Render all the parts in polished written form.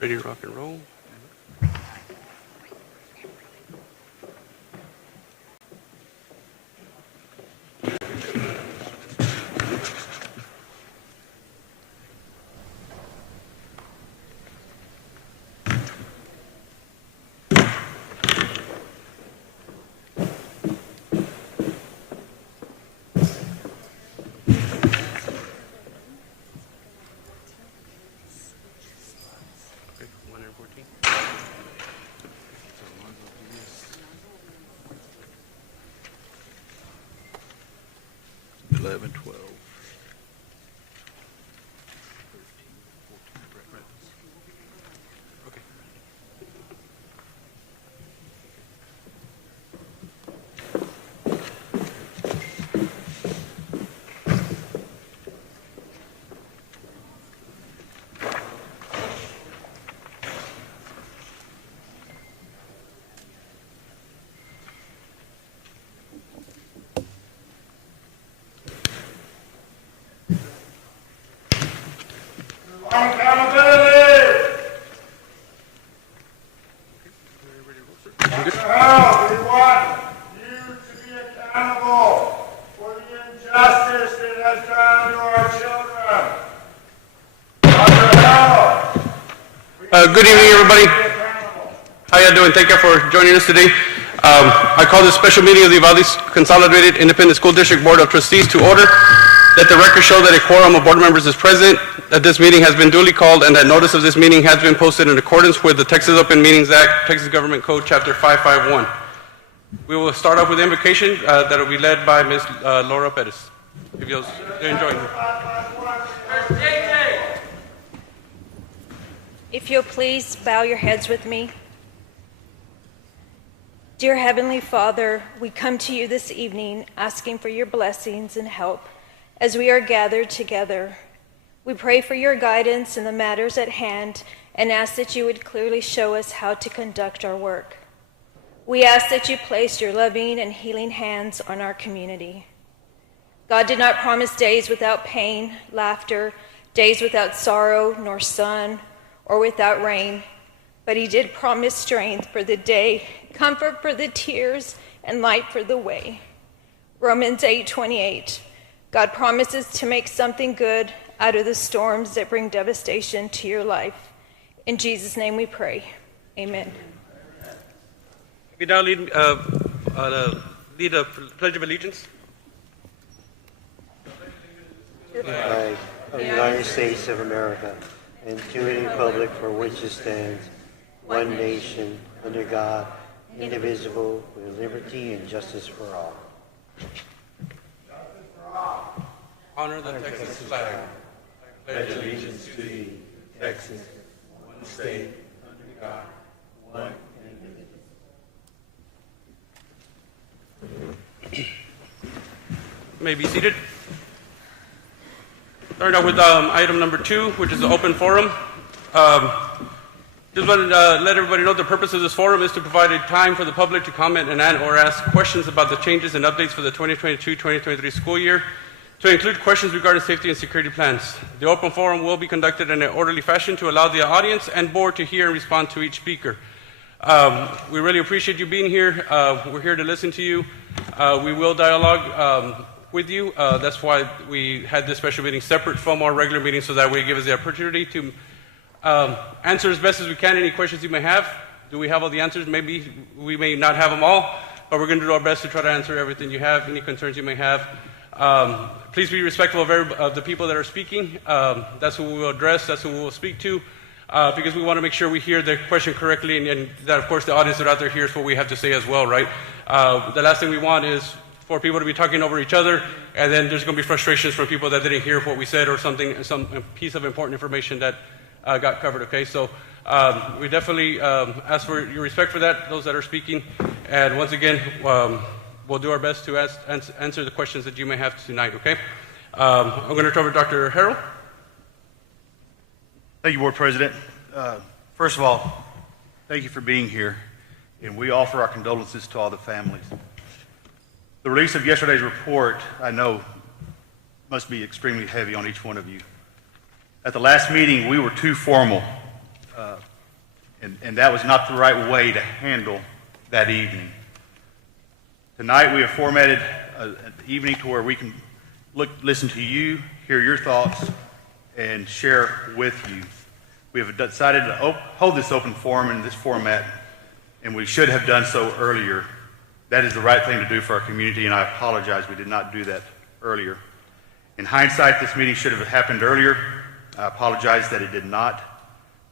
Ready to rock and roll? Okay, 114. 11, 12. Okay. Accountability! How we want you to be accountable for the injustice that has done to our children. Dr. Good evening, everybody. How you doing? Thank you for joining us today. I call this special meeting of the Uvalde Consolidated Independent School District Board of Trustees to order. Let the record show that a quorum of board members is present, that this meeting has been duly called, and that notice of this meeting has been posted in accordance with the Texas Open Meetings Act, Texas Government Code, Chapter 551. We will start off with the invocation that will be led by Ms. Laura Perez. If you'll enjoy. If you'll please bow your heads with me. Dear Heavenly Father, we come to you this evening asking for your blessings and help as we are gathered together. We pray for your guidance in the matters at hand and ask that you would clearly show us how to conduct our work. We ask that you place your loving and healing hands on our community. God did not promise days without pain, laughter, days without sorrow, nor sun, or without rain, but he did promise strength for the day, comfort for the tears, and light for the way. Romans 8:28. God promises to make something good out of the storms that bring devastation to your life. In Jesus' name we pray. Amen. We now lead a Pledge of Allegiance. Flag of the United States of America, and to the republic for which it stands, one nation, under God, indivisible, with liberty and justice for all. Honor the Texas flag. Pledge allegiance to thee, Texas, one state, under God, one indivisible. You may be seated. Starting out with item number 2, which is the open forum. Just wanted to let everybody know the purpose of this forum is to provide a time for the public to comment and or ask questions about the changes and updates for the 2022-2023 school year, to include questions regarding safety and security plans. The open forum will be conducted in an orderly fashion to allow the audience and board to hear and respond to each speaker. We really appreciate you being here. We're here to listen to you. We will dialogue with you. That's why we had this special meeting separate from our regular meeting, so that way it gives us the opportunity to answer as best as we can any questions you may have. Do we have all the answers? Maybe we may not have them all, but we're going to do our best to try to answer everything you have, any concerns you may have. Please be respectful of the people that are speaking. That's who we will address, that's who we will speak to, because we want to make sure we hear the question correctly, and that, of course, the audience that are out there hears what we have to say as well, right? The last thing we want is for people to be talking over each other, and then there's going to be frustrations from people that didn't hear what we said, or some piece of important information that got covered, okay? So we definitely ask for your respect for that, those that are speaking, and once again, we'll do our best to answer the questions that you may have tonight, okay? I'm going to turn over to Dr. Harrell. Thank you, Board President. First of all, thank you for being here, and we offer our condolences to all the families. The release of yesterday's report, I know, must be extremely heavy on each one of you. At the last meeting, we were too formal And that was not the right way to handle that evening. Tonight we have formatted an evening to where we can listen to you, hear your thoughts, and share with you. We have decided to hold this open forum in this format, and we should have done so earlier. That is the right thing to do for our community, and I apologize we did not do that earlier. In hindsight, this meeting should have happened earlier. I apologize that it did not.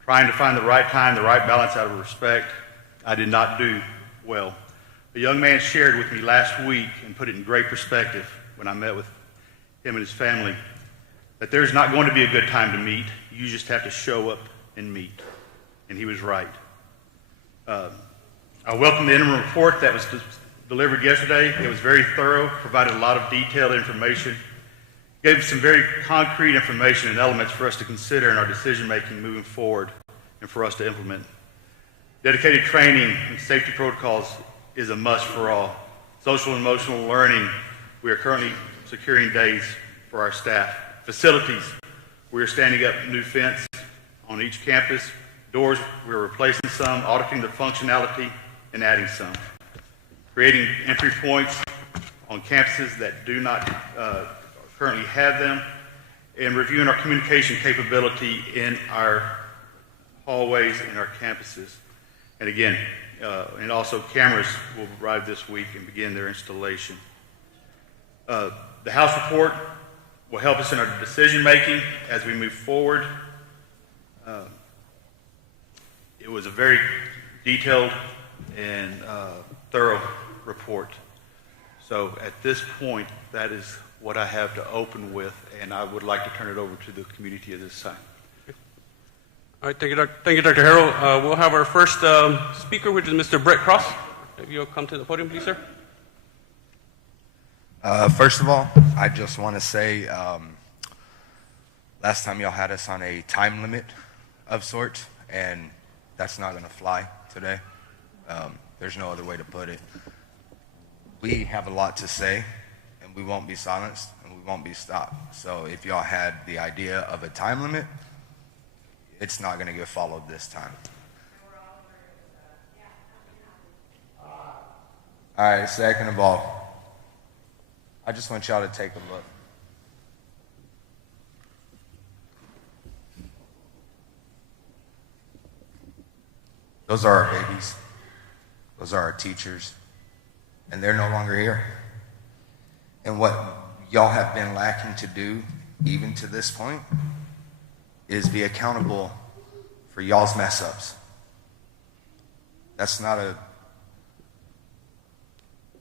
Trying to find the right time, the right balance out of respect, I did not do well. A young man shared with me last week and put it in great perspective when I met with him and his family, that there's not going to be a good time to meet. You just have to show up and meet. And he was right. I welcome the interim report that was delivered yesterday. It was very thorough, provided a lot of detailed information, gave some very concrete information and elements for us to consider in our decision-making moving forward and for us to implement. Dedicated training and safety protocols is a must for all. Social and emotional learning, we are currently securing days for our staff. Facilities, we are standing up new fence on each campus. Doors, we're replacing some, auditing the functionality, and adding some. Creating entry points on campuses that do not currently have them, and reviewing our communication capability in our hallways and our campuses. And again, and also cameras will arrive this week and begin their installation. The House report will help us in our decision making as we move forward. It was a very detailed and thorough report. So at this point, that is what I have to open with, and I would like to turn it over to the community at this time. All right, thank you, Dr. Harrell. We'll have our first speaker, which is Mr. Brett Cross. If you'll come to the podium, please, sir. First of all, I just want to say, last time y'all had us on a time limit of sorts, and that's not going to fly today. There's no other way to put it. We have a lot to say, and we won't be silenced, and we won't be stopped. So if y'all had the idea of a time limit, it's not going to get followed this time. All right, second of all, I just want y'all to take a look. Those are our babies. Those are our teachers. And they're no longer here. And what y'all have been lacking to do, even to this point, is be accountable for y'all's mess ups. That's not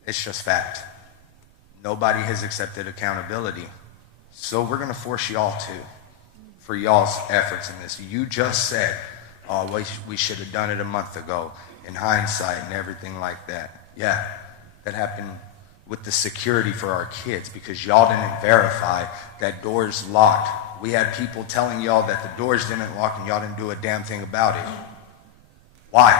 it's just fact. Nobody has accepted accountability. So we're going to force y'all to, for y'all's efforts in this. You just said, oh, we should have done it a month ago, in hindsight and everything like that. Yeah, that happened with the security for our kids because y'all didn't verify that doors locked. We had people telling y'all that the doors didn't lock and y'all didn't do a damn thing about it. Why?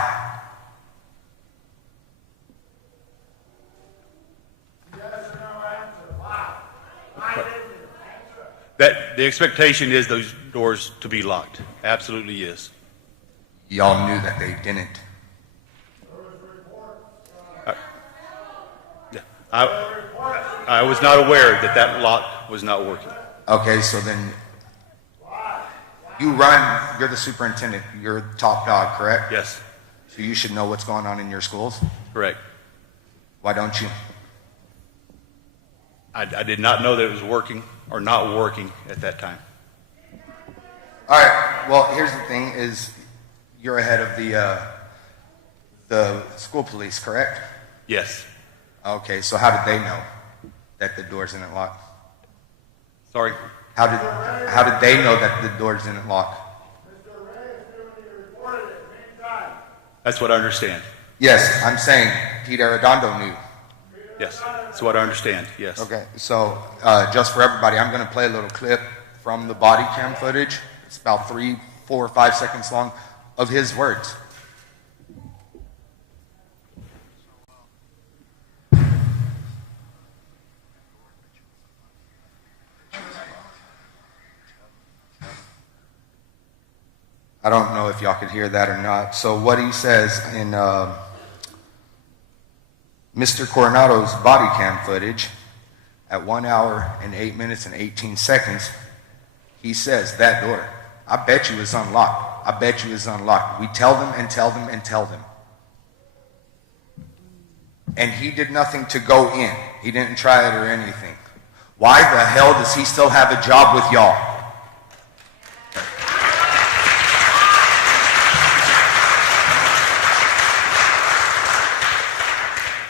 Yes or no answer. Why? Why didn't you answer? That the expectation is those doors to be locked. Absolutely is. Y'all knew that they didn't. I was not aware that that lock was not working. Okay, so then you're the superintendent, you're top dog, correct? Yes, So you should know what's going on in your schools? correct. Why don't you? I did not know that it was working or not working at that time. All right, well, here's the thing is you're ahead of the school police, correct? Yes. Okay, so how did they know that the doors didn't lock? Sorry. How did they know that the doors didn't lock? Mr. Reyes knew when you reported it many times. That's what I understand. Yes, I'm saying Pete Arredondo knew. Yes. That's what I understand. Yes. Okay, so just for everybody, I'm going to play a little clip from the body cam footage. It's about 3, 4, or 5 seconds long of his words. I I don't know if y'all could hear that or not. So what he says in Mr. Coronado's body cam footage at 1 hour and 8 minutes and 18 seconds, he says, that door, I bet you is unlocked. I bet you is unlocked. We tell them and tell them and tell them. And he did nothing to go in. He didn't try it or anything. Why the hell does he still have a job with y'all?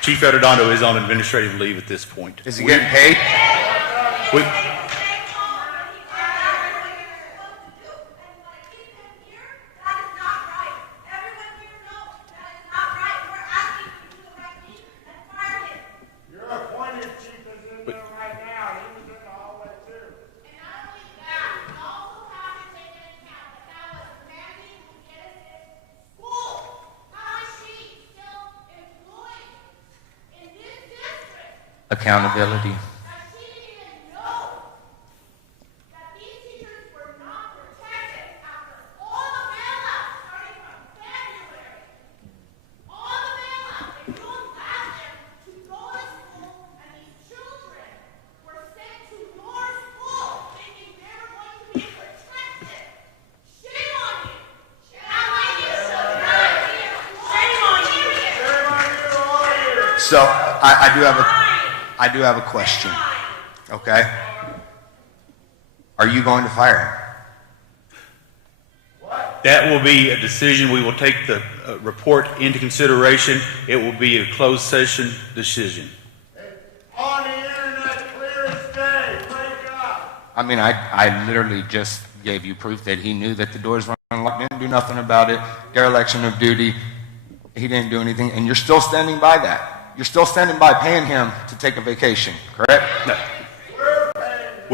Chief Arredondo is on administrative leave at this point. Is he getting paid? We- Your appointed chief is in there right now. He was in the hallway too. And not only that, we also have to take into account that was Mandy who did this school. How is she still employed in this district? Accountability. That she didn't even know that these teachers were not protected after all the bailouts starting from February. All the bailouts, and you allowed them to go to school, and these children were sent to your school thinking they were going to be protected. Shame on you. Shame on you. Shame on you. Shame on you, all of you. So I do have a question. Okay? Are you going to fire him? That will be a decision. We will take the report into consideration. It will be a closed session decision. On the internet, clear as day. Wake up. I mean, I literally just gave you proof that he knew that the doors were unlocked, didn't do nothing about it, dereliction of duty, he didn't do anything, and you're still standing by that. You're still standing by paying him to take a vacation, correct? No.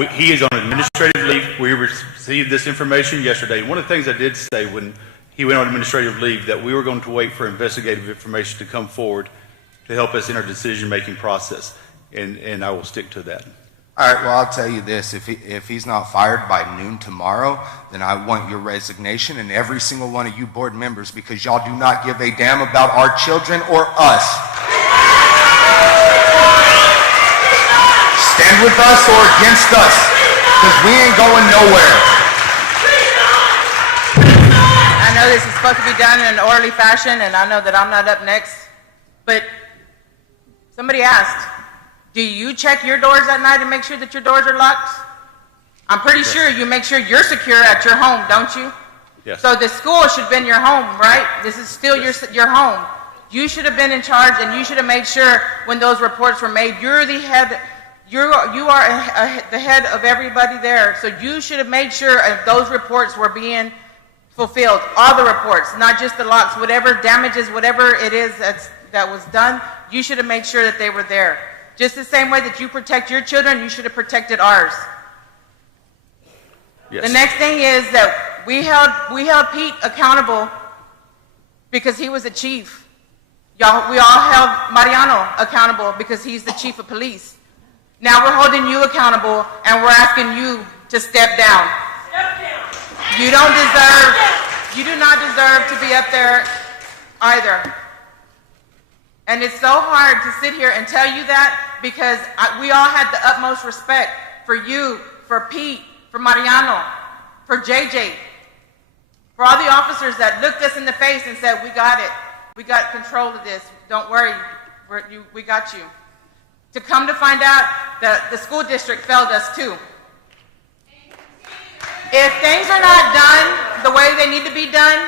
He is on administrative leave. We received this information yesterday. One of the things I did say when he went on administrative leave that we were going to wait for investigative information to come forward to help us in our decision-making process, and I will stick to that. All right, well, I'll tell you this. If he's not fired by noon tomorrow, then I want your resignation and every single one of you board members because y'all do not give a damn about our children or us. Stand with us or against us, because we ain't going nowhere. I know this is supposed to be done in an orderly fashion, and I know that I'm not up next, but somebody asked, do you check your doors at night and make sure that your doors are locked? I'm pretty sure you make sure you're secure at your home, don't you? Yes. So the school should have been your home, right? This is still your home. You should have been in charge, and you should have made sure when those reports were made, you're the head. You are the head of everybody there, so you should have made sure those reports were being fulfilled. All the reports, not just the locks, whatever damages, whatever it is that was done, you should have made sure that they were there. Just the same way that you protect your children, you should have protected ours. Yes. The next thing is that we held Pete accountable because he was a chief. We all held Mariano accountable because he's the chief of police. Now we're holding you accountable, and we're asking you to step down. Step down. You do not deserve to be up there either. And it's so hard to sit here and tell you that because we all had the utmost respect for you, for Pete, for Mariano, for JJ, for all the officers that looked us in the face and said, we got it. We got control of this. Don't worry. We got you. To come to find out that the school district failed us too. If things are not done the way they need to be done,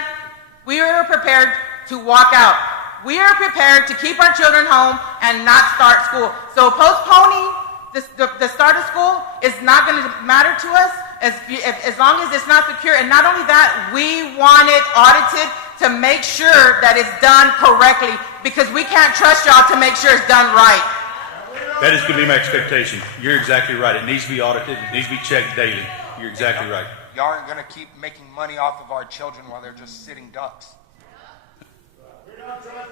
we are prepared to walk out. We are prepared to keep our children home and not start school. So postponing the start of school is not going to matter to us as long as it's not secure. And not only that, we want it audited to make sure that it's done correctly because we can't trust y'all to make sure it's done right. That is going to be my expectation. You're exactly right. It needs to be audited. It needs to be checked daily. You're exactly right. Y'all aren't going to keep making money off of our children while they're just sitting ducks. We don't trust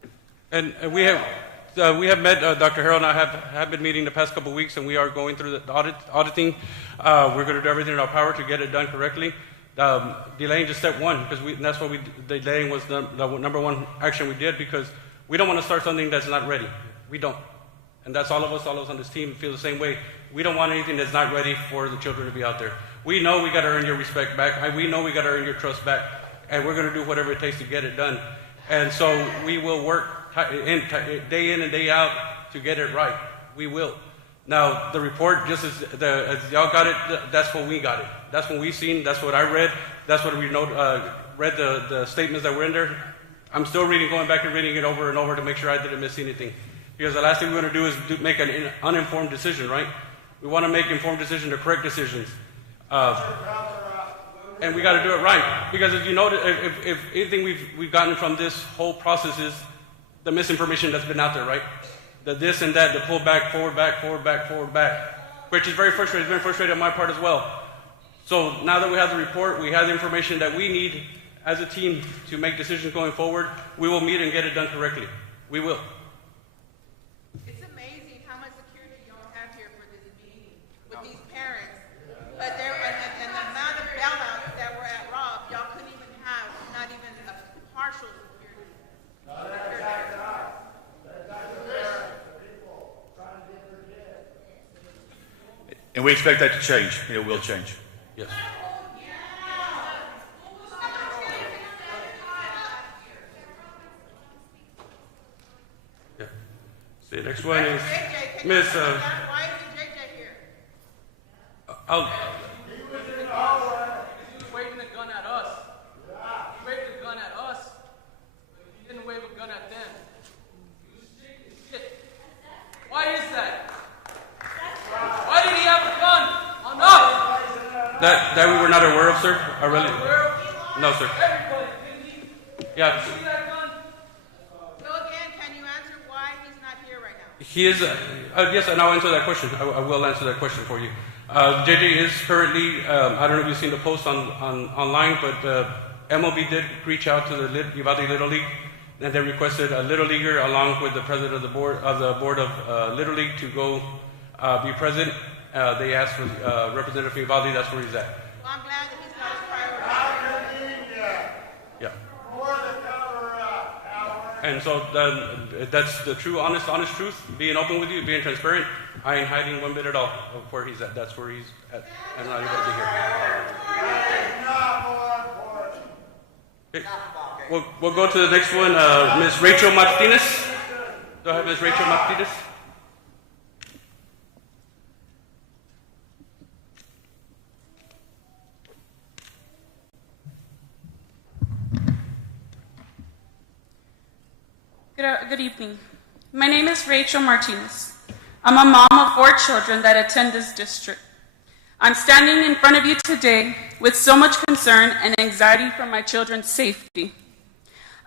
you. And we have met, Dr. Harrell and I have been meeting the past couple of weeks, and we are going through the auditing. We're going to do everything in our power to get it done correctly. Delaying just step one, because that's what delaying was the number one action we did, because we don't want to start something that's not ready. We don't. And that's all of us on this team feel the same way. We don't want anything that's not ready for the children to be out there. We know we got to earn your respect back. We know we got to earn your trust back. And we're going to do whatever it takes to get it done. And so we will work day in and day out to get it right. We will. Now, the report, just as y'all got it, that's what we got it. That's what we've seen. That's what I read. That's what we read the statements that were in there. I'm still going back and reading it over and over to make sure I didn't miss anything. Because the last thing we want to do is make an uninformed decision, right? We want to make informed decisions or correct decisions. And we got to do it right. Because if you notice, if anything we've gotten from this whole process is the misinformation that's been out there, right? The this and that, the pull back, forward back, forward back, forward back, which is very frustrating. It's been frustrating on my part as well. So now that we have the report, we have the information that we need as a team to make decisions going forward, we will meet and get it done correctly. We will. It's amazing how much security y'all have here for this meeting with these parents. But there, and the amount of bailouts that were at Robb, y'all couldn't even have not even a partial security. And we expect that to change. It will change. Yes. Yeah. The next one is Miss. Why isn't JJ here? I'll. He was waving a gun at us. He waved a gun at us, but he didn't wave a gun at them. He was shaking shit. Why is that? Why did he have a gun on us? That we were not aware of, sir. I really. No, sir. Everybody, didn't he? Yeah. See that gun? So again, can you answer why he's not here right now? He is. Yes, and I'll answer that question. I will answer that question for you. JJ is currently. I don't know if you've seen the post online, but MLB did reach out to the Uvalde Little League, and they requested a Little Leaguer along with the president of the board of Little League to go be present. They asked for Representative Uvalde. That's where he's at. Well, I'm glad that he's got his priorities. Yeah. More to cover up, Howard. And so that's the true, honest truth. Being open with you, being transparent. I ain't hiding one bit at all of where he's at. That's where he's at. I'm not able to be here. That is not more important. Okay. We'll go to the next one. Ms. Rachel Martinez. Do I have Ms. Rachel Martinez? Good evening. My name is Rachel Martinez. I'm a mom of 4 children that attend this district. I'm standing in front of you today with so much concern and anxiety for my children's safety.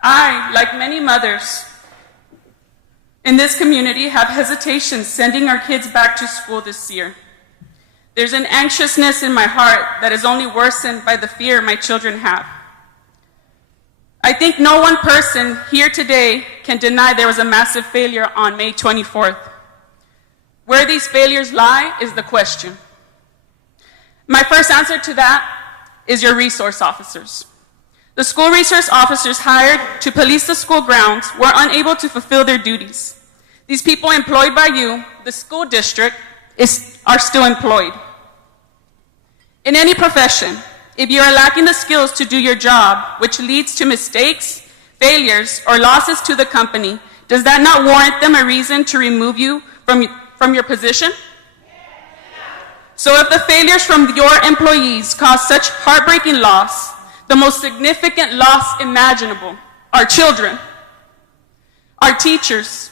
I, like many mothers in this community, have hesitation sending our kids back to school this year. There's an anxiousness in my heart that is only worsened by the fear my children have. I think no one person here today can deny there was a massive failure on May 24th. Where these failures lie is the question. My first answer to that is your resource officers. The school resource officers hired to police the school grounds were unable to fulfill their duties. These people employed by you, the school district, are still employed. In any profession, if you are lacking the skills to do your job, which leads to mistakes, failures, or losses to the company, does that not warrant them a reason to remove you from your position? So if the failures from your employees cause such heartbreaking loss, the most significant loss imaginable, our children, our teachers,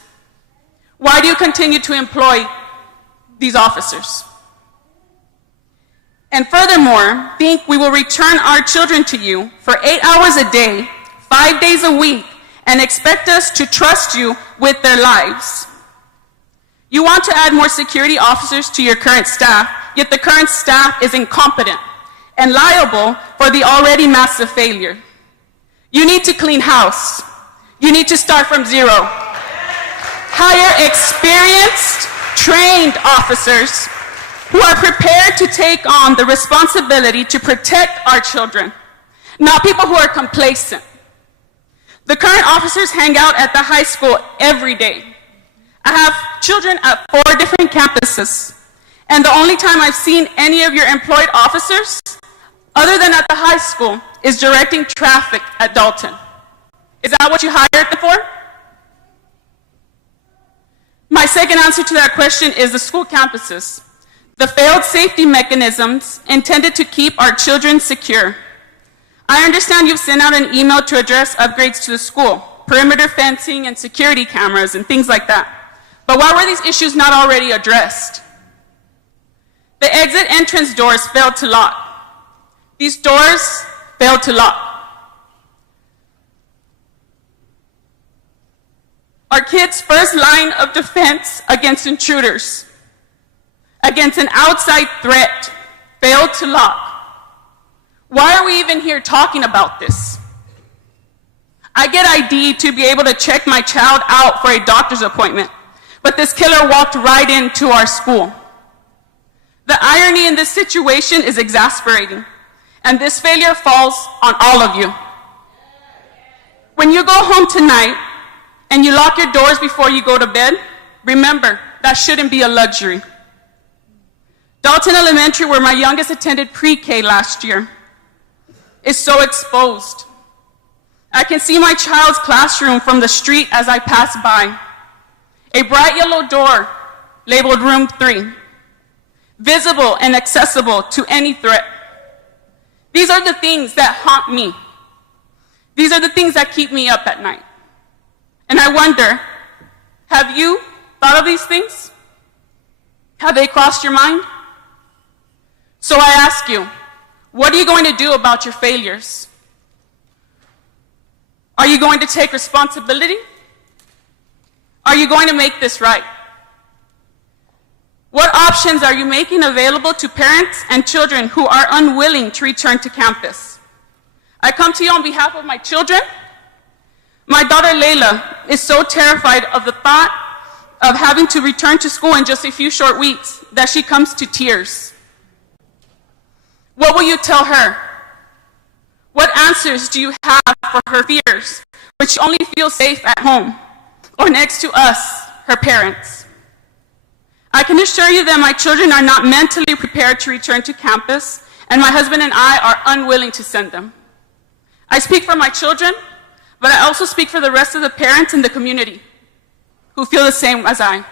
why do you continue to employ these officers? And furthermore, think we will return our children to you for 8 hours a day, 5 days a week, and expect us to trust you with their lives. You want to add more security officers to your current staff, yet the current staff is incompetent and liable for the already massive failure. You need to clean house. You need to start from zero. Hire experienced, trained officers who are prepared to take on the responsibility to protect our children, not people who are complacent. The current officers hang out at the high school every day. I have children at 4 different campuses, and the only time I've seen any of your employed officers, other than at the high school, is directing traffic at Dalton. Is that what you hired them for? My second answer to that question is the school campuses. The failed safety mechanisms intended to keep our children secure. I understand you've sent out an email to address upgrades to the school, perimeter fencing and security cameras and things like that. But why were these issues not already addressed? The exit entrance doors failed to lock. These doors failed to lock. Our kids' first line of defense against intruders, against an outside threat, failed to lock. Why are we even here talking about this? I get ID to be able to check my child out for a doctor's appointment, but this killer walked right into our school. The irony in this situation is exasperating, and this failure falls on all of you. When you go home tonight and you lock your doors before you go to bed, remember, that shouldn't be a luxury. Dalton Elementary, where my youngest attended pre-K last year, is so exposed. I can see my child's classroom from the street as I pass by. A bright yellow door labeled Room 3, visible and accessible to any threat. These are the things that haunt me. These are the things that keep me up at night. And I wonder, have you thought of these things? Have they crossed your mind? So I ask you, what are you going to do about your failures? Are you going to take responsibility? Are you going to make this right? What options are you making available to parents and children who are unwilling to return to campus? I come to you on behalf of my children. My daughter Layla is so terrified of the thought of having to return to school in just a few short weeks that she comes to tears. What will you tell her? What answers do you have for her fears when she only feels safe at home or next to us, her parents? I can assure you that my children are not mentally prepared to return to campus, and my husband and I are unwilling to send them. I speak for my children, but I also speak for the rest of the parents in the community who feel the same as I.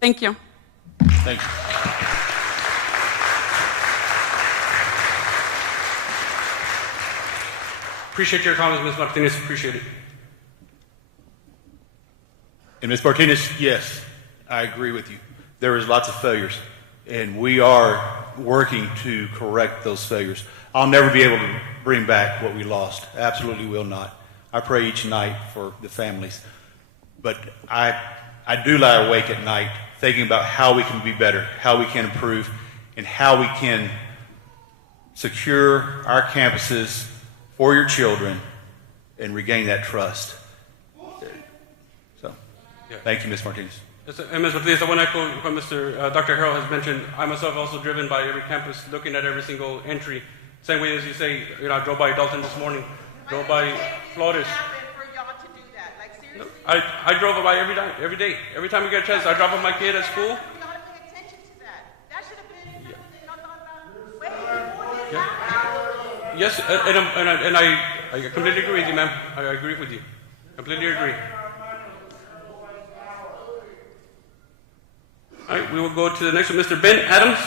Thank you. Thank you. Appreciate your comments, Ms. Martinez. Appreciate it. And Ms. Martinez, yes, I agree with you. There is lots of failures, and we are working to correct those failures. I'll never be able to bring back what we lost. Absolutely will not. I pray each night for the families. But I do lie awake at night thinking about how we can be better, how we can improve, and how we can secure our campuses for your children and regain that trust. So, thank you, Ms. Martinez. Yes, and Ms. Martinez, I want to echo what Dr. Harrell has mentioned. I myself also driven by every campus, looking at every single entry. Same way as you say, I drove by Dalton this morning, drove by Flores. I drove by every day. Every time we get a chance, I drop off my kid at school. Yes, and I completely agree with you, ma'am. I agree with you. Completely agree. All right, we will go to the next one, Mr. Ben Adams.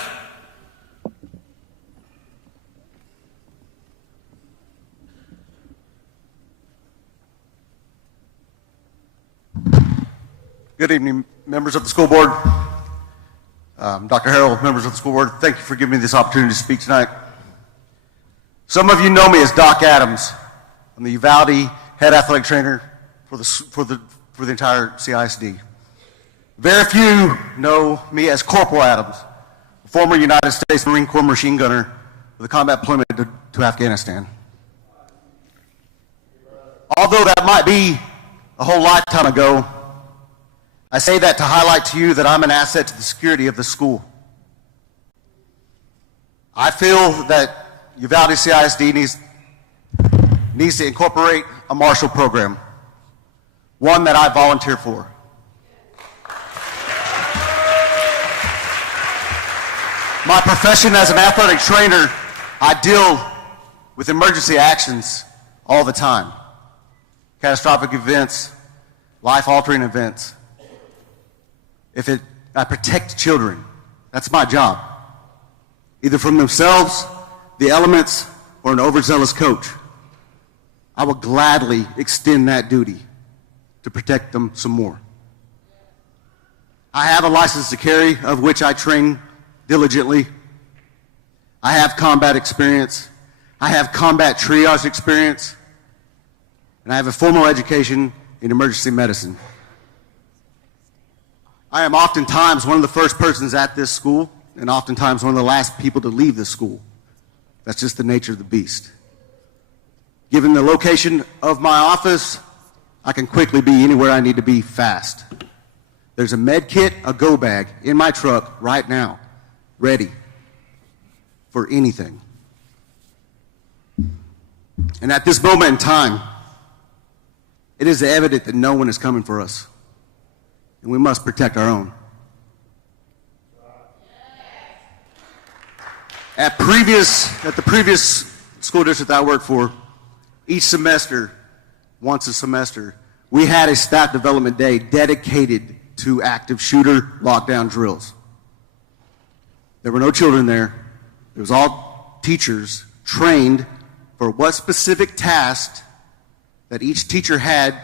Good evening, members of the school board. Dr. Harrell, members of the school board, thank you for giving me this opportunity to speak tonight. Some of you know me as Doc Adams. I'm the Uvalde head athletic trainer for the entire CISD. Very few know me as Corporal Adams, a former United States Marine Corps machine gunner with a combat deployment to Afghanistan. Although that might be a whole lifetime ago, I say that to highlight to you that I'm an asset to the security of the school. I feel that Uvalde CISD needs to incorporate a Marshall program, one that I volunteer for. My profession as an athletic trainer, I deal with emergency actions all the time. Catastrophic events, life-altering events. I protect children. That's my job. Either from themselves, the elements, or an overzealous coach. I will gladly extend that duty to protect them some more. I have a license to carry, of which I train diligently. I have combat experience. I have combat triage experience. And I have a formal education in emergency medicine. I am oftentimes one of the first persons at this school, and oftentimes one of the last people to leave this school. That's just the nature of the beast. Given the location of my office, I can quickly be anywhere I need to be fast. There's a med kit, a go bag in my truck right now, ready for anything. And at this moment in time, it is evident that no one is coming for us, and we must protect our own. At the previous school district I worked for, each semester, once a semester, we had a staff development day dedicated to active shooter lockdown drills. There were no children there. It was all teachers trained for what specific task that each teacher had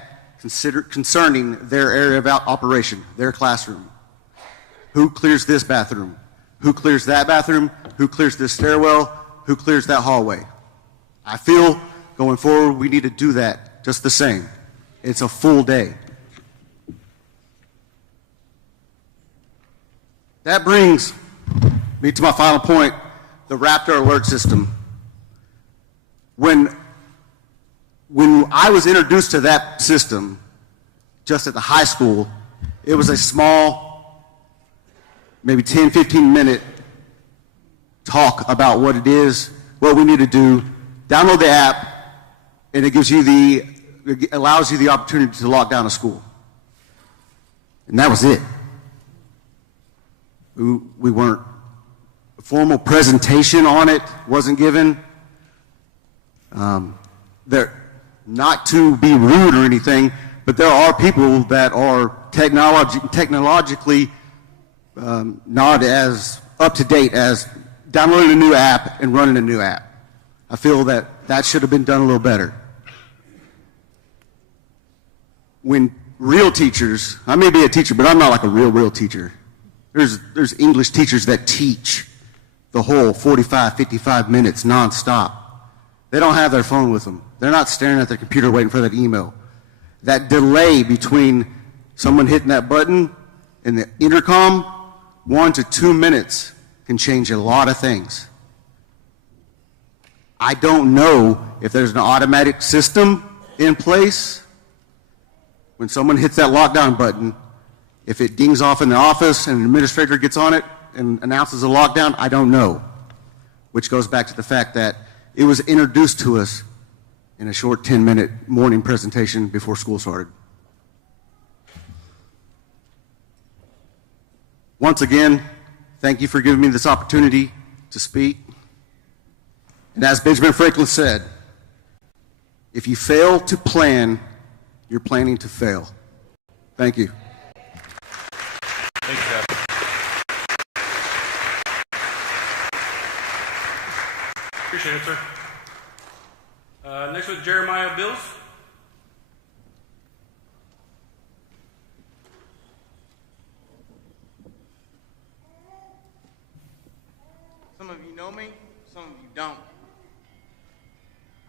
concerning their area of operation, their classroom. Who clears this bathroom? Who clears that bathroom? Who clears this stairwell? Who clears that hallway? I feel going forward we need to do that just the same. It's a full day. That brings me to my final point, the Raptor alert system. When I was introduced to that system, just at the high school, it was a small, maybe 10, 15 minute talk about what it is, what we need to do. Download the app, and it allows you the opportunity to lock down a school. And that was it. We weren't, a formal presentation on it wasn't given. Not to be rude or anything, but there are people that are technologically not as up to date as downloading a new app and running a new app. I feel that should have been done a little better. When real teachers, I may be a teacher, but I'm not like a real teacher. There's English teachers that teach the whole 45, 55 minutes nonstop. They don't have their phone with them. They're not staring at their computer waiting for that email. That delay between someone hitting that button and the intercom, 1 to 2 minutes, can change a lot of things. I don't know if there's an automatic system in place. When someone hits that lockdown button, if it dings off in the office and an administrator gets on it and announces a lockdown, I don't know. Which goes back to the fact that it was introduced to us in a short 10-minute morning presentation before school started. Once again, thank you for giving me this opportunity to speak. And as Benjamin Franklin said, if you fail to plan, you're planning to fail. Thank you. Thank you, Captain. Appreciate it, sir. Next with Jeremiah Bills. Some of you know me, some of you don't.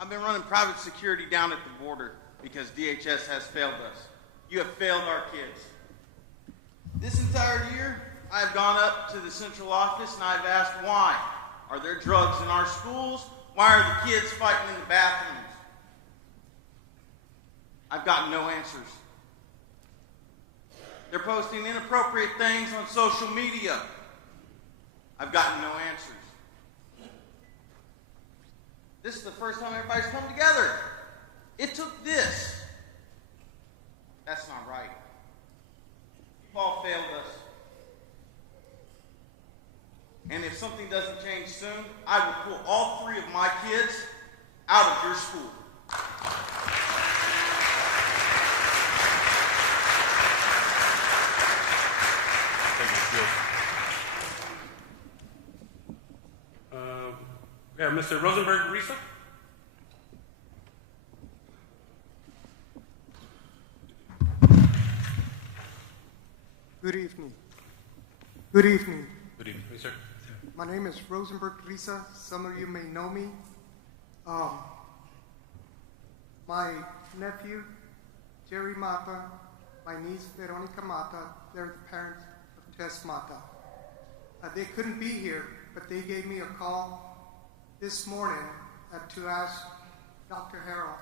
I've been running private security down at the border because DHS has failed us. You have failed our kids. This entire year, I've gone up to the central office and I've asked why. Are there drugs in our schools? Why are the kids fighting in the bathrooms? I've gotten no answers. They're posting inappropriate things on social media. I've gotten no answers. This is the first time everybody's come together. It took this. That's not right. You've all failed us. And if something doesn't change soon, I will pull all 3 of my kids out of your school. Yeah, Mr. Rosenberg, Risa? Good evening. Good evening. Good evening, sir. My name is Rosenberg Risa. Some of you may know me. My nephew, Jerry Mata, my niece, Veronica Mata, they're the parents of Tess Mata. They couldn't be here, but they gave me a call this morning to ask Dr. Harrell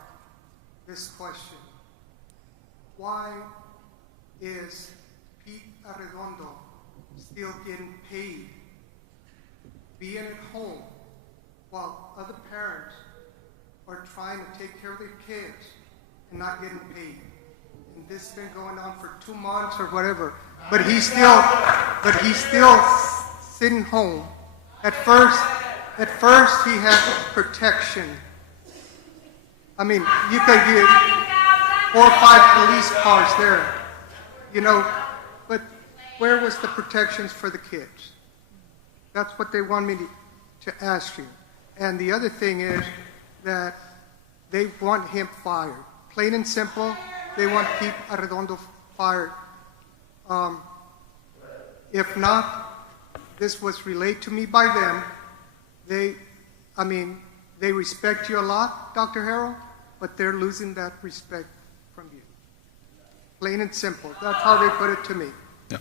this question. Why is Pete Arredondo still getting paid, being at home, while other parents are trying to take care of their kids and not getting paid? And this has been going on for 2 months or whatever. But he's still sitting home. At first he had protection. I mean, you could get 4 or 5 police cars there, you know, but where was the protections for the kids? That's what they want me to ask you. And the other thing is that they want him fired. Plain and simple, they want Pete Arredondo fired. If not, this was relayed to me by them. They respect you a lot, Dr. Harrell, but they're losing that respect from you. Plain and simple. That's how they put it to me. Yeah.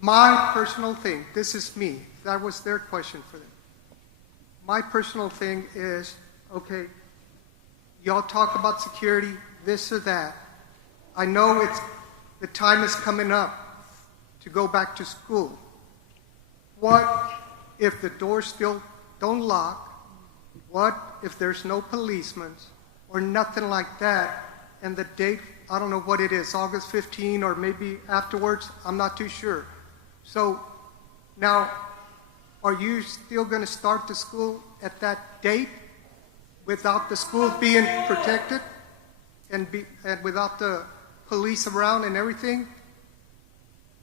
My personal thing, this is me. That was their question for them. My personal thing is, okay, y'all talk about security, this or that. I know the time is coming up to go back to school. What if the doors still don't lock? What if there's no policemen or nothing like that? And the date, I don't know what it is, August 15 or maybe afterwards, I'm not too sure. So now, are you still going to start the school at that date without the school being protected and without the police around and everything?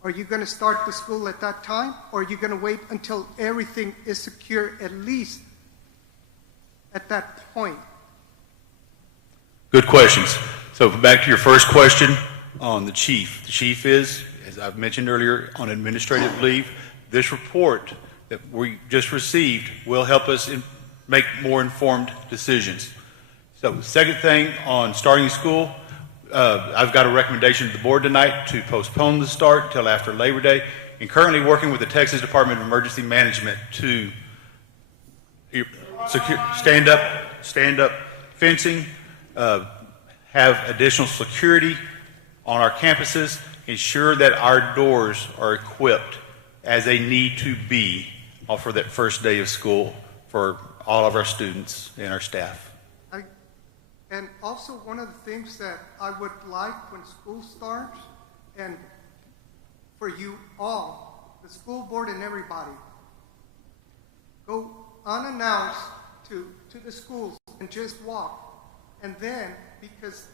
Are you going to start the school at that time, or are you going to wait until everything is secure, at least at that point? Good questions. So back to your first question on the chief. The chief is, as I've mentioned earlier, on administrative leave. This report that we just received will help us make more informed decisions. So the second thing on starting school, I've got a recommendation to the board tonight to postpone the start until after Labor Day, and currently working with the Texas Department of Emergency Management to stand up fencing, have additional security on our campuses, ensure that our doors are equipped as they need to be for that first day of school for all of our students and our staff. And also, one of the things that I would like when school starts, and for you all, the school board and everybody, go unannounced to the schools and just walk. And then, because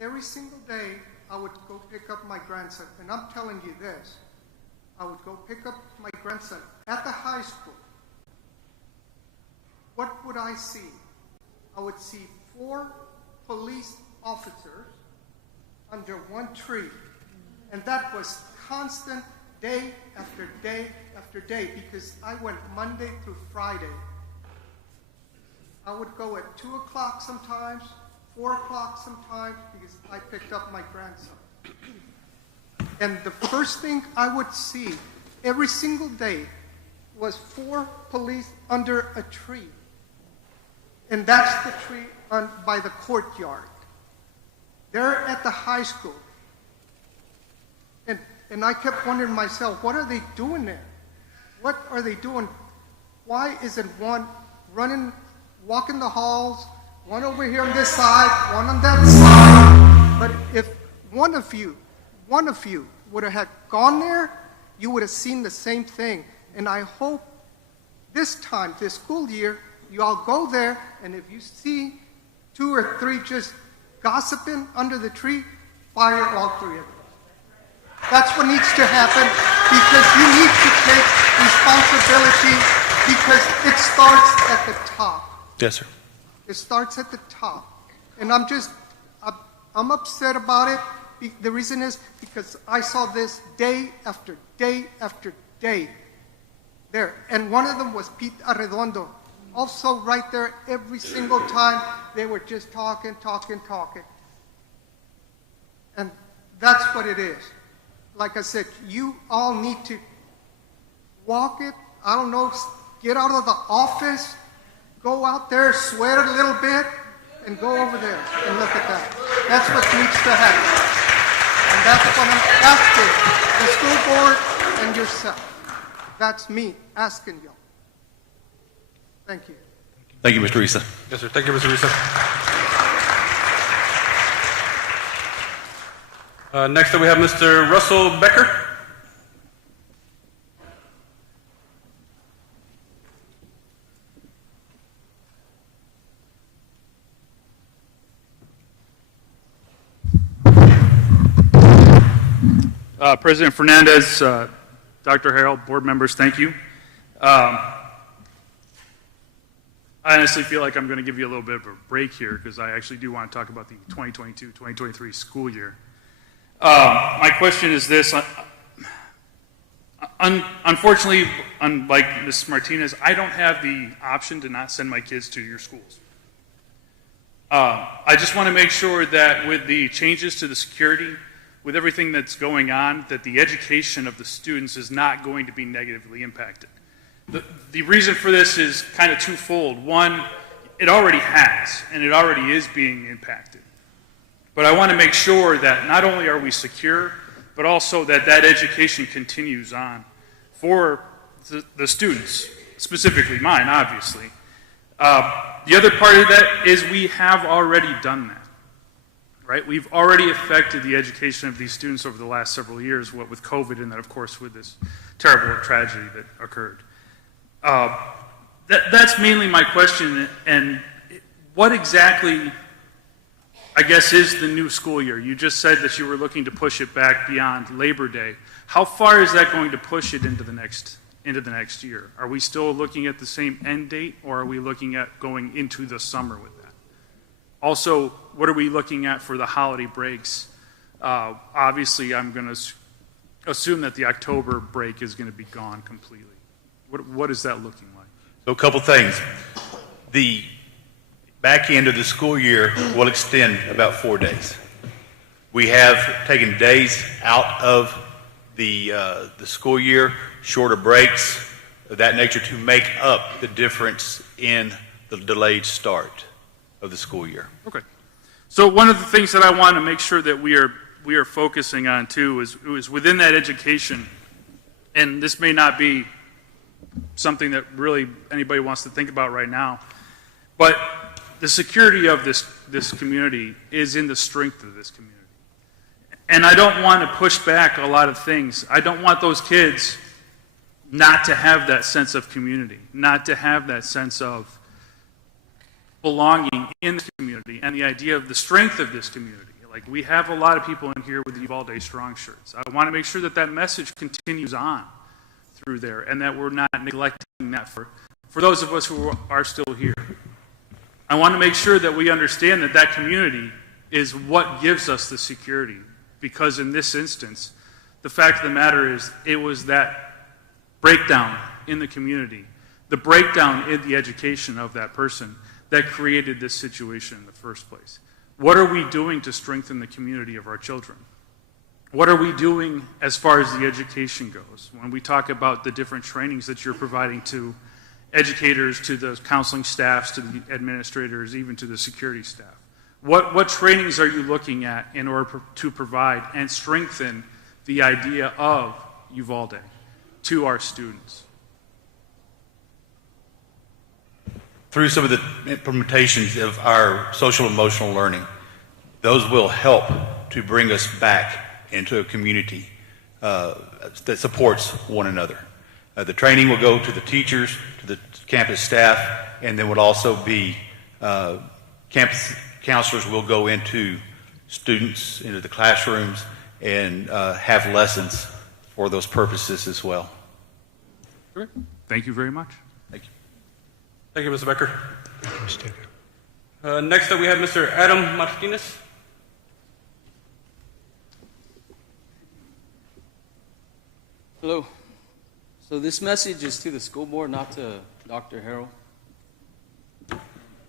every single day I would go pick up my grandson, and I'm telling you this, I would go pick up my grandson at the high school. What would I see? I would see 4 police officers under one tree. And that was constant, day after day after day, because I went Monday through Friday. I would go at 2 o'clock sometimes, 4 o'clock sometimes, because I picked up my grandson. And the first thing I would see every single day was 4 police under a tree. And that's the tree by the courtyard. They're at the high school. And I kept wondering myself, what are they doing there? What are they doing? Why isn't one running, walking the halls, one over here on this side, one on that side. But if one of you would have had gone there, you would have seen the same thing. And I hope this time, this school year, you all go there, and if you see 2 or 3 just gossiping under the tree, fire all 3 of them. That's what needs to happen, because you need to take responsibility, because it starts at the top. Yes, sir. It starts at the top. And I'm upset about it. The reason is because I saw this day after day after day there. And one of them was Pete Arredondo. Also right there, every single time, they were just talking. And that's what it is. Like I said, you all need to walk it. I don't know, get out of the office, go out there, sweat a little bit, and go over there and look at that. That's what needs to happen. And that's what I'm asking the school board and yourself. That's me asking y'all. Thank you. Thank you, Mr. Risa. Yes, sir. Thank you, Mr. Risa. Next up, we have Mr. Russell Becker. President Fernandez, Dr. Harrell, board members, thank you. I honestly feel like I'm going to give you a little bit of a break here because I actually do want to talk about the 2022-2023 school year. My question is this. Unfortunately, unlike Ms. Martinez, I don't have the option to not send my kids to your schools. I just want to make sure that with the changes to the security, with everything that's going on, that the education of the students is not going to be negatively impacted. The reason for this is kind of twofold. One, it already has, and it already is being impacted. But I want to make sure that not only are we secure, but also that that education continues on for the students, specifically mine, obviously. The other part of that is we have already done that. Right? We've already affected the education of these students over the last several years, what with COVID and then, of course, with this terrible tragedy that occurred. That's mainly my question. And what exactly, I guess, is the new school year? You just said that you were looking to push it back beyond Labor Day. How far is that going to push it into the next year? Are we still looking at the same end date, or are we looking at going into the summer with that? Also, what are we looking at for the holiday breaks? Obviously, I'm going to assume that the October break is going to be gone completely. What is that looking like? So a couple things. The back end of the school year will extend about 4 days. We have taken days out of the school year, shorter breaks of that nature to make up the difference in the delayed start of the school year. Okay. So one of the things that I want to make sure that we are focusing on too is within that education, and this may not be something that really anybody wants to think about right now, but the security of this community is in the strength of this community. And I don't want to push back a lot of things. I don't want those kids not to have that sense of community, not to have that sense of belonging in the community and the idea of the strength of this community. Like, we have a lot of people in here with the Uvalde Strong shirts. I want to make sure that that message continues on through there and that we're not neglecting that for those of us who are still here. I want to make sure that we understand that that community is what gives us the security, because in this instance, the fact of the matter is it was that breakdown in the community, the breakdown in the education of that person that created this situation in the first place. What are we doing to strengthen the community of our children? What are we doing as far as the education goes? When we talk about the different trainings that you're providing to educators, to the counseling staffs, to the administrators, even to the security staff. What trainings are you looking at in order to provide and strengthen the idea of Uvalde to our students? through some of the implementations of our social emotional learning, those will help to bring us back into a community that supports one another. The training will go to the teachers, to the campus staff, and then would also be campus counselors will go into students, into the classrooms, and have lessons for those purposes as well. Thank you very much. Thank you. Thank you, Mr. Becker. Next up, we have Mr. Adam Martinez. Hello. So this message is to the school board, not to Dr. Harrell.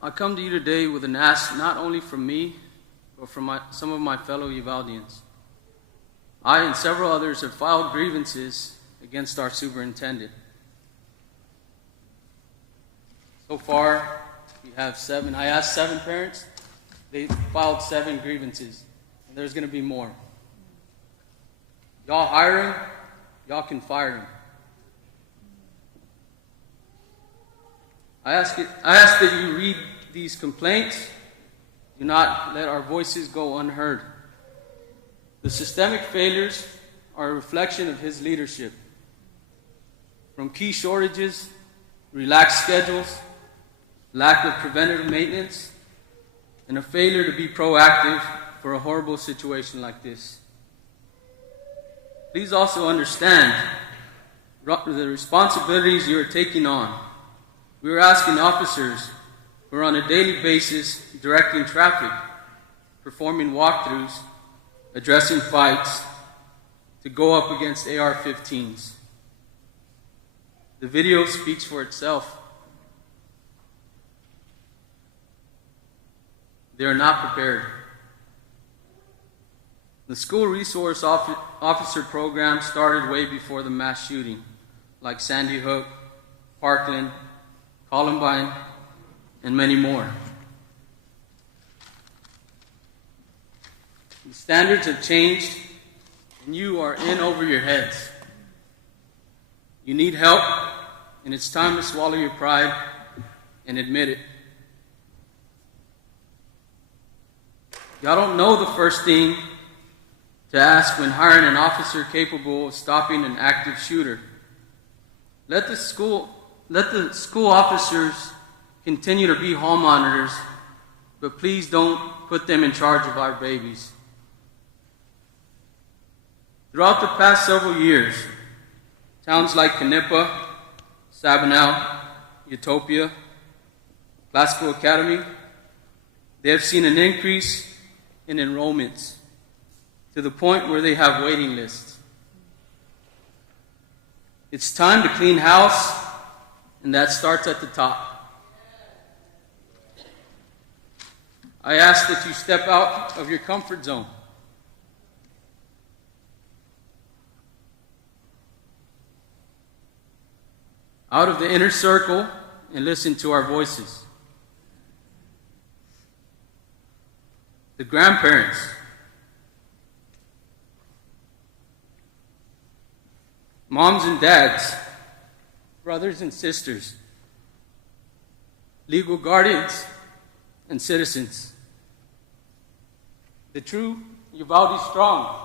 I come to you today with an ask not only from me, but from some of my fellow Uvaldians. I and several others have filed grievances against our superintendent. So far, we have 7. I asked 7 parents. They filed 7 grievances, and there's going to be more. Y'all hire him, y'all can fire him. I ask that you read these complaints. Do not let our voices go unheard. The systemic failures are a reflection of his leadership. From key shortages, relaxed schedules, lack of preventative maintenance, and a failure to be proactive for a horrible situation like this. Please also understand the responsibilities you are taking on. We are asking officers who are on a daily basis directing traffic, performing walkthroughs, addressing fights, to go up against AR-15s. The video speaks for itself. They are not prepared. The school resource officer program started way before the mass shooting, like Sandy Hook, Parkland, Columbine, and many more. The standards have changed, and you are in over your heads. You need help, and it's time to swallow your pride and admit it. Y'all don't know the first thing to ask when hiring an officer capable of stopping an active shooter. Let the school officers continue to be hall monitors, but please don't put them in charge of our babies. Throughout the past several years, towns like Canepa, Sabinal, Utopia, Classical Academy, they have seen an increase in enrollments to the point where they have waiting lists. It's time to clean house, and that starts at the top. I ask that you step out of your comfort zone. Out of the inner circle and listen to our voices. The grandparents, moms and dads, brothers and sisters, legal guardians and citizens. The true Uvalde strong.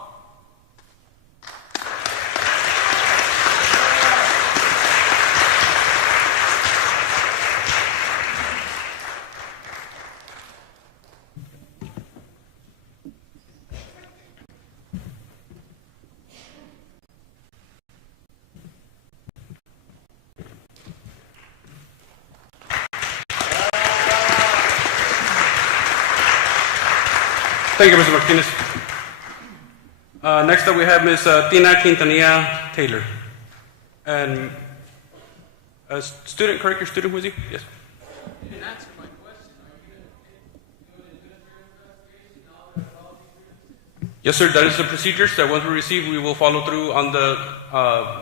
Thank you, Mr. Martinez. Next up, we have Ms. Tina Quintanilla Taylor. And student, correct your student, was he? Yes. You didn't answer my question. Yes, sir. That is the procedures that once we receive, we will follow through on the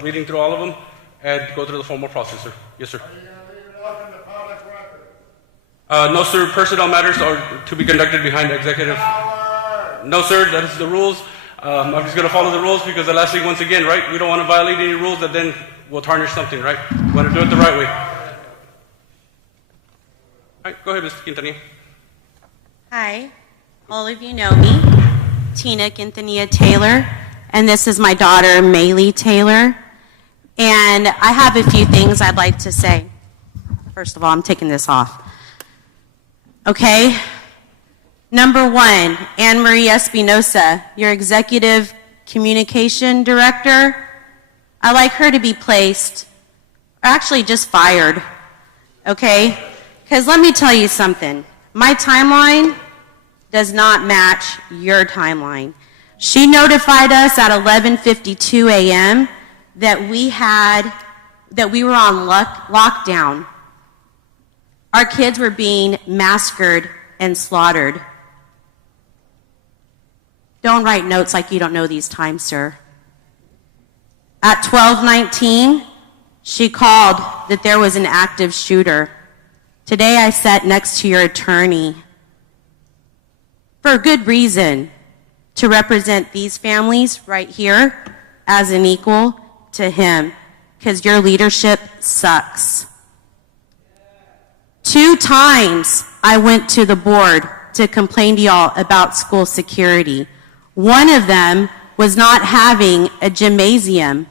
reading through all of them and go through the formal process, sir. Yes, sir. Are you going to leave it up in the public record? No, sir. Personnel matters are to be conducted behind executive. No, sir. That is the rules. I'm just going to follow the rules because the last thing, once again, right, we don't want to violate any rules that then will tarnish something, right? We want to do it the right way. All right, go ahead, Mr. Quintanilla. Hi, all of you know me, Tina Quintanilla Taylor, and this is my daughter, Maylee Taylor. And I have a few things I'd like to say. First of all, I'm taking this off. Okay. Number one, Anne Marie Espinosa, your executive communication director. I like her to be placed, or actually just fired. Okay? Because let me tell you something. My timeline does not match your timeline. She notified us at 11:52 a.m. that we were on lockdown. Our kids were being massacred and slaughtered. Don't write notes like you don't know these times, sir. At 12:19, she called that there was an active shooter. Today I sat next to your attorney for a good reason, to represent these families right here as an equal to him, because your leadership sucks. 2 times I went to the board to complain to y'all about school security. One of them was not having a gymnasium.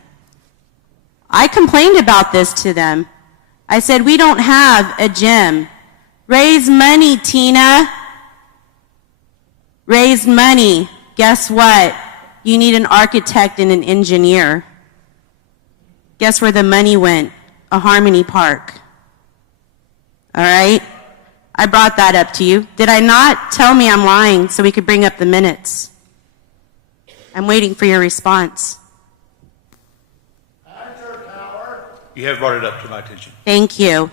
I complained about this to them. I said, we don't have a gym. Raise money, Tina. Raise money. Guess what? You need an architect and an engineer. Guess where the money went? A Harmony Park. All right? I brought that up to you. Did I not? Tell me I'm lying so we could bring up the minutes. I'm waiting for your response. You have brought it up to my attention. Thank you.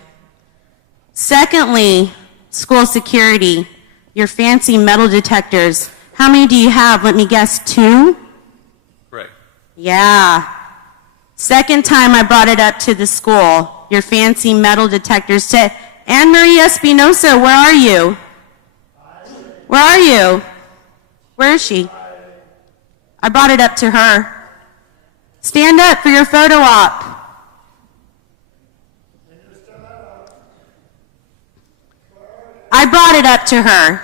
Secondly, school security. Your fancy metal detectors. How many do you have? Let me guess, 2? Correct. Yeah. Second time I brought it up to the school. Your fancy metal detectors. To Anne Marie Espinosa, where are you? Where are you? Where is she? I brought it up to her. Stand up for your photo op. I brought it up to her.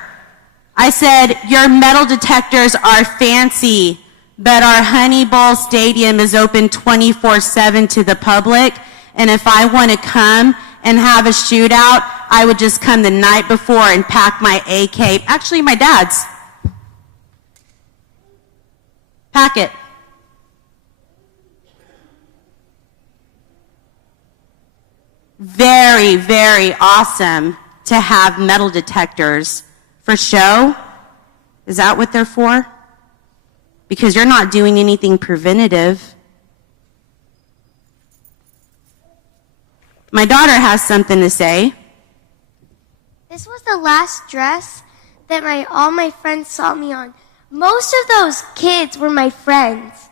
I said, your metal detectors are fancy, but our Honey Bowl Stadium is open 24/7 to the public, and if I want to come and have a shootout, I would just come the night before and pack my AK. Actually, my dad's. Pack it. Very, very awesome to have metal detectors for show. Is that what they're for? Because you're not doing anything preventative. My daughter has something to say. This was the last dress that all my friends saw me on. Most of those kids were my friends.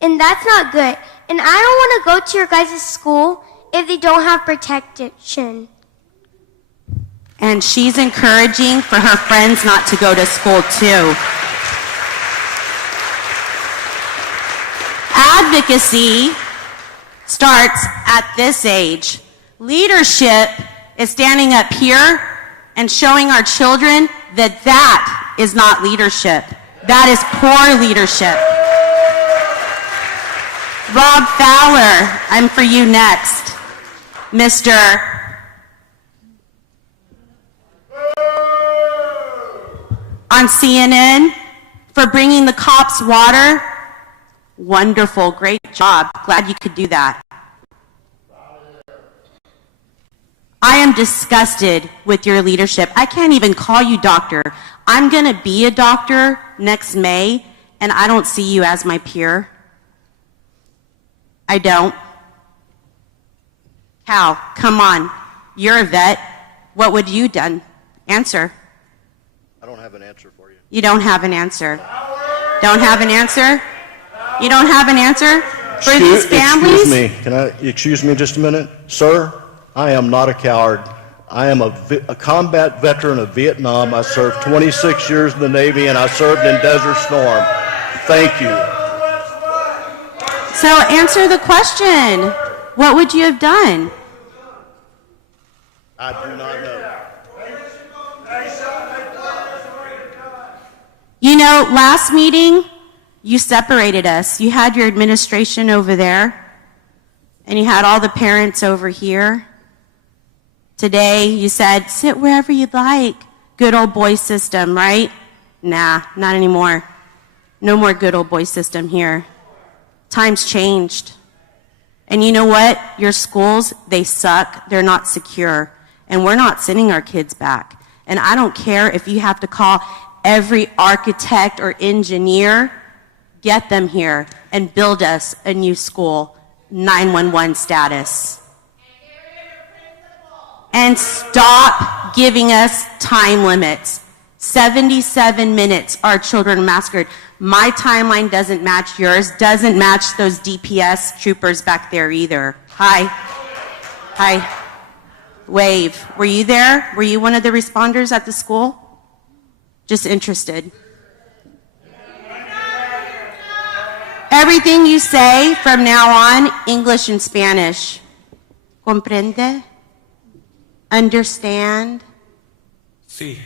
And that's not good. And I don't want to go to your guys' school if they don't have protection. And she's encouraging for her friends not to go to school too. Advocacy starts at this age. Leadership is standing up here and showing our children that that is not leadership. That is poor leadership. Robb Fowler, I'm for you next. Mr. On CNN for bringing the cops water. Wonderful, great job. Glad you could do that. I am disgusted with your leadership. I can't even call you doctor. I'm going to be a doctor next May, and I don't see you as my peer. I don't. Cal, come on. You're a vet. What would you done? Answer. I don't have an answer for you. You don't have an answer. Don't have an answer? You don't have an answer for these families? Excuse me. Can I excuse me just a minute? Sir, I am not a coward. I am a combat veteran of Vietnam. I served 26 years in the Navy, and I served in Desert Storm. Thank you. So answer the question. What would you have done? I do not know. You know, last meeting, you separated us. You had your administration over there, and you had all the parents over here. Today, you said, sit wherever you'd like. Good old boy system, right? Nah, not anymore. No more good old boy system here. Times changed. And you know what? Your schools, they suck. They're not secure. And we're not sending our kids back. And I don't care if you have to call every architect or engineer, get them here and build us a new school, 911 status. And stop giving us time limits. 77 minutes our children massacred. My timeline doesn't match yours, doesn't match those DPS troopers back there either. Hi. Hi. Wave. Were you there? Were you one of the responders at the school? Just interested. Everything you say from now on, English and Spanish. Comprende? Understand? Sí.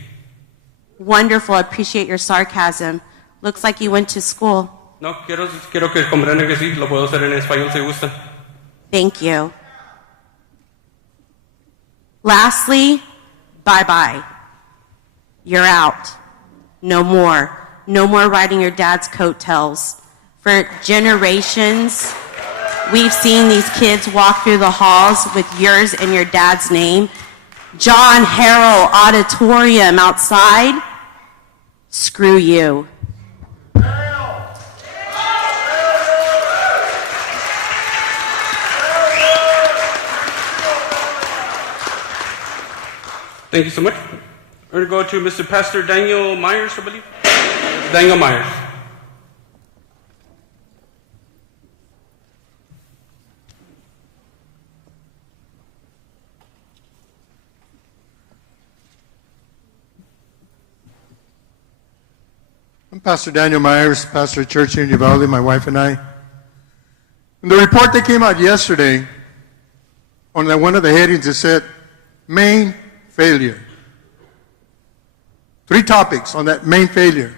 Wonderful. I appreciate your sarcasm. Looks like you went to school. No, quiero que comprendan que sí, lo puedo hacer en español si gustan. Thank you. Lastly, bye-bye. You're out. No more. No more riding your dad's coattails. For generations, we've seen these kids walk through the halls with yours and your dad's name. John Harrell Auditorium outside. Screw you. Thank you so much. We're going to go to Mr. Pastor Daniel Myers, I believe. Daniel Myers. I'm Pastor Daniel Myers, pastor of church here in Uvalde, my wife and I. And the report that came out yesterday, on one of the headings, it said, main failure. 3 topics on that main failure.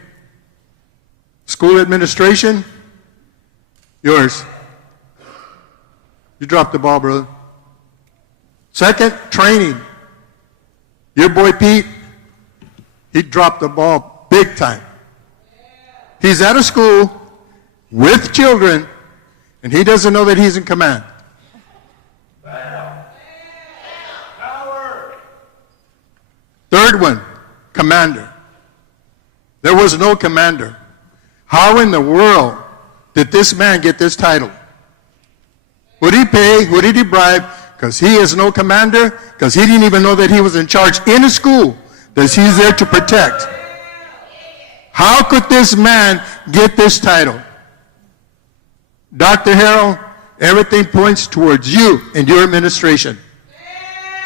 School administration, yours. You dropped the ball, brother. Second, training. Your boy Pete, he dropped the ball big time. He's at a school with children, and he doesn't know that he's in command. Third one, commander. There was no commander. How in the world did this man get this title? Who did he pay? Who did he bribe? Because he is no commander, because he didn't even know that he was in charge in a school that he's there to protect. How could this man get this title? Dr. Harrell, everything points towards you and your administration.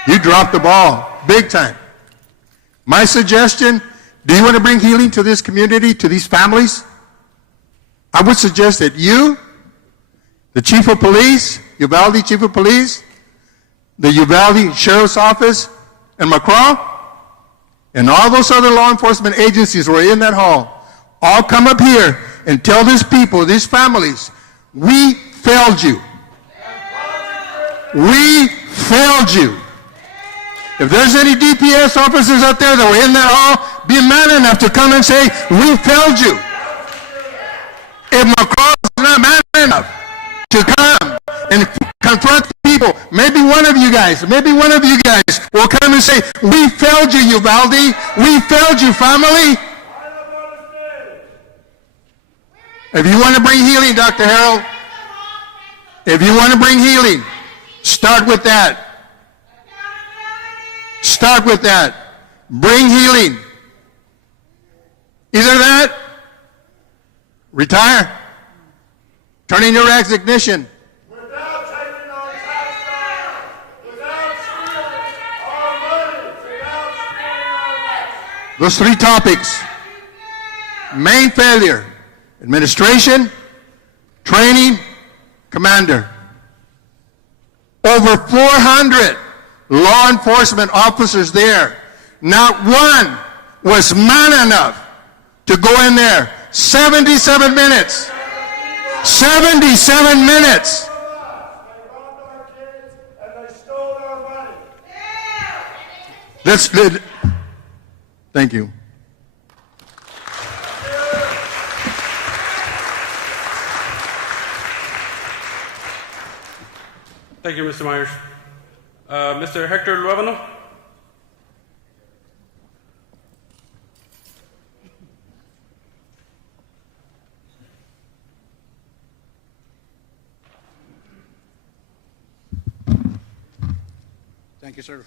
You dropped the ball big time. My suggestion, do you want to bring healing to this community, to these families? I would suggest that you, the chief of police, Uvalde chief of police, the Uvalde Sheriff's Office, and McCraw, and all those other law enforcement agencies who are in that hall, all come up here and tell these people, these families, we failed you. We failed you. If there's any DPS officers out there that were in that hall, be man enough to come and say, we failed you. If McCraw is not man enough to come and confront people, maybe one of you guys will come and say, we failed you, Uvalde. We failed you, family. If you want to bring healing, Dr. Harrell, if you want to bring healing, start with that. Start with that. Bring healing. Either that, retire, turn in your resignation. Those 3 topics: main failure, administration, training, commander. Over 400 law enforcement officers there. Not one was man enough to go in there. 77 minutes. 77 minutes. Thank you. Thank you, Mr. Myers. Mr. Hector Luevano? Thank you, sir.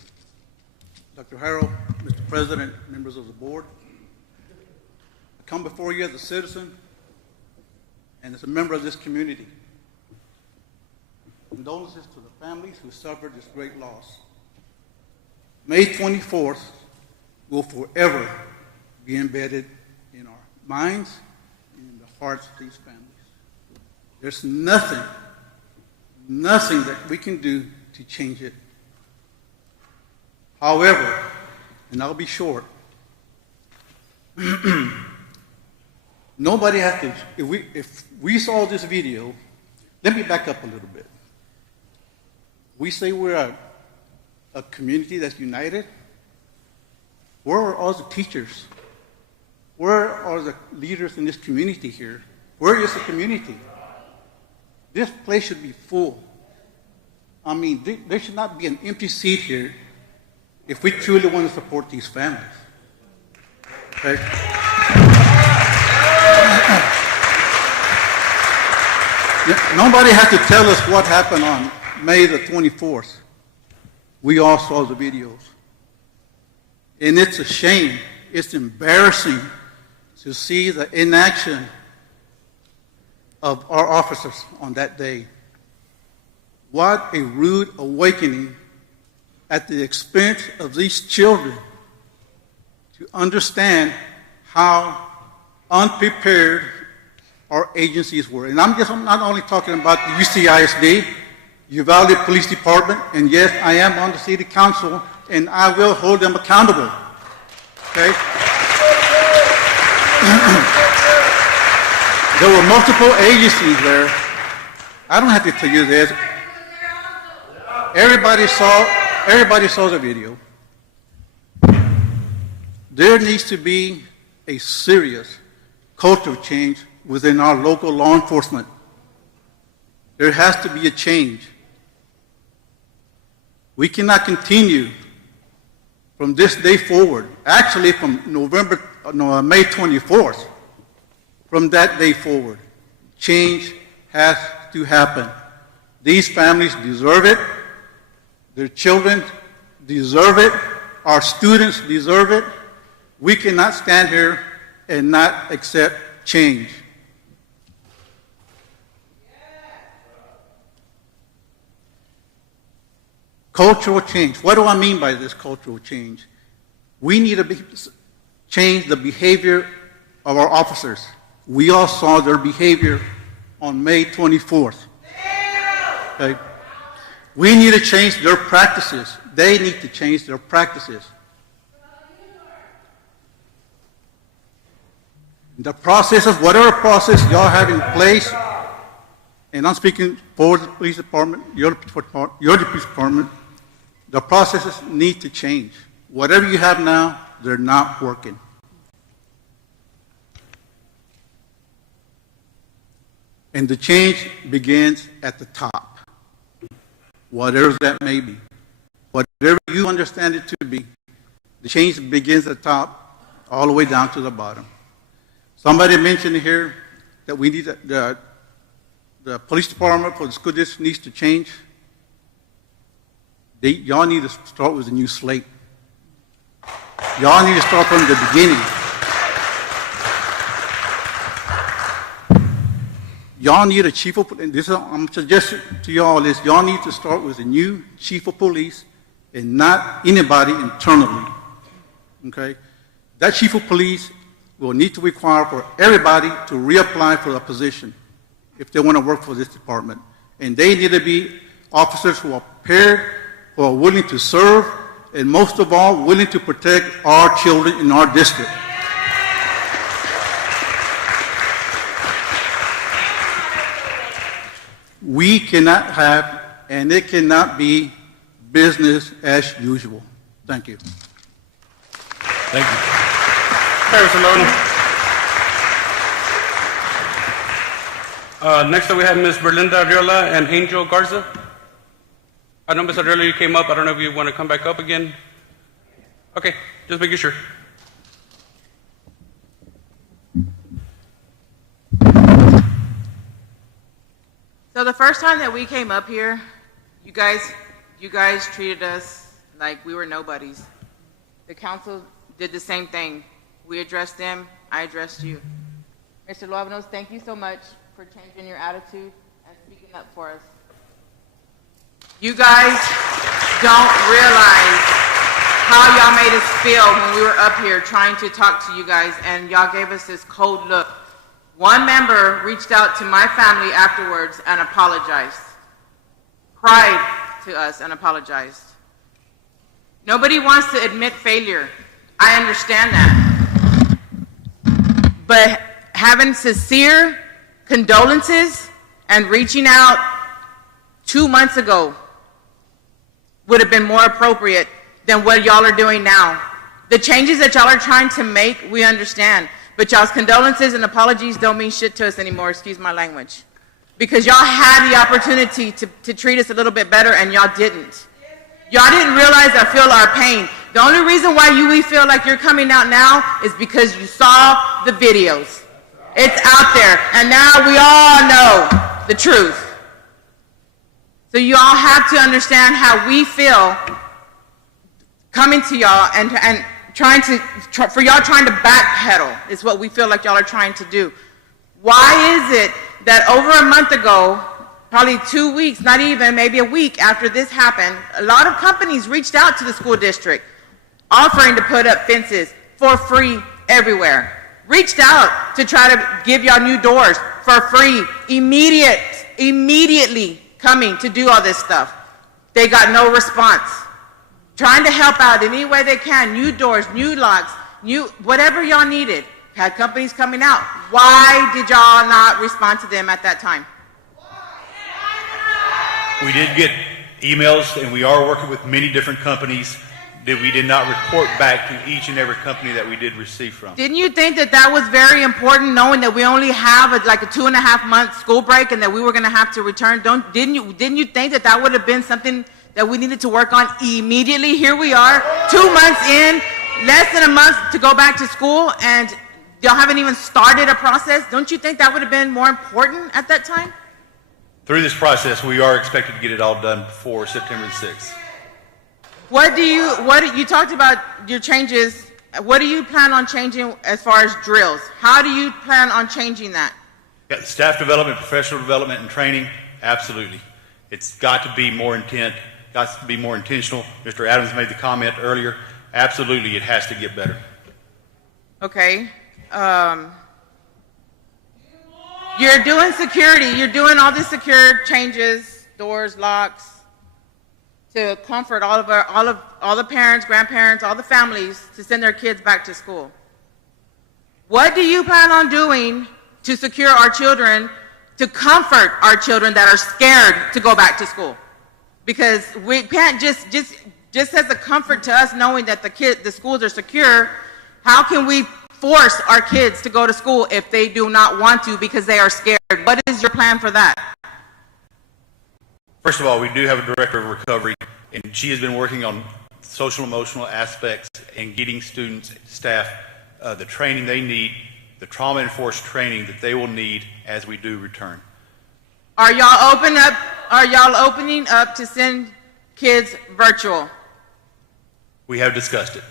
Dr. Harrell, Mr. President, members of the board, I come before you as a citizen and as a member of this community. Condolences to the families who suffered this great loss. May 24th will forever be embedded in our minds and in the hearts of these families. There's nothing that we can do to change it. However, and I'll be short, nobody has to, if we saw this video, let me back up a little bit. We say we're a community that's united. Where are all the teachers? Where are the leaders in this community here? Where is the community? This place should be full. I mean, there should not be an empty seat here if we truly want to support these families. Okay? Nobody has to tell us what happened on May the 24th. We all saw the videos. And it's a shame, it's embarrassing to see the inaction of our officers on that day. What a rude awakening at the expense of these children to understand how unprepared our agencies were. And I'm not only talking about the UCISD, Uvalde Police Department, and yes, I am on the city council, and I will hold them accountable. Okay? There were multiple agencies there. I don't have to tell you this. Everybody saw the video. There needs to be a serious cultural change within our local law enforcement. There has to be a change. We cannot continue from this day forward, actually from May 24th, from that day forward. Change has to happen. These families deserve it. Their children deserve it. Our students deserve it. We cannot stand here and not accept change. Cultural change. What do I mean by this cultural change? We need to change the behavior of our officers. We all saw their behavior on May 24th. Okay? We need to change their practices. They need to change their practices. The processes, whatever process y'all have in place, and I'm speaking for the police department, your police department, the processes need to change. Whatever you have now, they're not working. And the change begins at the top, whatever that may be. Whatever you understand it to be, the change begins at the top, all the way down to the bottom. Somebody mentioned here that we need the police department for the school district needs to change. Y'all need to start with a new slate. Y'all need to start from the beginning. Y'all need a chief of police, and this is, I'm suggesting to y'all is y'all need to start with a new chief of police and not anybody internally. Okay? That chief of police will need to require for everybody to reapply for a position if they want to work for this department. And they need to be officers who are prepared, who are willing to serve, and most of all, willing to protect our children in our district. we cannot have, and it cannot be business as usual. Thank you. Thank you. Mr. Lono. Next up, we have Ms. Berlinda Arriola and Angel Garza. I know, Ms. Arriola, you came up. I don't know if you want to come back up again. Okay, just making sure. So the first time that we came up here, you guys treated us like we were nobodies. The council did the same thing. We addressed them, I addressed you. Mr. Luavenos, thank you so much for changing your attitude and speaking up for us. You guys don't realize how y'all made us feel when we were up here trying to talk to you guys, and y'all gave us this cold look. One member reached out to my family afterwards and apologized. Cried to us and apologized. Nobody wants to admit failure. I understand that. But having sincere condolences and reaching out 2 months ago would have been more appropriate than what y'all are doing now. The changes that y'all are trying to make, we understand. But y'all's condolences and apologies don't mean shit to us anymore, excuse my language. Because y'all had the opportunity to treat us a little bit better and y'all didn't. Y'all didn't realize or feel our pain. The only reason why we feel like you're coming out now is because you saw the videos. It's out there, and now we all know the truth. So you all have to understand how we feel coming to y'all and for y'all trying to backpedal is what we feel like y'all are trying to do. Why is it that over a month ago, probably 2 weeks, not even, maybe a week after this happened, a lot of companies reached out to the school district offering to put up fences for free everywhere. Reached out to try to give y'all new doors for free, immediately coming to do all this stuff. They got no response. Trying to help out in any way they can, new doors, new locks, whatever y'all needed. Had companies coming out. Why did y'all not respond to them at that time? We did get emails, and we are working with many different companies that we did not report back to each and every company that we did receive from. Didn't you think that that was very important, knowing that we only have like a 2.5 month school break and that we were going to have to return? Didn't you think that that would have been something that we needed to work on immediately? Here we are, 2 months in, less than a month to go back to school, and y'all haven't even started a process. Don't you think that would have been more important at that time? Through this process, we are expected to get it all done before September the 6th. You talked about your changes. What do you plan on changing as far as drills? How do you plan on changing that? Yeah, staff development, professional development, and training, absolutely. It's got to be more intentional. Mr. Adams made the comment earlier. Absolutely, it has to get better. Okay. You're doing security. You're doing all the secure changes, doors, locks, to comfort all the parents, grandparents, all the families to send their kids back to school. What do you plan on doing to secure our children, to comfort our children that are scared to go back to school? Because we can't just as a comfort to us knowing that the schools are secure, how can we force our kids to go to school if they do not want to because they are scared? What is your plan for that? First of all, we do have a director of recovery, and she has been working on social emotional aspects and getting students, staff, the training they need, the trauma-enforced training that they will need as we do return. Are y'all opening up to send kids virtual? We have discussed it.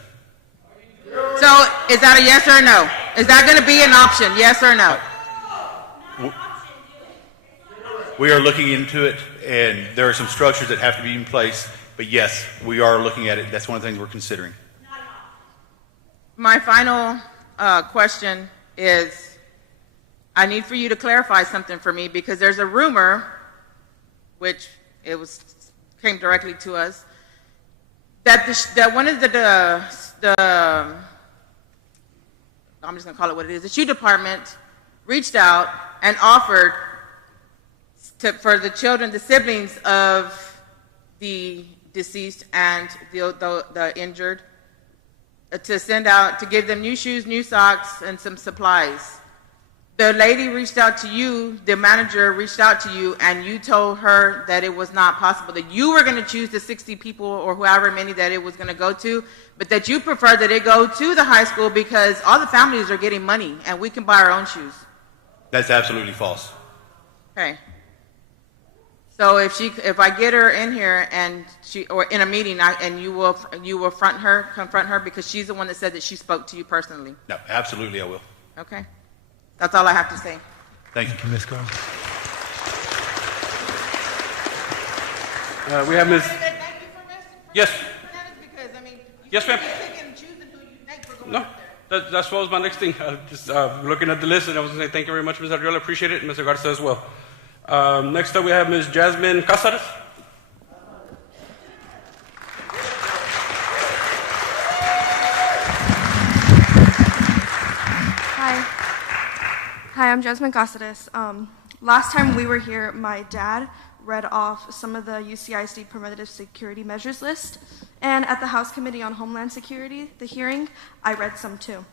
So is that a yes or a no? Is that going to be an option, yes or no? We are looking into it, and there are some structures that have to be in place, but yes, we are looking at it. That's one of the things we're considering. My final question is, I need for you to clarify something for me, because there's a rumor, which came directly to us, that one of the I'm just going to call it what it is, the shoe department reached out and offered for the children, the siblings of the deceased and the injured, to send out, to give them new shoes, new socks, and some supplies. The lady reached out to you, the manager reached out to you, and you told her that it was not possible, that you were going to choose the 60 people or however many that it was going to go to, but that you prefer that it go to the high school because all the families are getting money and we can buy our own shoes. That's absolutely false. Okay. So if I get her in here and or in a meeting, and you will confront her because she's the one that said that she spoke to you personally. No, absolutely I will. Okay. That's all I have to say. Thank you. Ms. Carr. We have Ms. Yes. Yes, ma'am. No, that's what was my next thing. Just looking at the list, and I was going to say thank you very much, Ms. Arriola. Appreciate it, and Mr. Garza as well. Next up, we have Ms. Jasmine Cáceres. Hi, I'm Jasmine Cáceres. Last time we were here, my dad read off some of the UCISD preventative security measures list, and at the House Committee on Homeland Security, the hearing, I read some too.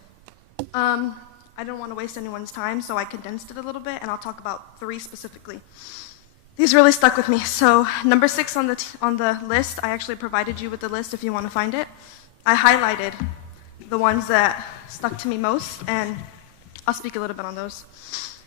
I didn't want to waste anyone's time, so I condensed it a little bit, and I'll talk about 3 specifically. These really stuck with me. So number 6 on the list, I actually provided you with the list if you want to find it. I highlighted the ones that stuck to me most, and I'll speak a little bit on those.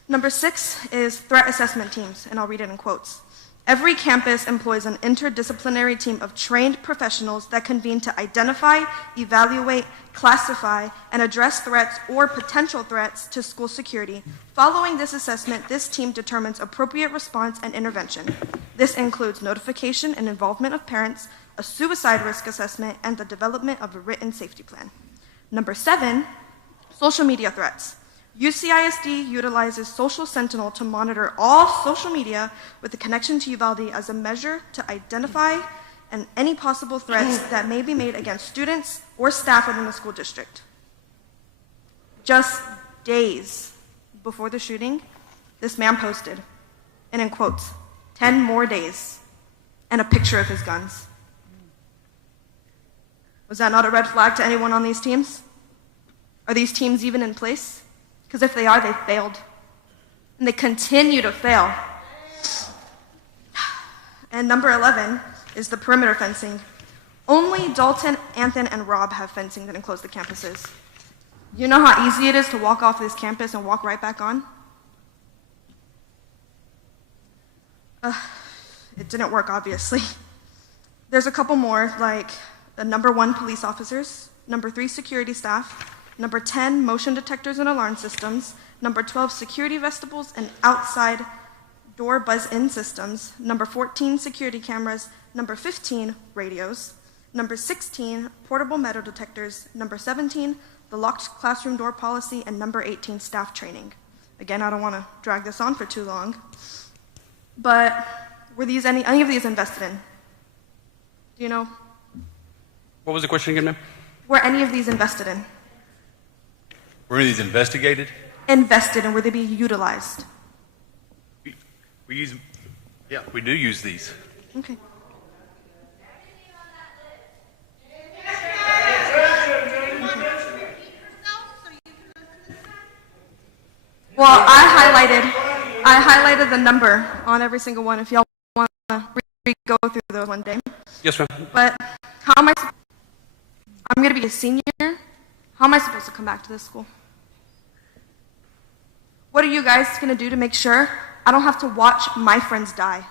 Number 6 is threat assessment teams, and I'll read it in quotes. Every campus employs an interdisciplinary team of trained professionals that convene to identify, evaluate, classify, and address threats or potential threats to school security. Following this assessment, this team determines appropriate response and intervention. This includes notification and involvement of parents, a suicide risk assessment, and the development of a written safety plan. Number 7, social media threats. UCISD utilizes Social Sentinel to monitor all social media with a connection to Uvalde as a measure to identify any possible threats that may be made against students or staff within the school district. Just days before the shooting, this man posted, and in quotes, 10 more days, and a picture of his guns. Was that not a red flag to anyone on these teams? Are these teams even in place? Because if they are, they failed. And they continue to fail. And number 11 is the perimeter fencing. Only Dalton, Anthony, and Robb have fencing that enclose the campuses. You know how easy it is to walk off this campus and walk right back on? It didn't work, obviously. There's a couple more, like number 1, police officers, number 3, security staff, number 10, motion detectors and alarm systems, number 12, security vestibules and outside door buzz-in systems, number 14, security cameras, number 15, radios, number 16, portable metal detectors, number 17, the locked classroom door policy, and number 18, staff training. Again, I don't want to drag this on for too long, but were these any of these invested in? Do you know? What was the question again, ma'am? Were any of these invested in? Were any of these investigated? Invested, and were they being utilized? We use, yeah, we do use these. Okay. Well, I highlighted the number on every single one if y'all want to go through those one day. Yes, ma'am. But how am I'm going to be a senior. How am I supposed to come back to this school? What are you guys going to do to make sure I don't have to watch my friends die?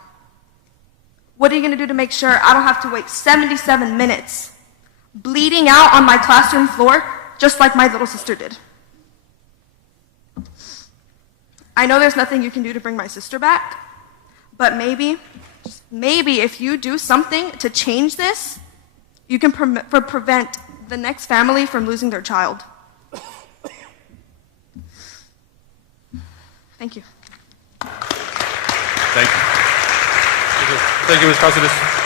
What are you going to do to make sure I don't have to wait 77 minutes bleeding out on my classroom floor just like my little sister did? I know there's nothing you can do to bring my sister back, but maybe, just maybe if you do something to change this, you can prevent the next family from losing their child. Thank you. Thank you. Thank you, Ms. Cáceres.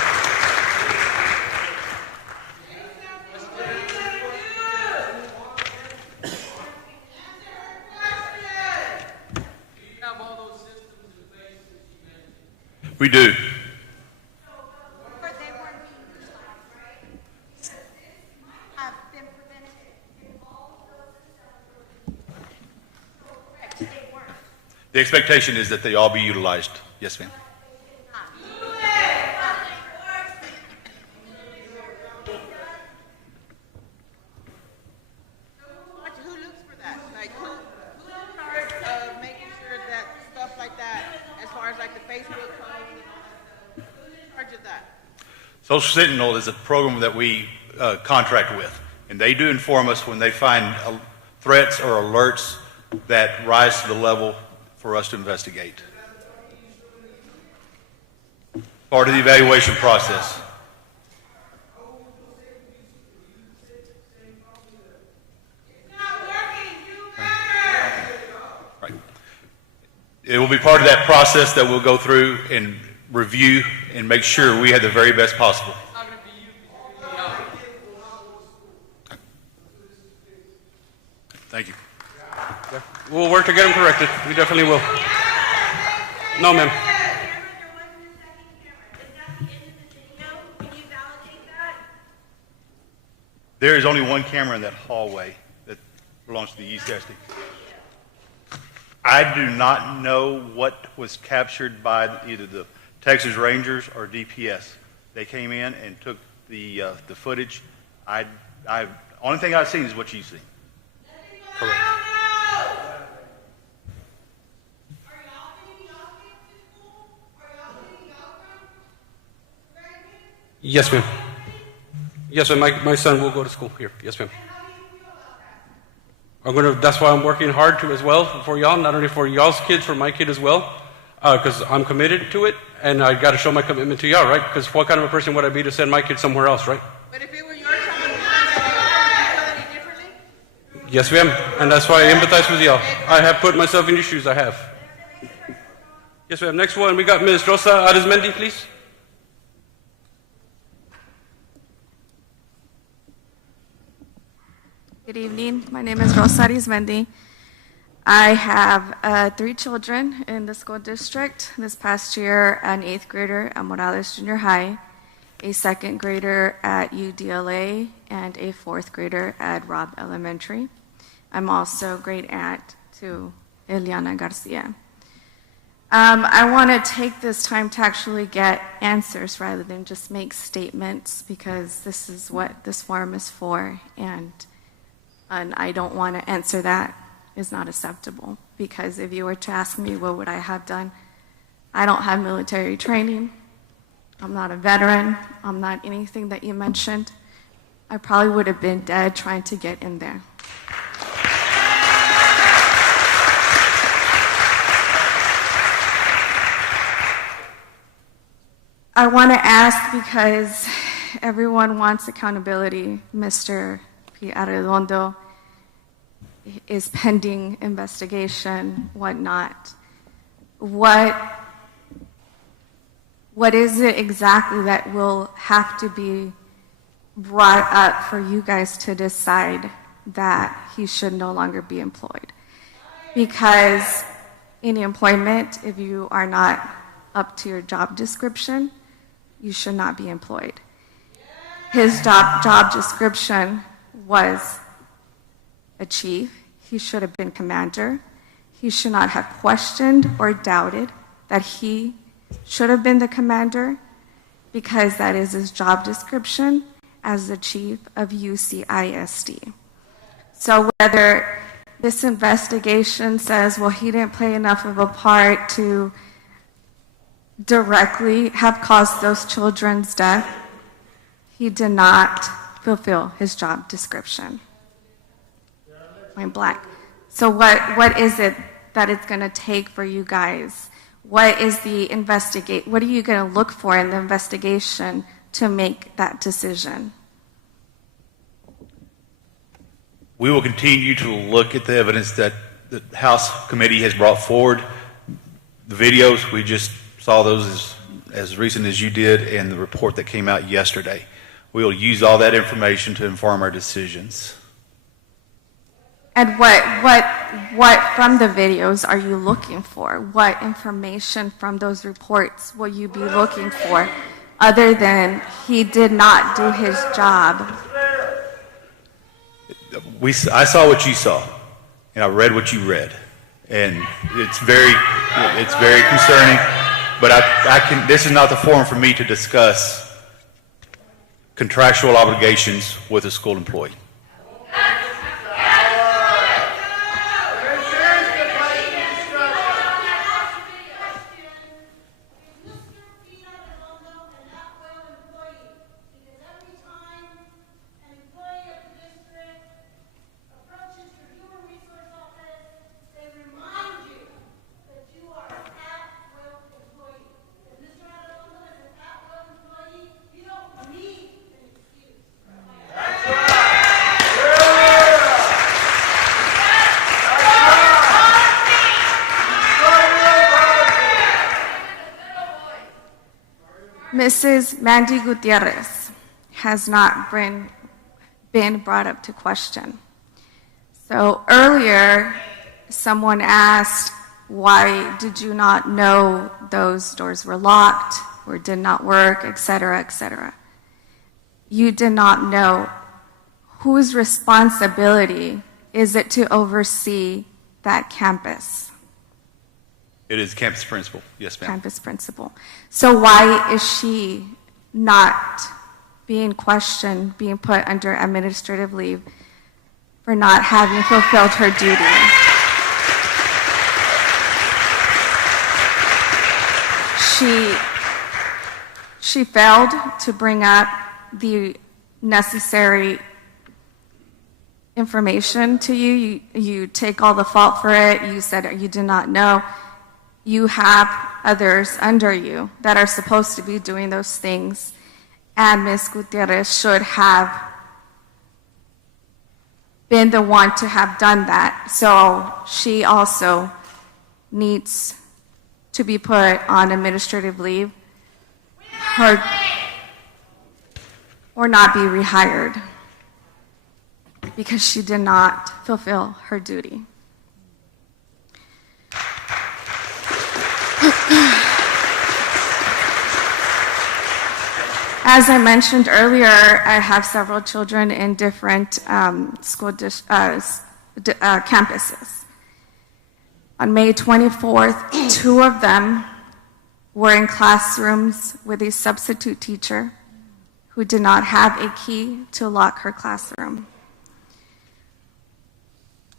We do. The expectation is that they all be utilized. Yes, ma'am. Who looks for that? Like, who's in charge of making sure that stuff like that, as far as like the Facebook posts and all that stuff, who's in charge of that? Social Sentinel is a program that we contract with, and they do inform us when they find threats or alerts that rise to the level for us to investigate. Part of the evaluation process. Right. It will be part of that process that we'll go through and review and make sure we have the very best possible. Thank you. We'll work to get them corrected. We definitely will. No, ma'am. There is only one camera in that hallway that belongs to the CISD. I do not know what was captured by either the Texas Rangers or DPS. They came in and took the footage. Only thing I've seen is what you've seen. Correct. Yes, ma'am. Yes, ma'am. My son will go to school here. Yes, ma'am. That's why I'm working hard to as well for y'all, not only for y'all's kids, for my kid as well, because I'm committed to it, and I got to show my commitment to y'all, right? Because what kind of a person would I be to send my kid somewhere else, right? But if it were your child, would you feel any differently? Yes, ma'am. And that's why I empathize with y'all. I have put myself in your shoes. I have. Yes, ma'am. Next one, we got Ms. Rosa Arizmendi, please. Good evening. My name is Rosa Arizmendi. I have 3 children in the school district. This past year, an 8th grader at Morales Junior High, a 2nd grader at UDLA, and a 4th grader at Robb Elementary. I'm also great aunt to Eliana Garcia. I want to take this time to actually get answers rather than just make statements, because this is what this forum is for, and I don't want to answer that is not acceptable, because if you were to ask me what would I have done, I don't have military training. I'm not a veteran. I'm not anything that you mentioned. I probably would have been dead trying to get in there. I want to ask, because everyone wants accountability. Mr. P. Arredondo is pending investigation, whatnot. What is it exactly that will have to be brought up for you guys to decide that he should no longer be employed? Because in employment, if you are not up to your job description, you should not be employed. His job description was a chief. He should have been commander. He should not have questioned or doubted that he should have been the commander, because that is his job description as the chief of UCISD. So whether this investigation says, well, he didn't play enough of a part to directly have caused those children's death, he did not fulfill his job description. Point blank. So what is it that it's going to take for you guys? What is the what are you going to look for in the investigation to make that decision? We will continue to look at the evidence that the House Committee has brought forward. The videos, we just saw those as recent as you did, and the report that came out yesterday. We will use all that information to inform our decisions. And what from the videos are you looking for? What information from those reports will you be looking for other than he did not do his job? I saw what you saw, and I read what you read, and it's very concerning. But this is not the forum for me to discuss contractual obligations with a school employee. Mrs. Mandy Gutierrez has not been brought up to question. So earlier, someone asked, why did you not know those doors were locked or did not work, etc., etc. You did not know. Whose responsibility is it to oversee that campus? It is campus principal. Yes, ma'am. Campus principal. So why is she not being questioned, being put under administrative leave for not having fulfilled her duty? She failed to bring up the necessary information to you. You take all the fault for it. You said you did not know. You have others under you that are supposed to be doing those things. And Ms. Gutierrez should have been the one to have done that. So she also needs to be put on administrative leave or not be rehired because she did not fulfill her duty. As I mentioned earlier, I have several children in different campuses. On May 24th, 2 of them were in classrooms with a substitute teacher who did not have a key to lock her classroom.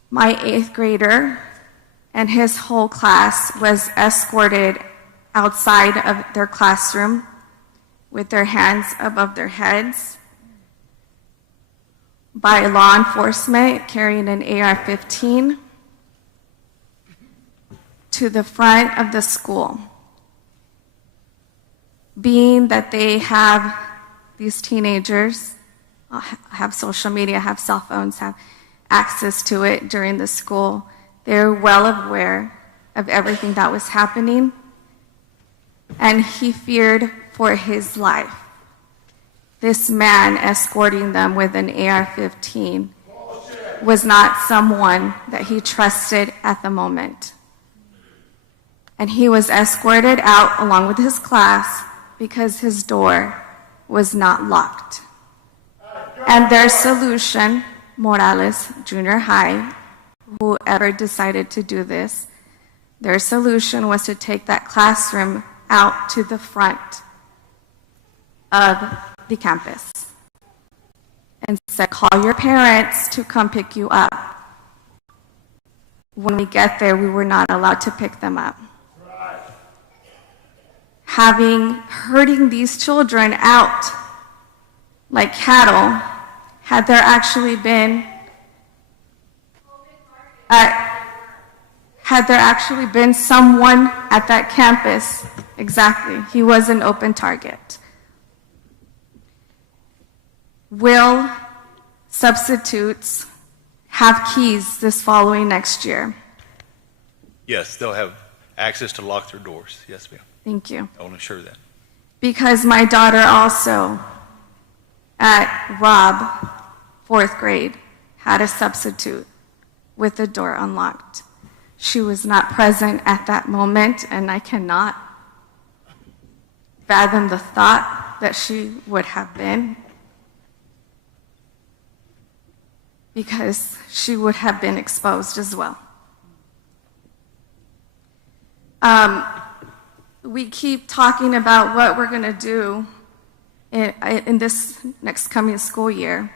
My 8th grader and his whole class was escorted outside of their classroom with their hands above their heads by law enforcement carrying an AR-15 to the front of the school. Being that they have, these teenagers have social media, have cell phones, have access to it during the school, they're well aware of everything that was happening, and he feared for his life. This man escorting them with an AR-15 was not someone that he trusted at the moment. And he was escorted out along with his class because his door was not locked. And their solution, Morales Junior High, whoever decided to do this, their solution was to take that classroom out to the front of the campus and said, call your parents to come pick you up. When we get there, we were not allowed to pick them up. Herding these children out like cattle, had there actually been someone at that campus, exactly, he was an open target. Will substitutes have keys this following next year? Yes, they'll have access to lock their doors. Yes, ma'am. Thank you. I will ensure that. Because my daughter also, at Robb, 4th grade, had a substitute with the door unlocked. She was not present at that moment, and I cannot fathom the thought that she would have been, because she would have been exposed as well. We keep talking about what we're going to do in this next coming school year.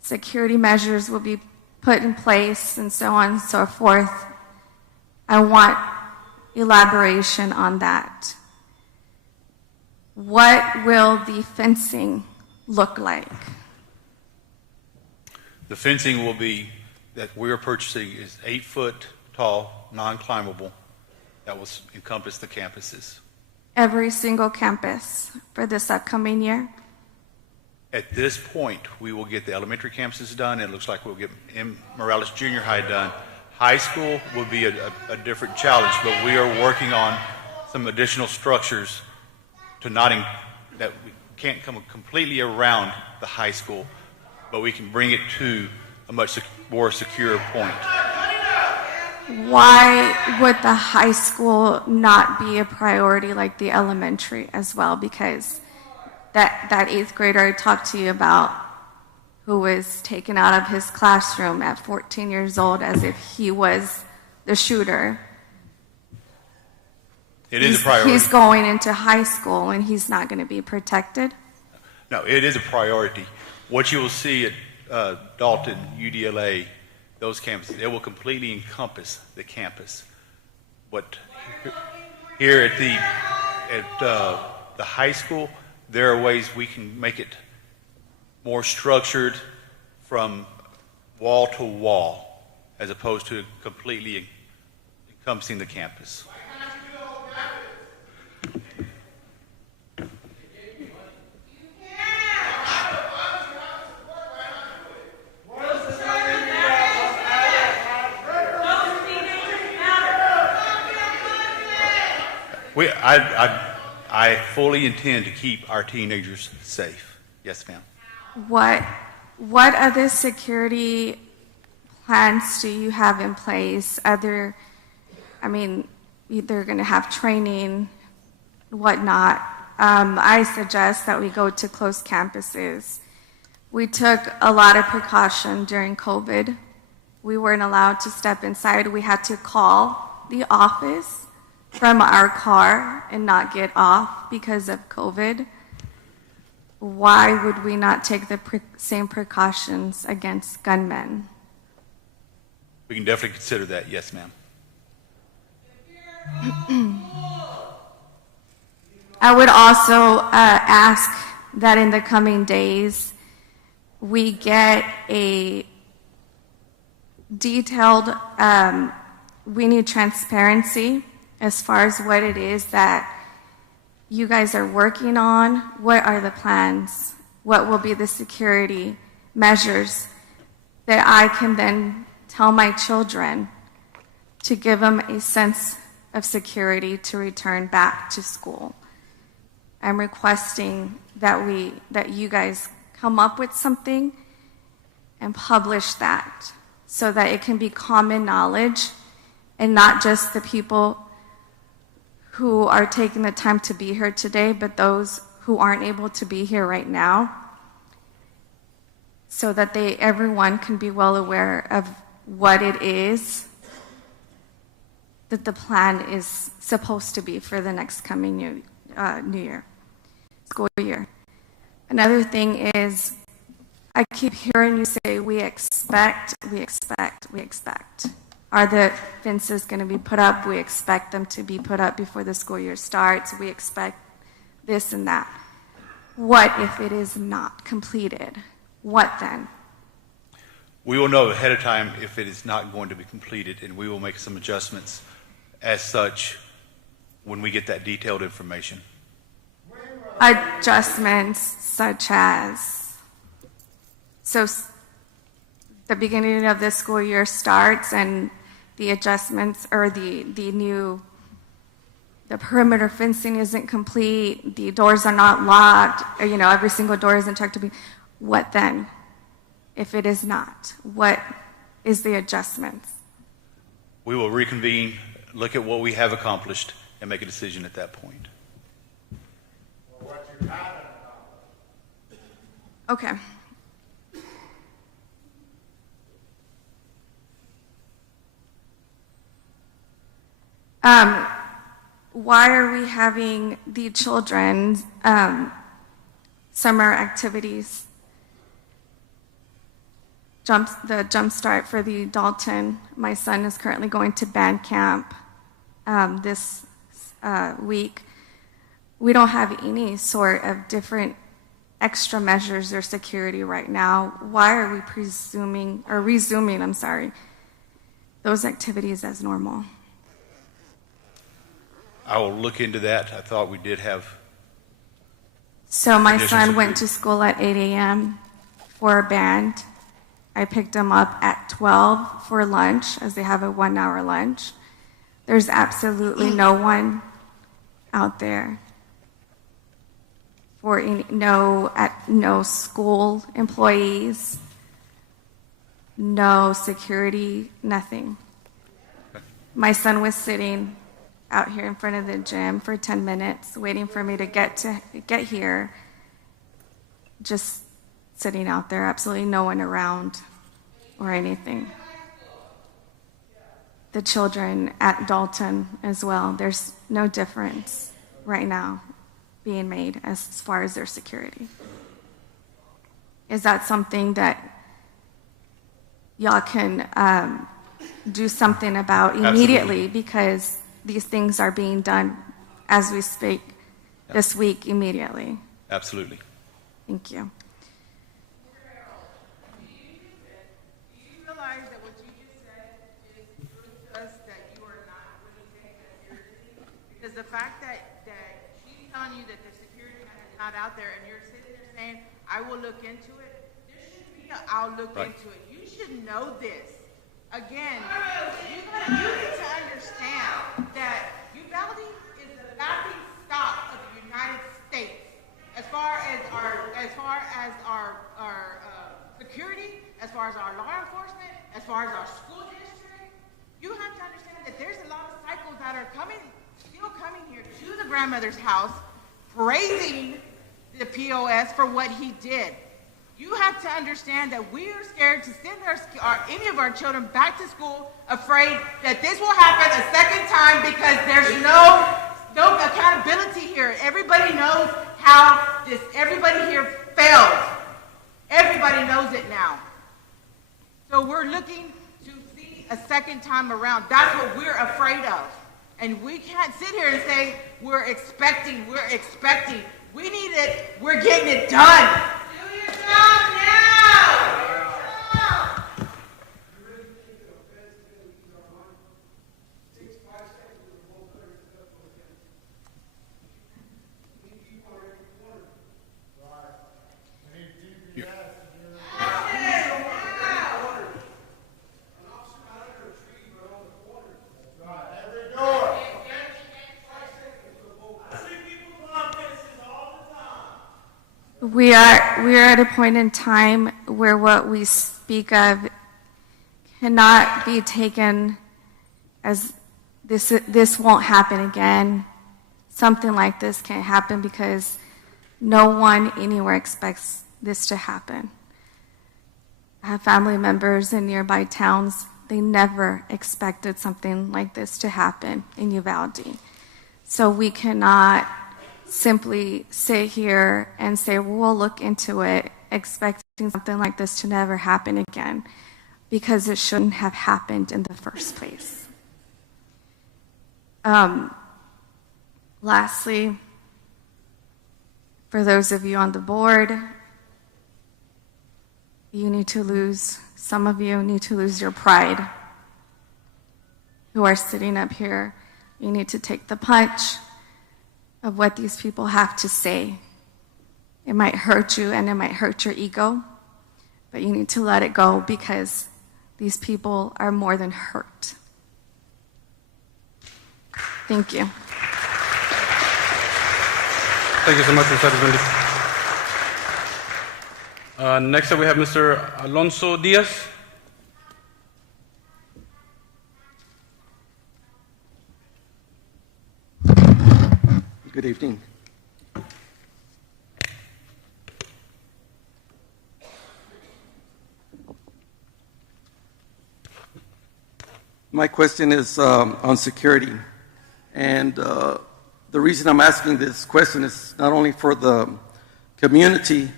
Security measures will be put in place and so on and so forth. I want elaboration on that. What will the fencing look like? The fencing will be, that we're purchasing is 8 foot tall, non-climbable, that will encompass the campuses. Every single campus for this upcoming year? At this point, we will get the elementary campuses done. It looks like we'll get Morales Junior High done. High school will be a different challenge, but we are working on some additional structures to that we can't come completely around the high school, but we can bring it to a much more secure point. Why would the high school not be a priority like the elementary as well? Because that 8th grader I talked to you about, who was taken out of his classroom at 14 years old as if he was the shooter. It is a priority. He's going into high school and he's not going to be protected? No, it is a priority. What you will see at Dalton, UDLA, those campuses, it will completely encompass the campus. But here at the high school, there are ways we can make it more structured from wall to wall, as opposed to completely encompassing the campus. I fully intend to keep our teenagers safe. Yes, ma'am. What other security plans do you have in place? Either going to have training, whatnot. I suggest that we go to closed campuses. We took a lot of precaution during COVID. We weren't allowed to step inside. We had to call the office from our car and not get off because of COVID. Why would we not take the same precautions against gunmen? We can definitely consider that, yes, ma'am. I would also ask that in the coming days we get a detailed, we need transparency as far as what it is that you guys are working on. What are the plans? What will be the security measures that I can then tell my children to give them a sense of security to return back to school? I'm requesting that you guys come up with something and publish that so that it can be common knowledge and not just the people who are taking the time to be here today, but those who aren't able to be here right now, so that everyone can be well aware of what it is that the plan is supposed to be for the next coming school year. Another thing is, I keep hearing you say, we expect. Are the fences going to be put up? We expect them to be put up before the school year starts. We expect this and that. What if it is not completed? What then? We will know ahead of time if it is not going to be completed, and we will make some adjustments as such when we get that detailed information. Adjustments such as, so the beginning of the school year starts and the adjustments or the perimeter fencing isn't complete, the doors are not locked, or, every single door isn't checked to be, what then? If it is not, what is the adjustments? We will reconvene, look at what we have accomplished, and make a decision at that point. Okay. Why are we having the children's summer activities? The jump start for the Dalton. My son is currently going to band camp this week. We don't have any sort of different extra measures or security right now. Why are we resuming those activities as normal? I will look into that. I thought we did have. So my additional son security. went to school at 8 a.m. for a band. I picked him up at 12 for lunch, as they have a 1-hour lunch. There's absolutely no one out there for no school employees, no security, nothing. My son was sitting out here in front of the gym for 10 minutes, waiting for me to get here, just sitting out there, absolutely no one around or anything. The children at Dalton as well, there's no difference right now being made as far as their security. Is that something that y'all can do something about immediately? Absolutely. Because these things are being done as we speak this week immediately. Absolutely. Thank you. Do you realize that what you just said is proof to us that you are not really taking that seriously? Because the fact that she's telling you that the security man is not out there and you're sitting there saying, I will look into it, there shouldn't be a I'll look Right. into it. You should know this. Again, you need to understand that Uvalde is the laughing stock of the United States as far as our security, as far as our law enforcement, as far as our school district. You have to understand that there's a lot of cycles that are still coming here to the grandmother's house, praising the POS for what he did. You have to understand that we are scared to send any of our children back to school, afraid that this will happen a second time because there's no accountability here. Everybody knows everybody here failed. Everybody knows it now. So we're looking to see a second time around. That's what we're afraid of. And we can't sit here and say, we're expecting. We need it, we're getting it done. Do your job now! We are at a point in time where what we speak of cannot be taken as this won't happen again. Something like this can't happen because no one anywhere expects this to happen. I have family members in nearby towns. They never expected something like this to happen in Uvalde. So we cannot simply sit here and say, well, we'll look into it, expecting something like this to never happen again, because it shouldn't have happened in the first place. Lastly, for those of you on the board, some of you need to lose your pride who are sitting up here. You need to take the punch of what these people have to say. It might hurt you and it might hurt your ego, but you need to let it go because these people are more than hurt. Thank you. Thank you so much, Ms. Wendy. Next up, we have Mr. Alonso Diaz. Good evening. My question is on security. And the reason I'm asking this question is not only for the community,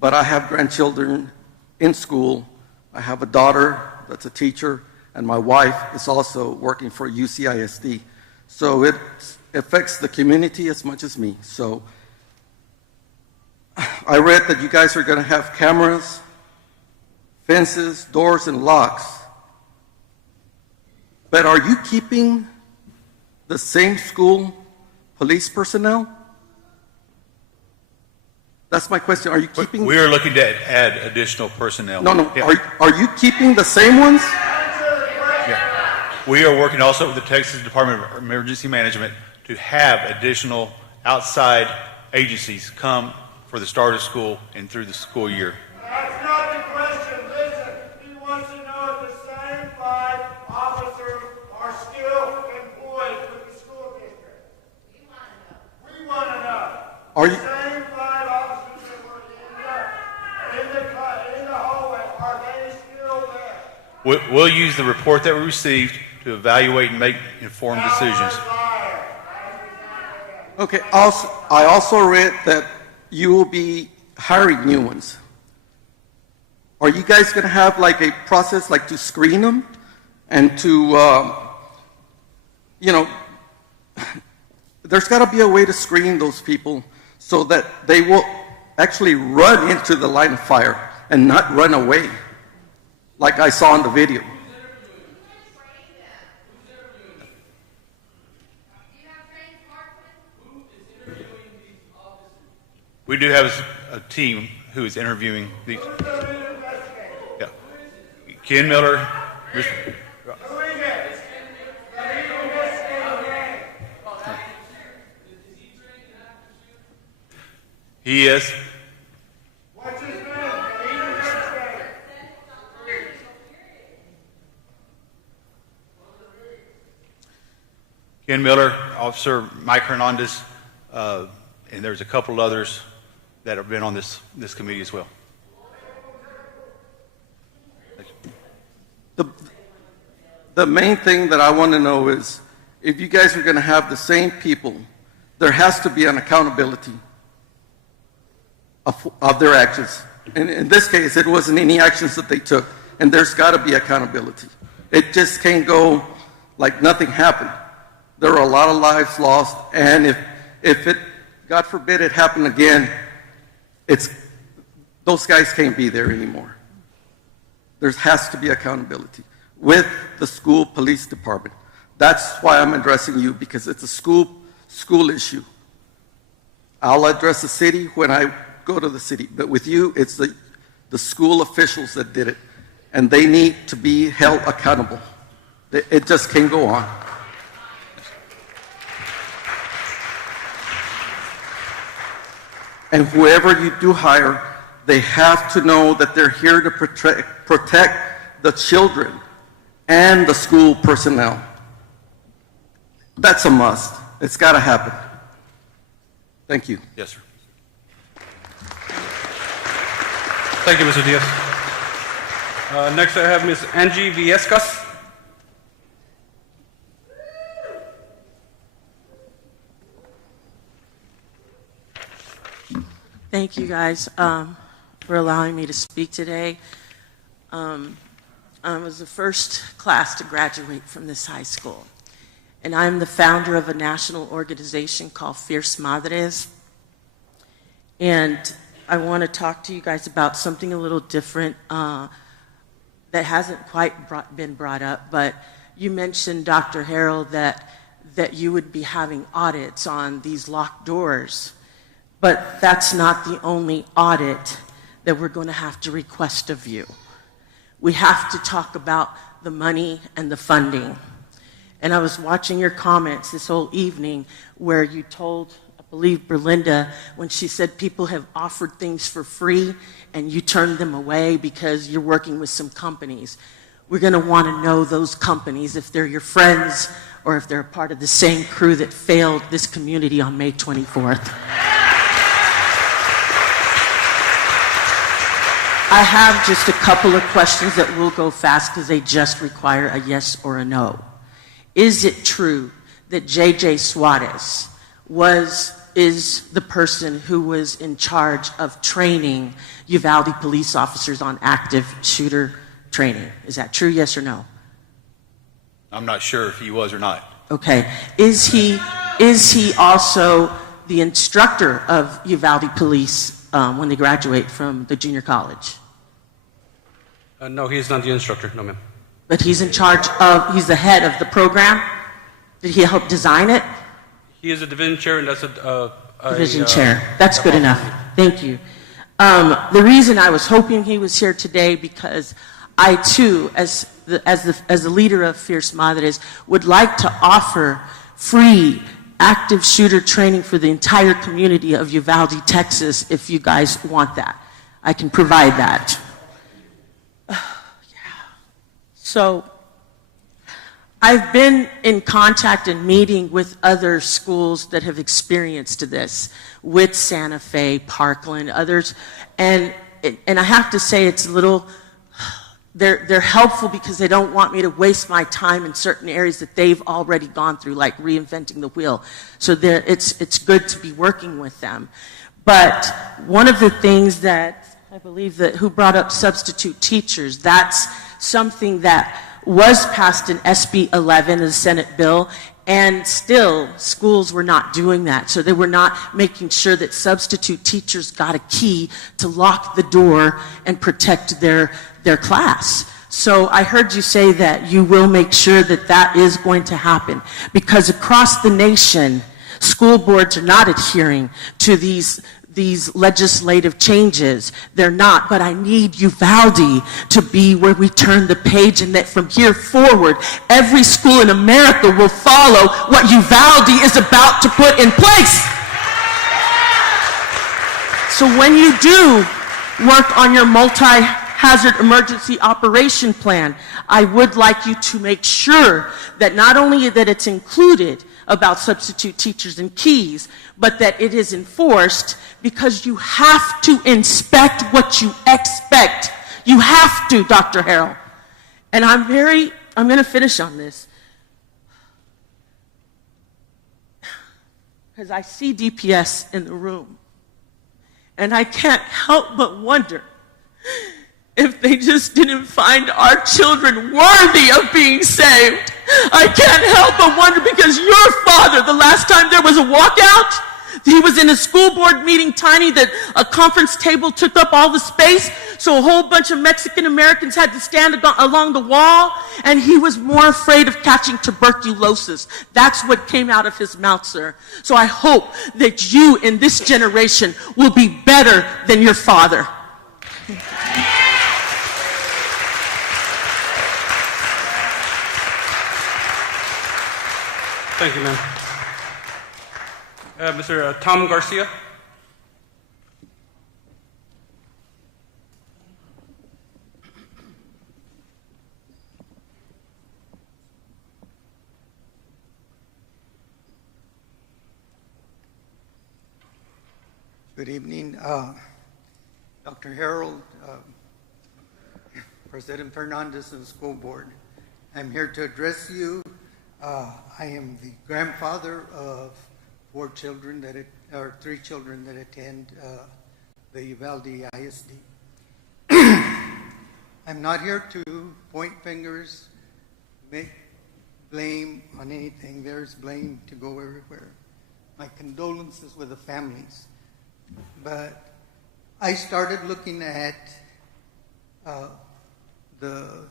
but I have grandchildren in school. I have a daughter that's a teacher, and my wife is also working for UCISD. So it affects the community as much as me. So I read that you guys are going to have cameras, fences, doors, and locks. But are you keeping the same school police personnel? That's my question. Are you keeping? We are looking to add additional personnel. No. Yeah. Are you keeping the same ones? Yeah. We are working also with the Texas Department of Emergency Management to have additional outside agencies come for the start of school and through the school year. That's not the question. Listen, he wants to know if the same 5 officers are still employed with the school district. We want to know. Are you? The same 5 officers that were in the hallway, are they still there? We'll use the report that we received to evaluate and make informed decisions. Okay. I also read that you will be hiring new ones. Are you guys going to have like a process like to screen them and to, there's got to be a way to screen those people so that they will actually run into the line of fire and not run away like I saw in the video. We do have a team who is interviewing these. Yeah. Ken Miller. He is. What's his name? Ken Miller, Officer Mike Hernandez, and there's a couple others that have been on this committee as well. The main thing that I want to know is if you guys are going to have the same people, there has to be an accountability of their actions. And in this case, it wasn't any actions that they took, and there's got to be accountability. It just can't go like nothing happened. There are a lot of lives lost, and if it, God forbid, it happened again, those guys can't be there anymore. There has to be accountability with the school police department. That's why I'm addressing you, because it's a school issue. I'll address the city when I go to the city, but with you, it's the school officials that did it, and they need to be held accountable. It just can't go on. And whoever you do hire, they have to know that they're here to protect the children and the school personnel. That's a must. It's got to happen. Thank you. Yes, sir. Thank you, Mr. Diaz. Next, I have Ms. Angie Viescas. Thank you guys for allowing me to speak today. I was the first class to graduate from this high school, and I'm the founder of a national organization called Fierce Madres. And I want to talk to you guys about something a little different that hasn't quite been brought up, but you mentioned, Dr. Harrell, that you would be having audits on these locked doors. But that's not the only audit that we're going to have to request of you. We have to talk about the money and the funding. And I was watching your comments this whole evening where you told, I believe, Berlinda, when she said people have offered things for free and you turned them away because you're working with some companies. We're going to want to know those companies, if they're your friends or if they're a part of the same crew that failed this community on May 24th. I have just a couple of questions that will go fast because they just require a yes or a no. Is it true that J.J. Suarez is the person who was in charge of training Uvalde police officers on active shooter training? Is that true, yes or no? I'm not sure if he was or not. Okay. Is he also the instructor of Uvalde police when they graduate from the junior college? No, he is not the instructor. No, ma'am. But he's in charge of, he's the head of the program? Did he help design it? He is a division chair, and that's Division chair. That's good enough. Thank you. The reason I was hoping he was here today because I too, as the leader of Fierce Madres, would like to offer free active shooter training for the entire community of Uvalde, Texas, if you guys want that. I can provide that. So I've been in contact and meeting with other schools that have experienced this, with Santa Fe, Parkland, others, and I have to say it's a little, they're helpful because they don't want me to waste my time in certain areas that they've already gone through, like reinventing the wheel. So it's good to be working with them. But one of the things that I believe that who brought up substitute teachers, that's something that was passed in SB 11, the Senate bill, and still schools were not doing that. So they were not making sure that substitute teachers got a key to lock the door and protect their class. So I heard you say that you will make sure that that is going to happen, because across the nation, school boards are not adhering to these legislative changes. They're not, but I need Uvalde to be where we turn the page, and that from here forward, every school in America will follow what Uvalde is about to put in place. So when you do work on your multi-hazard emergency operation plan, I would like you to make sure that not only that it's included about substitute teachers and keys, but that it is enforced, because you have to inspect what you expect. You have to, Dr. Harrell. And I'm going to finish on this, because I see DPS in the room, and I can't help but wonder if they just didn't find our children worthy of being saved. I can't help but wonder, because your father, the last time there was a walkout, he was in a school board meeting tiny that a conference table took up all the space, so a whole bunch of Mexican Americans had to stand along the wall, and he was more afraid of catching tuberculosis. That's what came out of his mouth, sir. So I hope that you in this generation will be better than your father. Thank you, ma'am. Mr. Tom Garcia. Good evening, Dr. Harold, President Fernandez, and the school board. I'm here to address you. I am the grandfather of 3 children that attend the Uvalde CISD. I'm not here to point fingers, make blame on anything. There's blame to go everywhere. My condolences with the families. But I started looking at the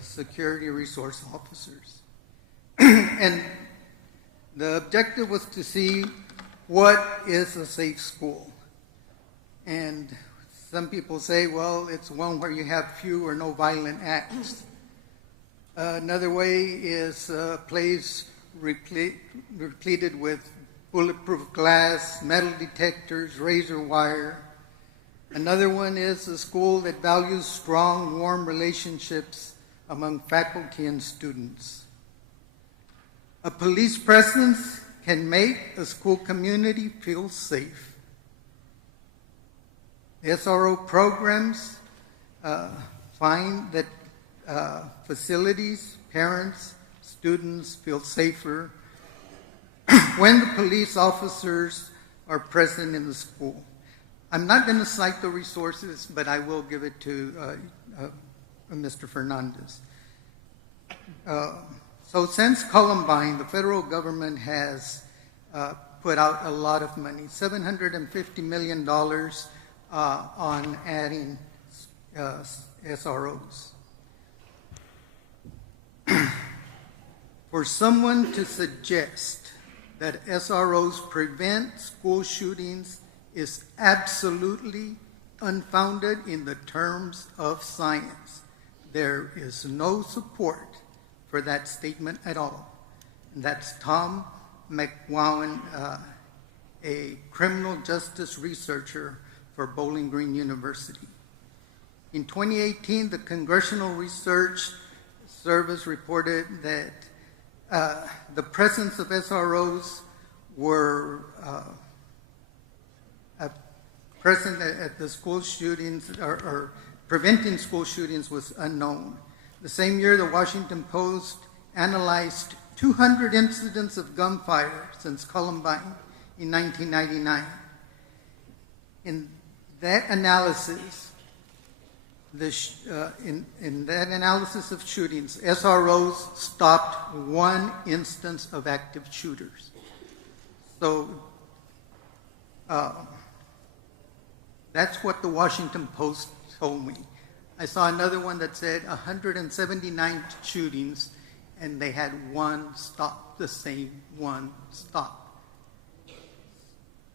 security resource officers. And the objective was to see what is a safe school. And some people say, well, it's one where you have few or no violent acts. Another way is a place repleted with bulletproof glass, metal detectors, razor wire. Another one is a school that values strong, warm relationships among faculty and students. A police presence can make a school community feel safe. SRO programs find that facilities, parents, students feel safer when the police officers are present in the school. I'm not going to cite the resources, but I will give it to Mr. Fernandez. So since Columbine, the federal government has put out a lot of money, $750 million on adding SROs. For someone to suggest that SROs prevent school shootings is absolutely unfounded in the terms of science. There is no support for that statement at all. And that's Tom McGowan, a criminal justice researcher for Bowling Green University. In 2018, the Congressional Research Service reported that the presence of SROs were present at the school shootings, or preventing school shootings was unknown. The same year, the Washington Post analyzed 200 incidents of gunfire since Columbine in 1999. In that analysis, in that analysis of shootings, SROs stopped one instance of active shooters. So that's what the Washington Post told me. I saw another one that said 179 shootings, and they had one stop, the same one stop.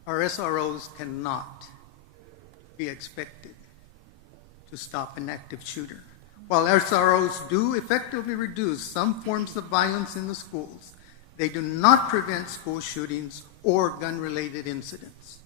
Our SROs cannot be expected to stop an active shooter. While SROs do effectively reduce some forms of violence in the schools, they do not prevent school shootings or gun-related incidents.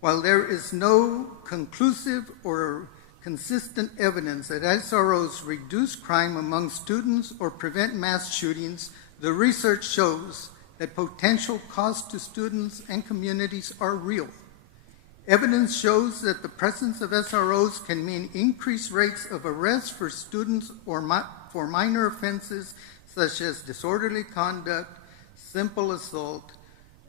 While there is no conclusive or consistent evidence that SROs reduce crime among students or prevent mass shootings, the research shows that potential costs to students and communities are real. Evidence shows that the presence of SROs can mean increased rates of arrest for students or for minor offenses such as disorderly conduct, simple assault,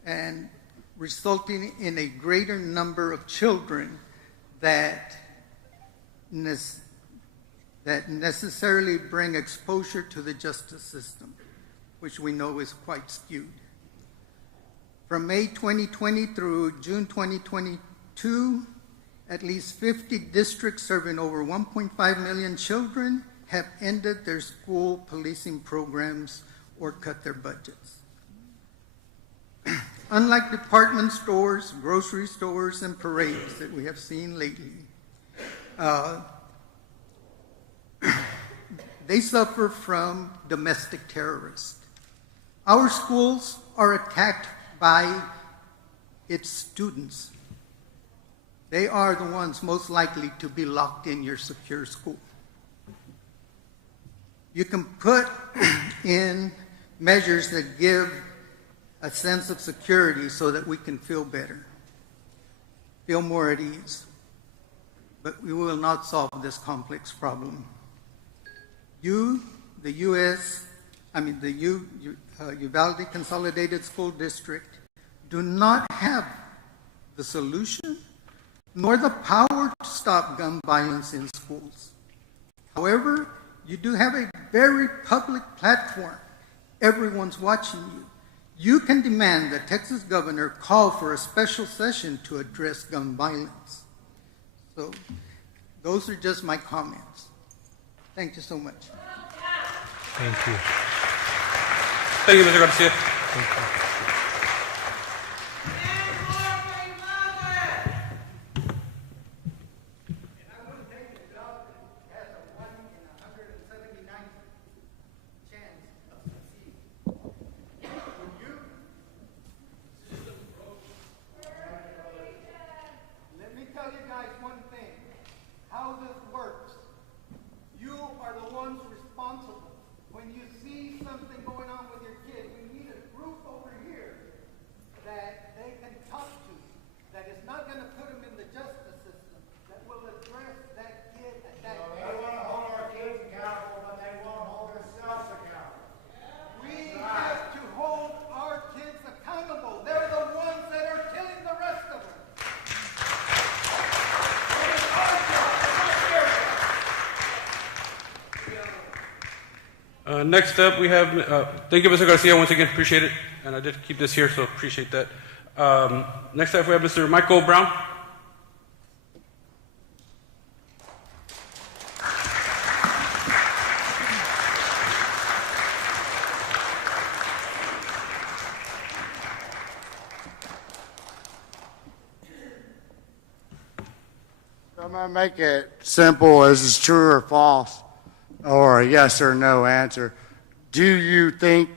and resulting in a greater number of children that necessarily bring exposure to the justice system, which we know is quite skewed. From May 2020 through June 2022, at least 50 districts serving over 1.5 million children have ended their school policing programs or cut their budgets. Unlike department stores, grocery stores, and parades that we have seen lately, they suffer from domestic terrorists. Our schools are attacked by its students. They are the ones most likely to be locked in your secure school. You can put in measures that give a sense of security so that we can feel better, feel more at ease. But we will not solve this complex problem. You, the Uvalde Consolidated School District, do not have the solution nor the power to stop gun violence in schools. However, you do have a very public platform. Everyone's watching you. You can demand that Texas governor call for a special session to address gun violence. So those are just my comments. Thank you so much. Thank you. Thank you, Mr. Garcia. Thank you. Let me tell you guys one thing, how this works. You are the ones responsible Next up, we have, thank you, Mr. Garcia, once again, appreciate it. And I did keep this here, so appreciate that. Next up, we have Mr. Michael Brown. I'm going to make it simple as is true or false, or a yes or no answer. Do you think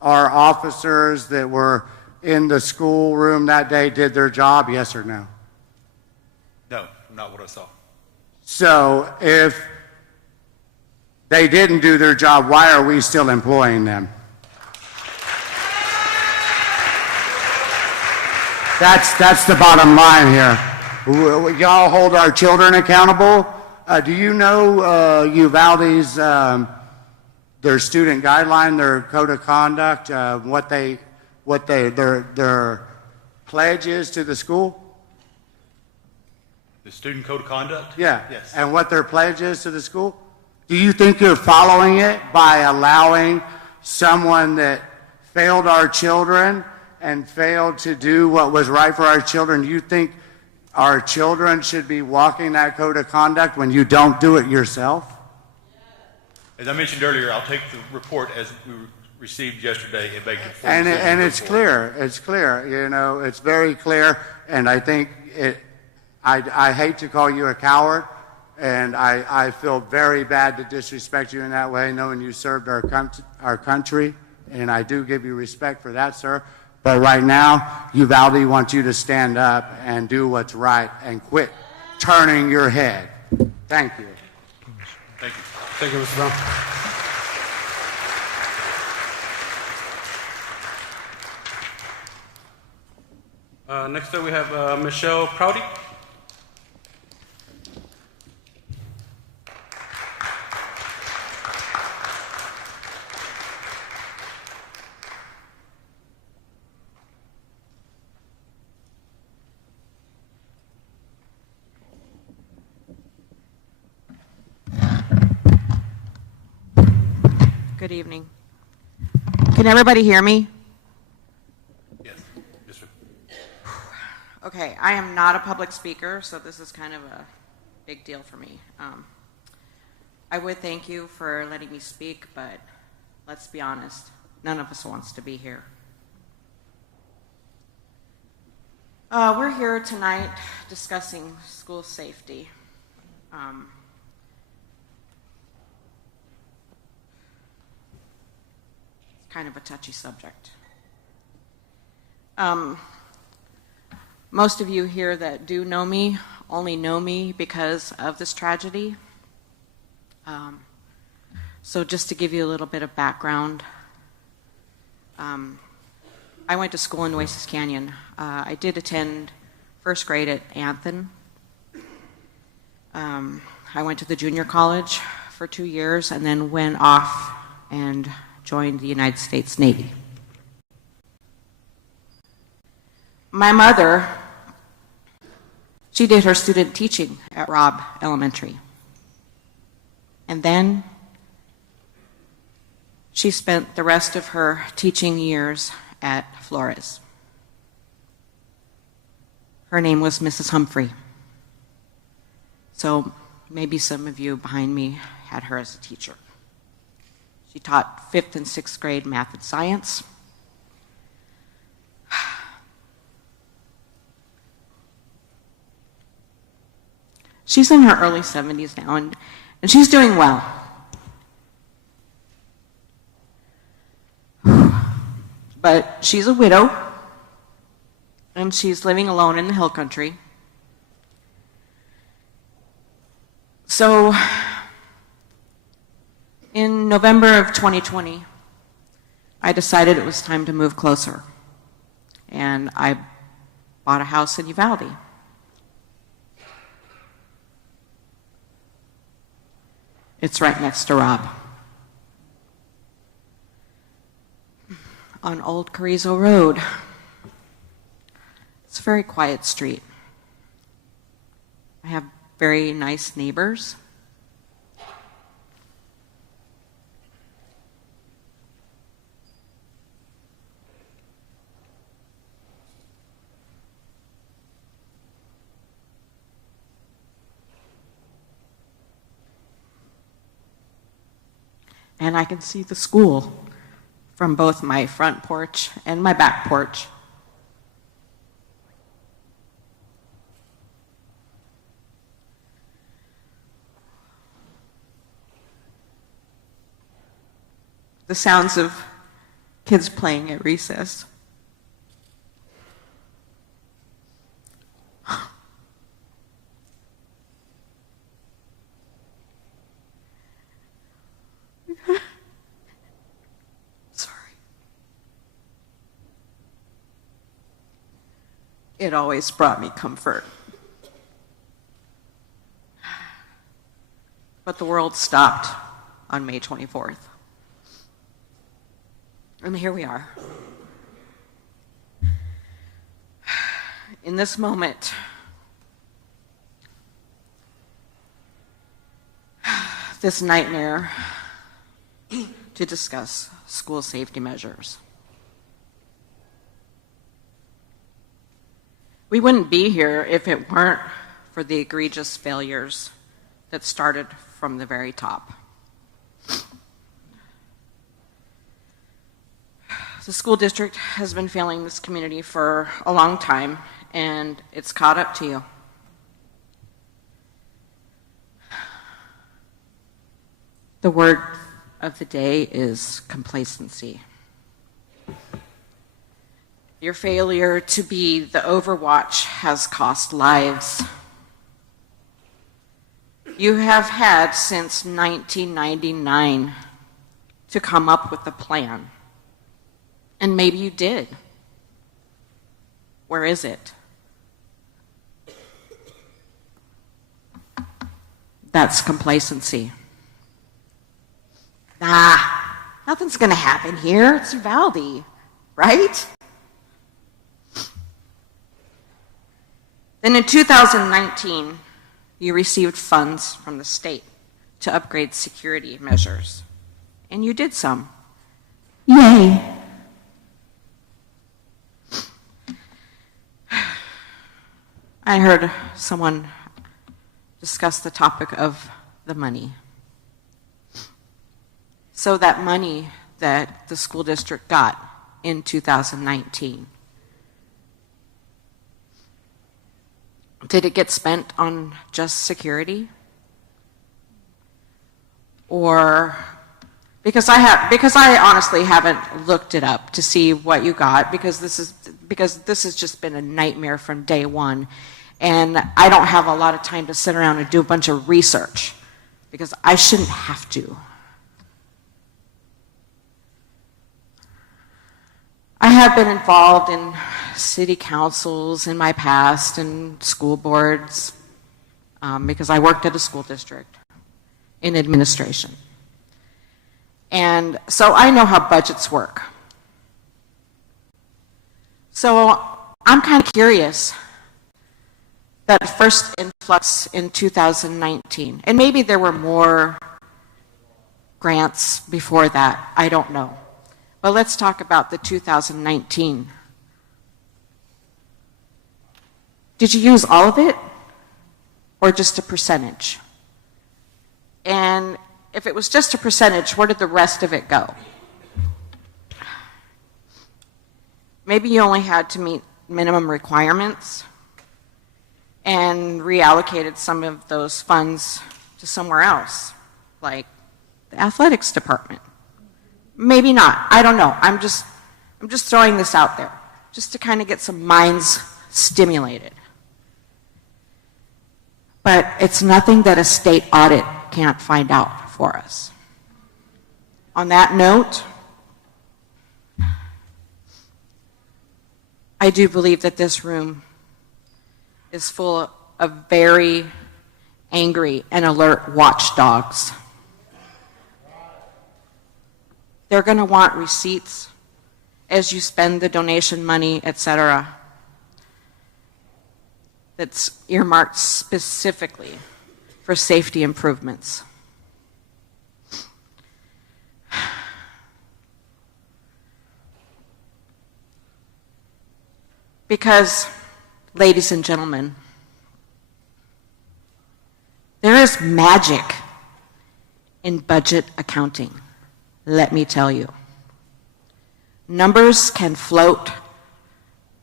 our officers that were in the schoolroom that day did their job, yes or no? No, not what I saw. So if they didn't do their job, why are we still employing them? That's the bottom line here. Y'all hold our children accountable. Do you know Uvalde's their student guideline, their code of conduct, their pledge is to the school? The student code of conduct? Yeah. Yes. And what their pledge is to the school? Do you think you're following it by allowing someone that failed our children and failed to do what was right for our children? Do you think our children should be walking that code of conduct when you don't do it yourself? As I mentioned earlier, I'll take the report as we received yesterday and make it. And it's clear. It's clear. You know, it's very clear. And I think I hate to call you a coward, and I feel very bad to disrespect you in that way, knowing you served our country, and I do give you respect for that, sir. But right now, Uvalde wants you to stand up and do what's right and quit turning your head. Thank you. Thank you. Thank you, Mr. Brown. Next up, we have Michelle Prouty. Good evening. Can everybody hear me? Yes. Yes, sir. Okay, I am not a public speaker, so this is kind of a big deal for me. I would thank you for letting me speak, but let's be honest, none of us wants to be here. We're here tonight discussing school safety. Kind of a touchy subject. Most of you here that do know me only know me because of this tragedy. So just to give you a little bit of background, I went to school in Nueces Canyon. I did attend first grade at Anthem. I went to the junior college for 2 years and then went off and joined the United States Navy. My mother, she did her student teaching at Robb Elementary. And then she spent the rest of her teaching years at Flores. Her name was Mrs. Humphrey. So maybe some of you behind me had her as a teacher. She taught 5th and 6th grade math and science. She's in her early 70s now, and she's doing well. But she's a widow, and she's living alone in the hill country. So, in November of 2020, I decided it was time to move closer. And I bought a house in Uvalde. It's right next to Robb. On Old Carrizo Road. It's a very quiet street. I have very nice neighbors. and I can see the school from both my front porch and my back porch. The sounds of kids playing at recess. Sorry. It always brought me comfort. But the world stopped on May 24th. And here we are. In this moment, this nightmare to discuss school safety measures. We wouldn't be here if it weren't for the egregious failures that started from the very top. The school district has been failing this community for a long time, and it's caught up to you. The word of the day is complacency. Your failure to be the overwatch has cost lives. You have had since 1999 to come up with a plan. And maybe you did. Where is it? That's complacency. Nothing's going to happen here. It's Uvalde, right? Then in 2019, you received funds from the state to upgrade security measures. And you did some. Yay! I heard someone discuss the topic of the money. So that money that the school district got in 2019, did it get spent on just security? Or because I honestly haven't looked it up to see what you got, because this has just been a nightmare from day one, and I don't have a lot of time to sit around and do a bunch of research because I shouldn't have to. I have been involved in city councils in my past and school boards because I worked at a school district in administration. And so I know how budgets work. So I'm kind of curious, that first influx in 2019, and maybe there were more grants before that, I don't know. But let's talk about the 2019. Did you use all of it, or just a percentage? And if it was just a percentage, where did the rest of it go? Maybe you only had to meet minimum requirements and reallocated some of those funds to somewhere else, like the athletics department. Maybe not. I don't know. I'm just throwing this out there, just to kind of get some minds stimulated. But it's nothing that a state audit can't find out for us. On that note, I do believe that this room is full of very angry and alert watchdogs. They're going to want receipts as you spend the donation money, etc., that's earmarked specifically for safety improvements. Because, ladies and gentlemen, there is magic in budget accounting. let me tell you. Numbers can float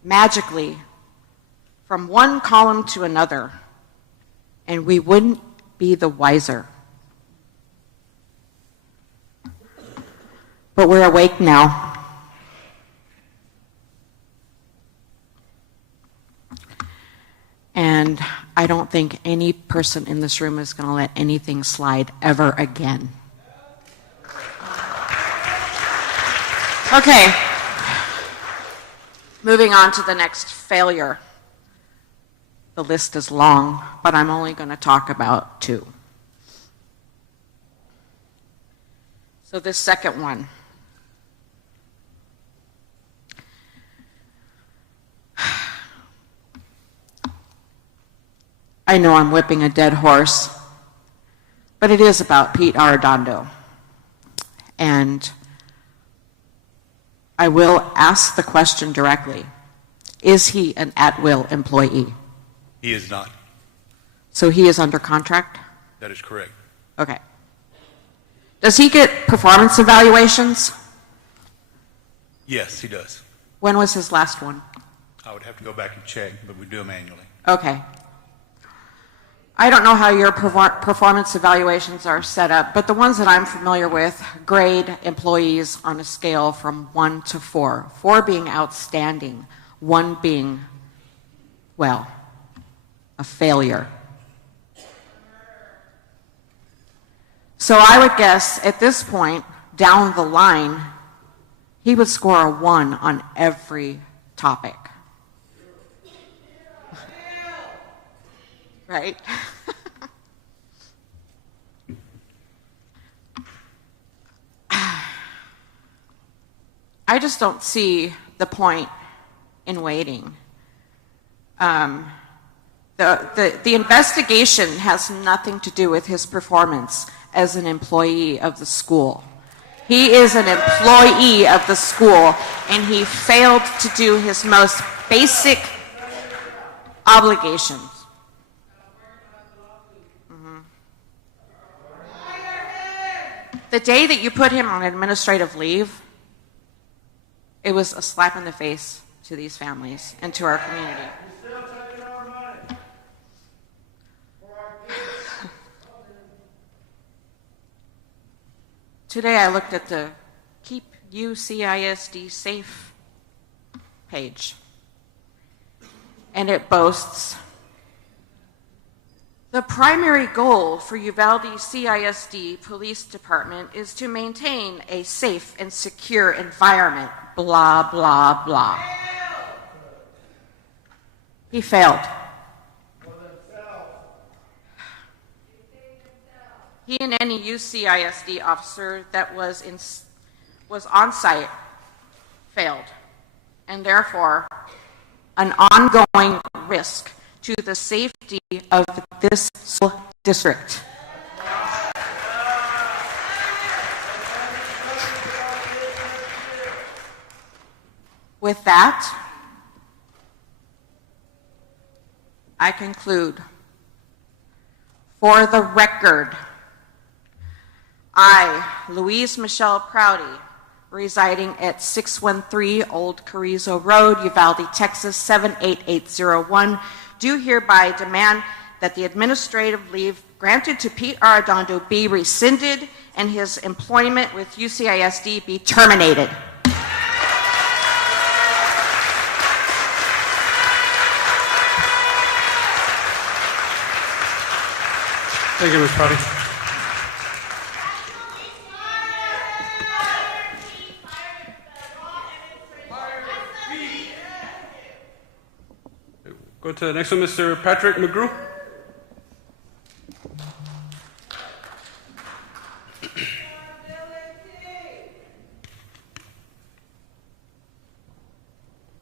magically from one column to another, and we wouldn't be the wiser. But we're awake now. And I don't think any person in this room is going to let anything slide ever again. Okay. Moving on to the next failure. The list is long, but I'm only going to talk about two. So this second one. I know I'm whipping a dead horse, but it is about Pete Arredondo. And I will ask the question directly. Is he an at-will employee? He is not. So he is under contract? That is correct. Okay. Does he get performance evaluations? Yes, he does. When was his last one? I would have to go back and check, but we do them annually. Okay. I don't know how your performance evaluations are set up, but the ones that I'm familiar with grade employees on a scale from 1 to 4. 4 being outstanding, 1 being, well, a failure. So I would guess at this point, down the line, he would score a 1 on every topic. Right? I just don't see the point in waiting. The investigation has nothing to do with his performance as an employee of the school. He is an employee of the school, and he failed to do his most basic obligations. The day that you put him on administrative leave, it was a slap in the face to these families and to our community. Today I looked at the Keep UCISD Safe page, and it boasts the primary goal for Uvalde CISD Police Department is to maintain a safe and secure environment, blah, blah, blah. He failed. He and any UCISD officer that was on site failed, and therefore an ongoing risk to the safety of this school district. With that, I conclude. For the record, I, Louise Michelle Prouty, residing at 613 Old Carrizo Road, Uvalde, Texas 78801, do hereby demand that the administrative leave granted to Pete Arredondo be rescinded and his employment with UCISD be terminated. Thank you, Ms. Prouty. Go to the next one, Mr. Patrick McGrew.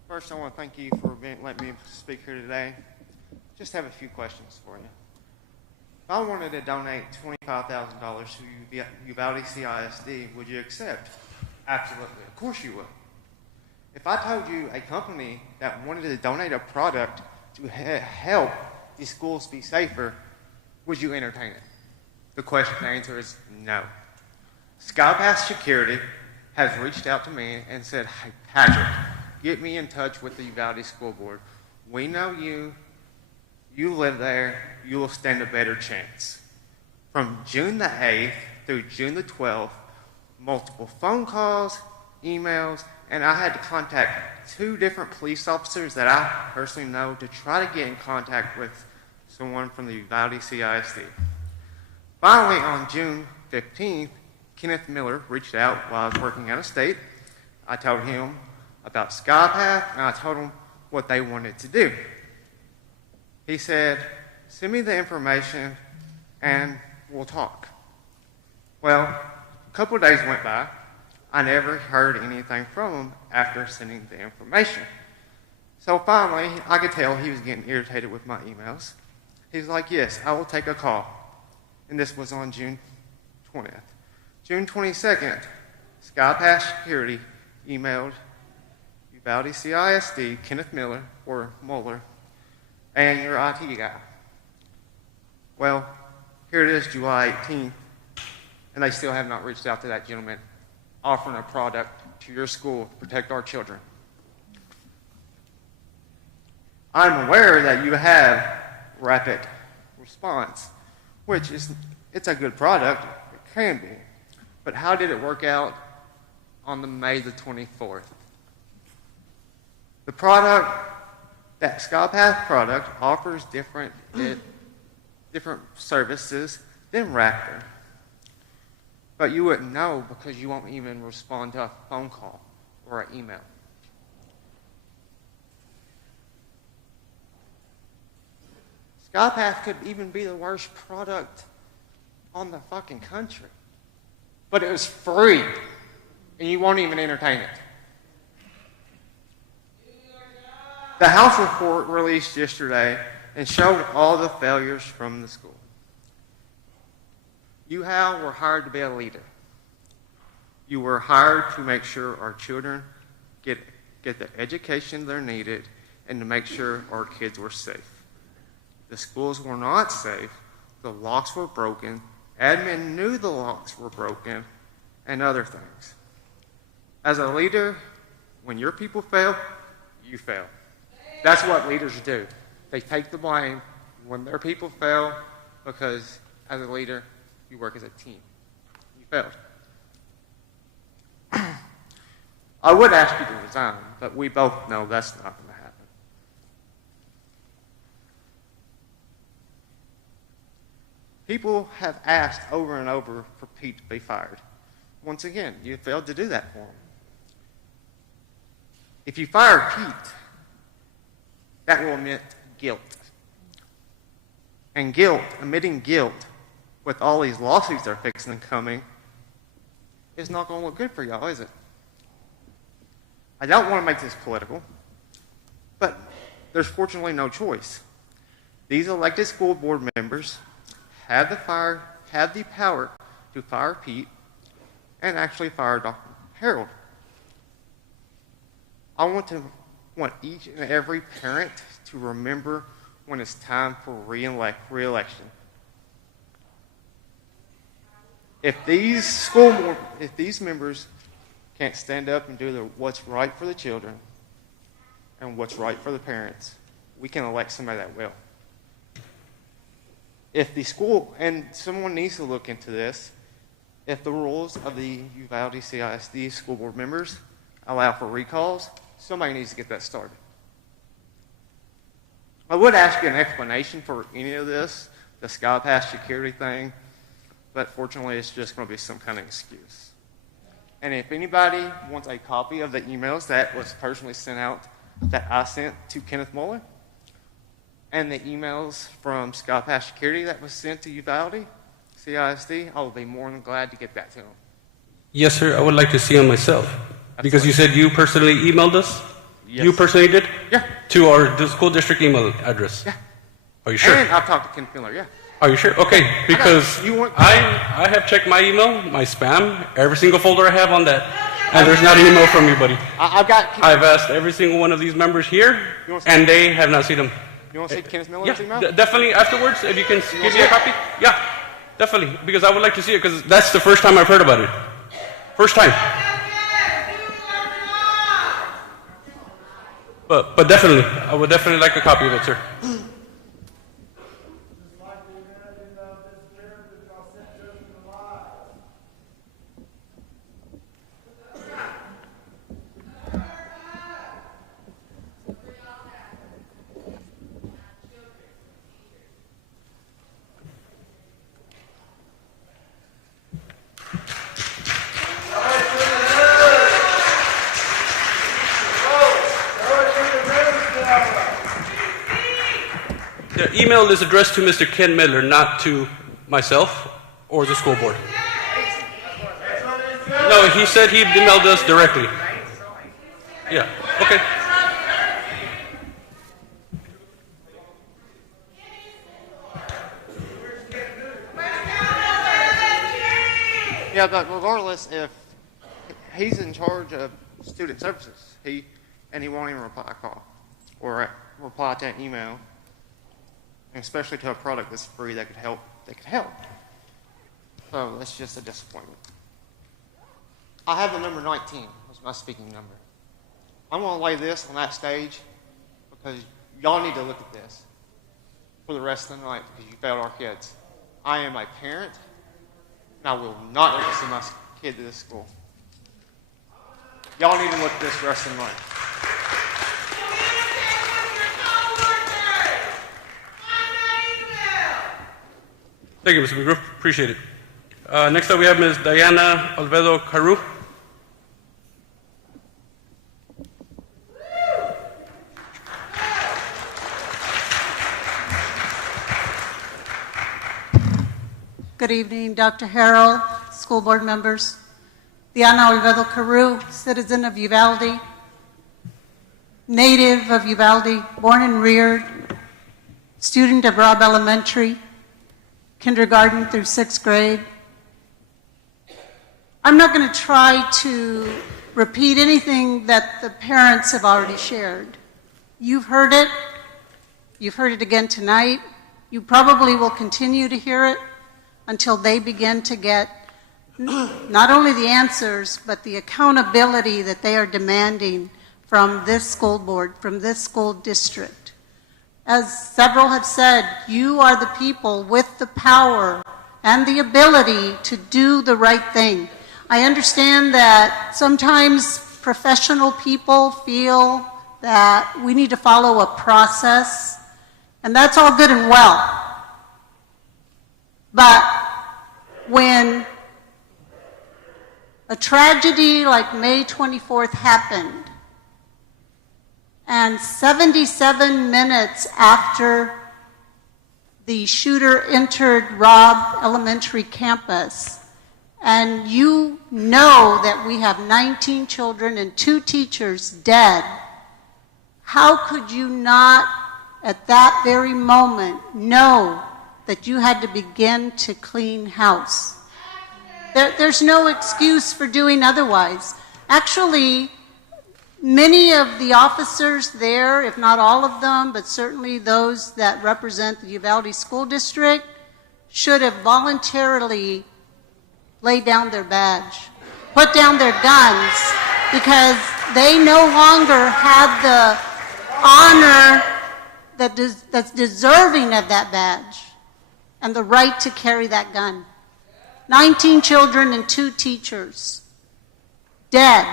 First, I want to thank you for letting me speak here today. Just have a few questions for you. If I wanted to donate $25,000 to Uvalde CISD, would you accept? Absolutely. Of course you would. If I told you a company that wanted to donate a product to help these schools be safer, would you entertain it? The answer is no. SkyPass Security has reached out to me and said, hey, Patrick, get me in touch with the Uvalde School Board. We know you. You live there. You will stand a better chance. From June the 8th through June the 12th, multiple phone calls, emails, and I had to contact 2 different police officers that I personally know to try to get in contact with someone from the Uvalde CISD. Finally, on June 15th, Kenneth Miller reached out while I was working out of state. I told him about SkyPath, and I told him what they wanted to do. He said, send me the information, and we'll talk. Well, a couple of days went by. I never heard anything from him after sending the information. So finally, I could tell he was getting irritated with my emails. He's like, yes, I will take a call. And this was on June 20th. June 22nd, SkyPass Security emailed Uvalde CISD, Kenneth Miller, or Mueller, and your IT guy. Well, here it is, July 18th, and they still have not reached out to that gentleman offering a product to your school to protect our children. I'm aware that you have rapid response, which is, it's a good product, it can be. But how did it work out on the May the 24th? The product, that SkyPath product offers different services than Raptor. But you wouldn't know because you won't even respond to a phone call or an email. SkyPath could even be the worst product on the fucking country. But it was free, and you won't even entertain it. The House report released yesterday and showed all the failures from the school. You, Hal, were hired to be a leader. You were hired to make sure our children get the education they're needed and to make sure our kids were safe. The schools were not safe. The locks were broken. Admin knew the locks were broken, and other things. As a leader, when your people fail, you fail. That's what leaders do. They take the blame when their people fail because, as a leader, you work as a team. You failed. I would ask you to resign, but we both know that's not going to happen. People have asked over and over for Pete to be fired. Once again, you failed to do that for him. If you fire Pete, that will admit guilt. And guilt, admitting guilt, with all these lawsuits that are fixing and coming, is not going to look good for y'all, is it? I don't want to make this political, but there's fortunately no choice. These elected school board members have the power to fire Pete and actually fire Dr. Harold. I want each and every parent to remember when it's time for re-election. If these members can't stand up and do what's right for the children and what's right for the parents, we can elect somebody that will. If the school, and someone needs to look into this, if the rules of the Uvalde CISD school board members allow for recalls, somebody needs to get that started. I would ask you an explanation for any of this, the SkyPass security thing, but fortunately it's just going to be some kind of excuse. And if anybody wants a copy of the emails that was personally sent out, that I sent to Kenneth Mueller, and the emails from SkyPass Security that was sent to Uvalde CISD, I will be more than glad to get that to them. Yes, sir. I would like to see them myself. Because you said you personally emailed us? Yes. You personally did? Yeah. To our school district email address? Yeah. Are you sure? And I've talked to Kenneth Miller, yeah. Are you sure? Okay, because I have checked my email, my spam, every single folder I have on that, and there's not an email from you, buddy. I've asked every single one of these members here, and they have not seen them. You want to see Kenneth Miller's email? Definitely afterwards, if you can give me a copy. Yeah. Definitely, because I would like to see it, because that's the first time I've heard about it. First time. But definitely, I would definitely like a copy of it, sir. The email is addressed to Mr. Ken Miller, not to myself or the school board. No, he said he emailed us directly. Yeah, okay. Yeah, but regardless, if he's in charge of student services, he won't even reply a call or reply to an email, and especially to a product that's free that could help. So that's just a disappointment. I have the number 19 as my speaking number. I'm going to lay this on that stage because y'all need to look at this for the rest of the night because you failed our kids. I am a parent, and I will not ever send my kid to this school. Y'all need to look at this the rest of the night. Thank you, Mr. McGrew. Appreciate it. Next up, we have Ms. Diana Alvedo Caru. Good evening, Dr. Harrell, school board members. Diana Alvedo Caru, citizen of Uvalde, native of Uvalde, born and reared, student of Robb Elementary, kindergarten through 6th grade. I'm not going to try to repeat anything that the parents have already shared. You've heard it. You've heard it again tonight. You probably will continue to hear it until they begin to get not only the answers, but the accountability that they are demanding from this school board, from this school district. As several have said, you are the people with the power and the ability to do the right thing. I understand that sometimes professional people feel that we need to follow a process, and that's all good and well. But when a tragedy like May 24th happened, and 77 minutes after the shooter entered Robb Elementary campus, and you know that we have 19 children and 2 teachers dead, how could you not, at that very moment, know that you had to begin to clean house? There's no excuse for doing otherwise. Actually, many of the officers there, if not all of them, but certainly those that represent the Uvalde School District, should have voluntarily laid down their badge, put down their guns, because they no longer had the honor that's deserving of that badge and the right to carry that gun. 19 children and 2 teachers dead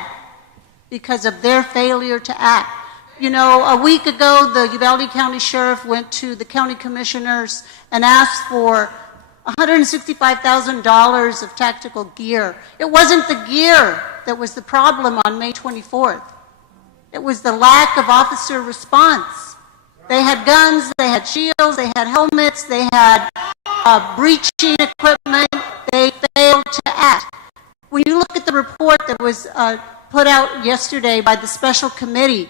because of their failure to act. You know, a week ago, the Uvalde County Sheriff went to the county commissioners and asked for $165,000 of tactical gear. It wasn't the gear that was the problem on May 24th. It was the lack of officer response. They had guns, they had shields, they had helmets, they had breaching equipment. They failed to act. When you look at the report that was put out yesterday by the special committee,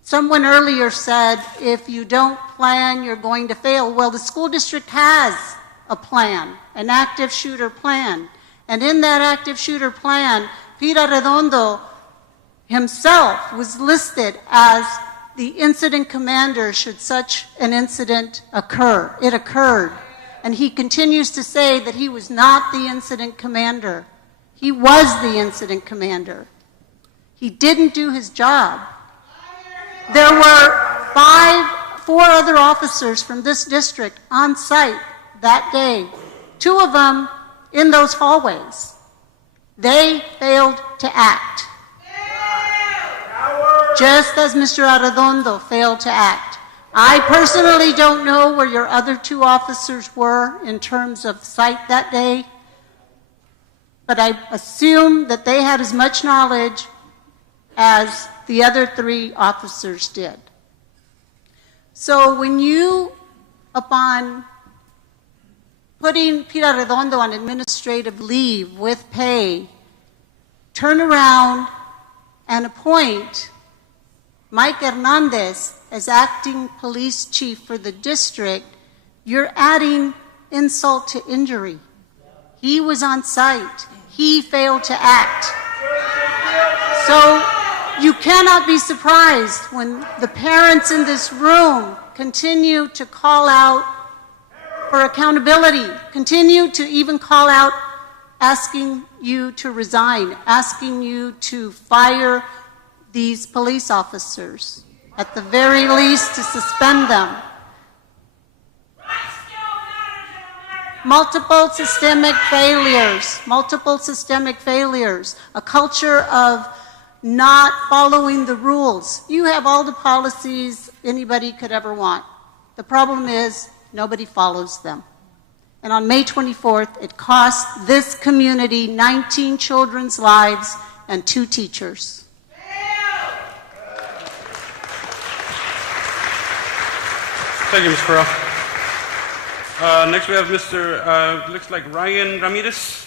someone earlier said, if you don't plan, you're going to fail. Well, the school district has a plan, an active shooter plan. And in that active shooter plan, Peter Redondo himself was listed as the incident commander should such an incident occur. It occurred. and he continues to say that he was not the incident commander. He was the incident commander. He didn't do his job. There were four other officers from this district on site that day, 2 of them in those hallways. They failed to act, just as Mr. Arredondo failed to act. I personally don't know where your other 2 officers were in terms of site that day, but I assume that they had as much knowledge as the other 3 officers did. So when you, upon putting Peter Arredondo on administrative leave with pay, turn around and appoint Mike Hernandez as acting police chief for the district, you're adding insult to injury. He was on site. He failed to act. So you cannot be surprised when the parents in this room continue to call out for accountability, continue to even call out asking you to resign, asking you to fire these police officers, at the very least to suspend them. Multiple systemic failures, a culture of not following the rules. You have all the policies anybody could ever want. The problem is nobody follows them. And on May 24th, it cost this community 19 children's lives and 2 teachers. Thank you, Ms. Corral. Next we have Mr. Looks like Ryan Ramirez.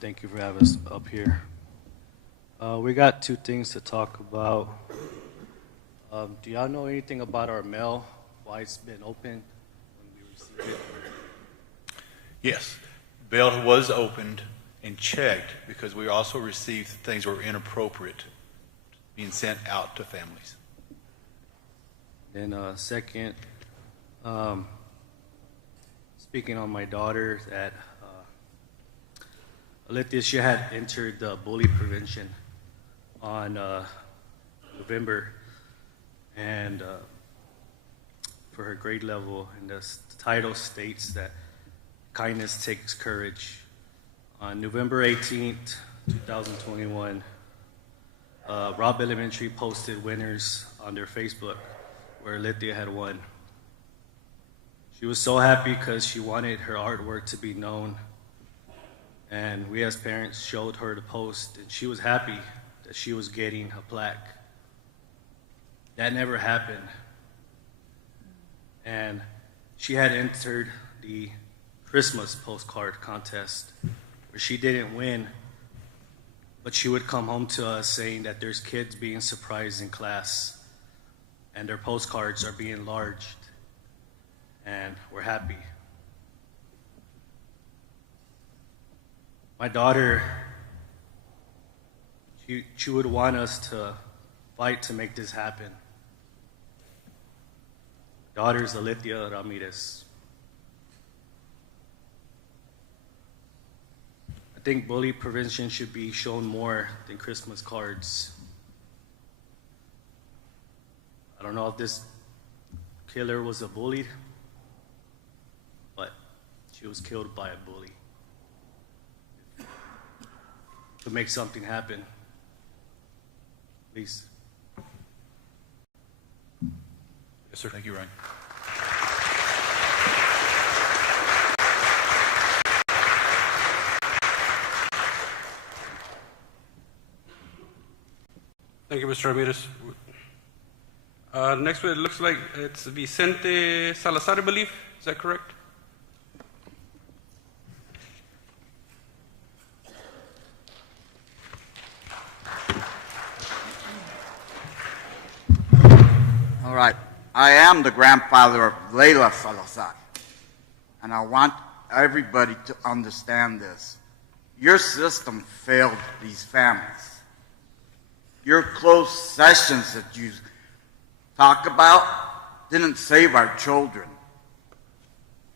Thank you for having us up here. We got 2 things to talk about. Do y'all know anything about our mail, why it's been opened when we received it? Yes, bail was opened and checked because we also received things that were inappropriate being sent out to families. Then second, speaking on my daughter, that Alithia, she had entered the bully prevention on November, and for her grade level, and the title states that kindness takes courage. On November 18th, 2021, Robb Elementary posted winners on their Facebook where Alithia had won. She was so happy because she wanted her artwork to be known, and we as parents showed her the post, and she was happy that she was getting a plaque. That never happened. And she had entered the Christmas postcard contest where she didn't win, but she would come home to us saying that there's kids being surprised in class and their postcards are being enlarged, and we're happy. My daughter, she would want us to fight to make this happen. Daughter is Alithia Ramirez. I think bully prevention should be shown more than Christmas cards. I don't know if this killer was a bully, but she was killed by a bully. To make something happen, please. Yes, sir. Thank you, Ryan. Thank you, Mr. Ramirez. Next, it looks like it's Vicente Salazar, I believe. Is that correct? All right. I am the grandfather of Layla Salazar, and I want everybody to understand this. Your system failed these families. your closed sessions that you talk about didn't save our children.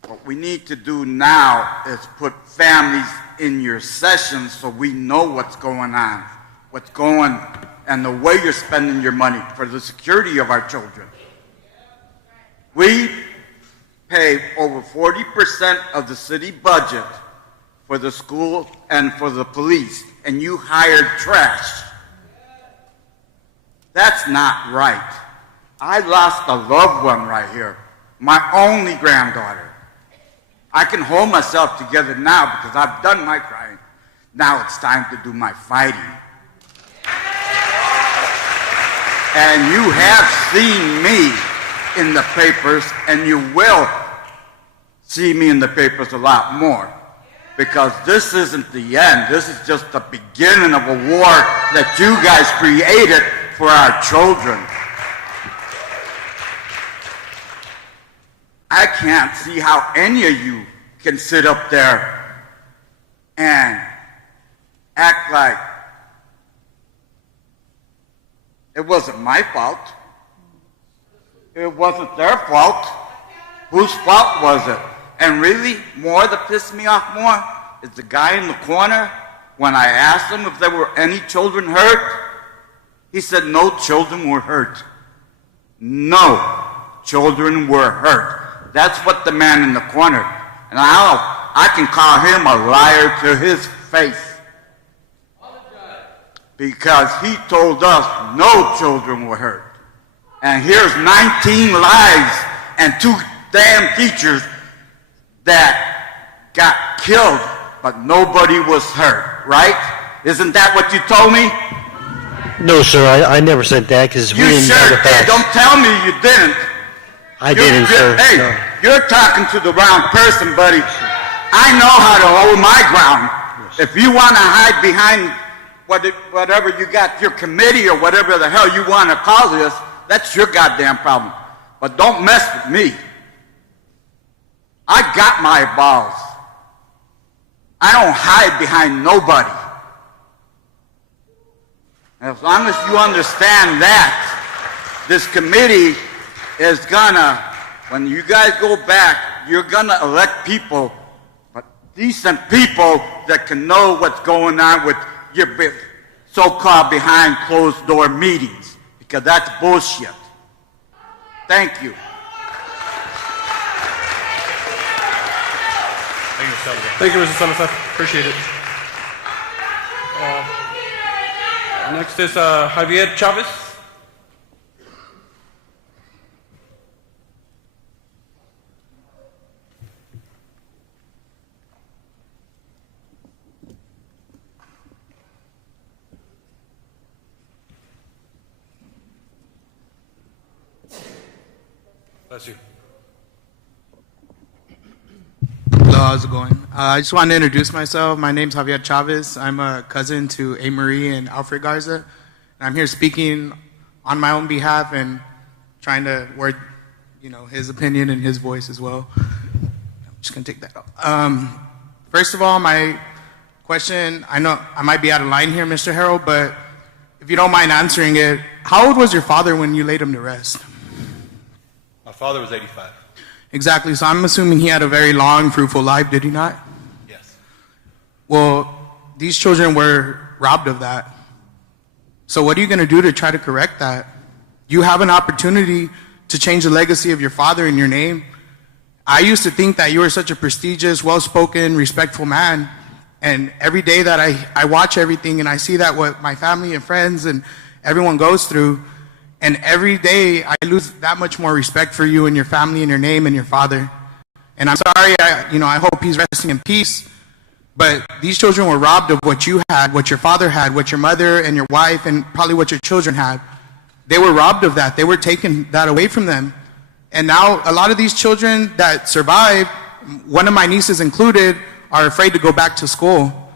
What we need to do now is put families in your sessions so we know what's going on, and the way you're spending your money for the security of our children. We pay over 40% of the city budget for the school and for the police, and you hired trash. That's not right. I lost a loved one right here, my only granddaughter. I can hold myself together now because I've done my crying. Now it's time to do my fighting. And you have seen me in the papers, and you will see me in the papers a lot more. Because this isn't the end. This is just the beginning of a war that you guys created for our children. I can't see how any of you can sit up there and act like it wasn't my fault. It wasn't their fault. Whose fault was it? And really, more that pissed me off more is the guy in the corner, when I asked him if there were any children hurt, he said no children were hurt. No children were hurt. That's what the man in the corner, and I can call him a liar to his face. Because he told us no children were hurt. And here's 19 lives and 2 damn teachers that got killed, but nobody was hurt, right? Isn't that what you told me? No, sir, I never said that because we You didn't know sure the did. facts. Don't tell me you didn't. I didn't, sir. Hey, No. you're talking to the wrong person, buddy. I know how to hold my ground. If you want to hide behind whatever you got, your committee or whatever the hell you want to call this, that's your goddamn problem. But don't mess with me. I got my balls. I don't hide behind nobody. And as long as you understand that, this committee is gonna, when you guys go back, you're gonna elect people, but decent people that can know what's going on with your so-called behind closed door meetings, because that's bullshit. Thank you. Thank you, Mr. Salazar. Appreciate it. Next is Javier Chavez. Bless you. Hello, how's it going? I just wanted to introduce myself. My name's Javier Chavez. I'm a cousin to A. Marie and Alfred Garza. And I'm here speaking on my own behalf and trying to word, his opinion and his voice as well. I'm just going to take that off. First of all, my question, I know I might be out of line here, Mr. Harrell, but if you don't mind answering it, how old was your father when you laid him to rest? My father was 85. Exactly. So I'm assuming he had a very long, fruitful life, did he not? Yes. Well, these children were robbed of that. So what are you going to do to try to correct that? You have an opportunity to change the legacy of your father in your name. I used to think that you were such a prestigious, well-spoken, respectful man. And every day that I watch everything and I see that what my family and friends and everyone goes through, and every day I lose that much more respect for you and your family and your name and your father. And I'm sorry, I hope he's resting in peace. But these children were robbed of what you had, what your father had, what your mother and your wife and probably what your children had. They were robbed of that. They were taking that away from them. And now a lot of these children that survived, one of my nieces included, are afraid to go back to school.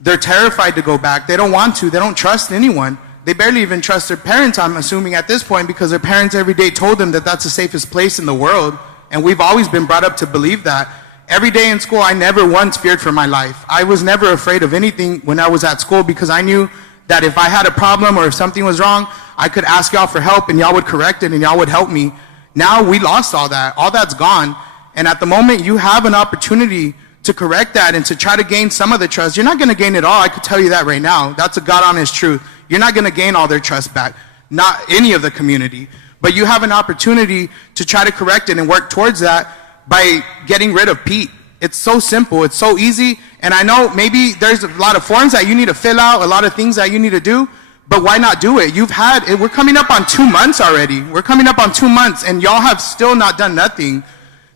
They're terrified to go back. They don't want to. They don't trust anyone. They barely even trust their parents, I'm assuming, at this point, because their parents every day told them that that's the safest place in the world. And we've always been brought up to believe that. Every day in school, I never once feared for my life. I was never afraid of anything when I was at school because I knew that if I had a problem or if something was wrong, I could ask y'all for help and y'all would correct it and y'all would help me. Now we lost all that. All that's gone. And at the moment, you have an opportunity to correct that and to try to gain some of the trust. You're not going to gain it all. I could tell you that right now. That's a God-honest truth. You're not going to gain all their trust back. Not any of the community. But you have an opportunity to try to correct it and work towards that by getting rid of Pete. It's so simple. It's so easy. And I know maybe there's a lot of forms that you need to fill out, a lot of things that you need to do, but why not do it? We're coming up on 2 months already. We're coming up on 2 months, and y'all have still not done nothing.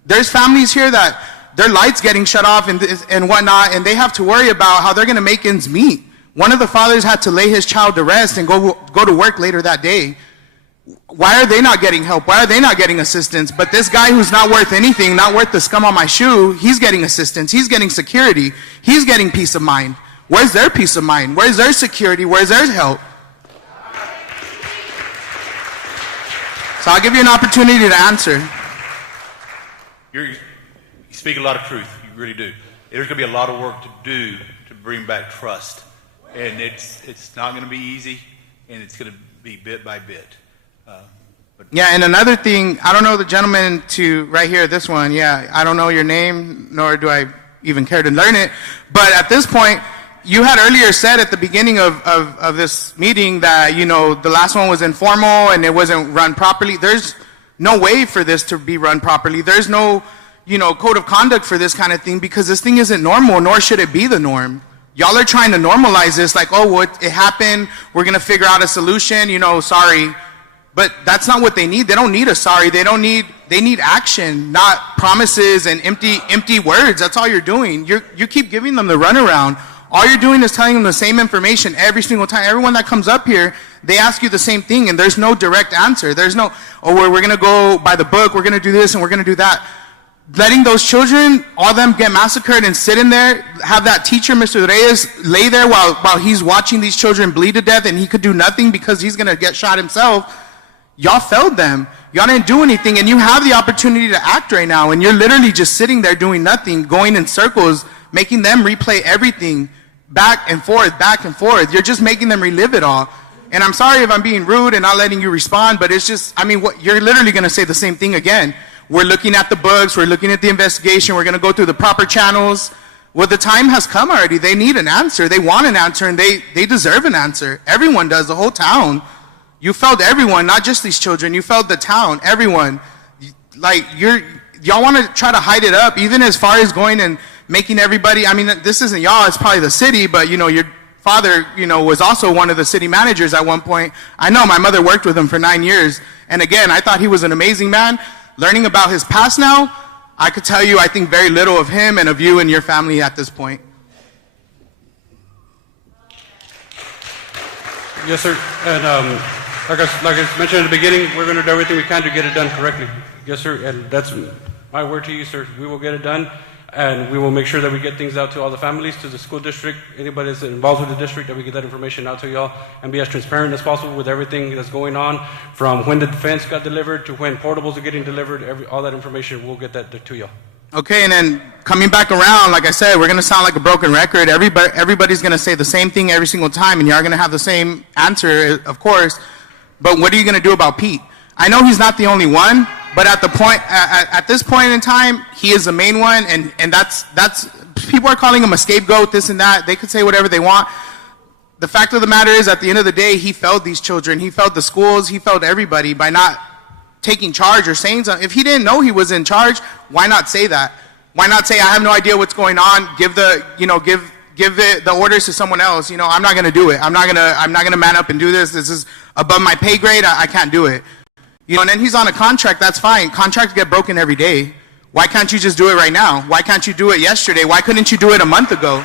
There's families here that their lights getting shut off and whatnot, and they have to worry about how they're going to make ends meet. One of the fathers had to lay his child to rest and go to work later that day. Why are they not getting help? Why are they not getting assistance? But this guy who's not worth anything, not worth the scum on my shoe, he's getting assistance. He's getting security. He's getting peace of mind. Where's their peace of mind? Where's their security? Where's their help? So I'll give you an opportunity to answer. You speak a lot of truth. You really do. There's going to be a lot of work to do to bring back trust. And it's not going to be easy, and it's going to be bit by bit. Yeah, and another thing, I don't know the gentleman right here, this one, yeah, I don't know your name, nor do I even care to learn it, but at this point, you had earlier said at the beginning of this meeting that, the last one was informal and it wasn't run properly. There's no way for this to be run properly. There's no, code of conduct for this kind of thing because this thing isn't normal, nor should it be the norm. Y'all are trying to normalize this like, oh, it happened, we're going to figure out a solution, sorry. But that's not what they need. They don't need a sorry. They need action, not promises and empty words. That's all you're doing. You keep giving them the runaround. All you're doing is telling them the same information every single time. Everyone that comes up here, they ask you the same thing, and there's no direct answer. There's no, we're going to go by the book, we're going to do this, and we're going to do that. Letting those children, all of them get massacred and sit in there, have that teacher, Mr. Reyes, lay there while he's watching these children bleed to death, and he could do nothing because he's going to get shot himself. Y'all failed them. Y'all didn't do anything, and you have the opportunity to act right now, and you're literally just sitting there doing nothing, going in circles, making them replay everything back and forth, back and forth. You're just making them relive it all. And I'm sorry if I'm being rude and not letting you respond, but it's just, you're literally going to say the same thing again. We're looking at the books, we're looking at the investigation, we're going to go through the proper channels. Well, the time has come already. They need an answer. They want an answer, and they deserve an answer. Everyone does, the whole town. You failed everyone, not just these children. You failed the town, everyone. Y'all want to try to hide it up, even as far as going and making everybody, this isn't y'all, it's probably the city, but your father, was also one of the city managers at one point. I know my mother worked with him for 9 years. And again, I thought he was an amazing man. Learning about his past now, I could tell you, I think very little of him and of you and your family at this point. Yes, sir. And like I mentioned at the beginning, we're going to do everything we can to get it done correctly. Yes, sir. And that's my word to you, sir. We will get it done, and we will make sure that we get things out to all the families, to the school district, anybody that's involved with the district, that we get that information out to y'all and be as transparent as possible with everything that's going on, from when the fence got delivered to when portables are getting delivered. All that information, we'll get that to y'all. Okay, and then coming back around, like I said, we're going to sound like a broken record. Everybody's going to say the same thing every single time, and you're going to have the same answer, of course. But what are you going to do about Pete? I know he's not the only one, but at this point in time, he is the main one, and that's people are calling him a scapegoat, this and that. They could say whatever they want. The fact of the matter is, at the end of the day, he failed these children. He failed the schools. He failed everybody by not taking charge or saying something. If he didn't know he was in charge, why not say that? Why not say, I have no idea what's going on, give the orders to someone else. I'm not going to do it. I'm not going to man up and do this. This is above my pay grade. I can't do it. And then he's on a contract. That's fine. Contracts get broken every day. Why can't you just do it right now? Why can't you do it yesterday? Why couldn't you do it a month ago?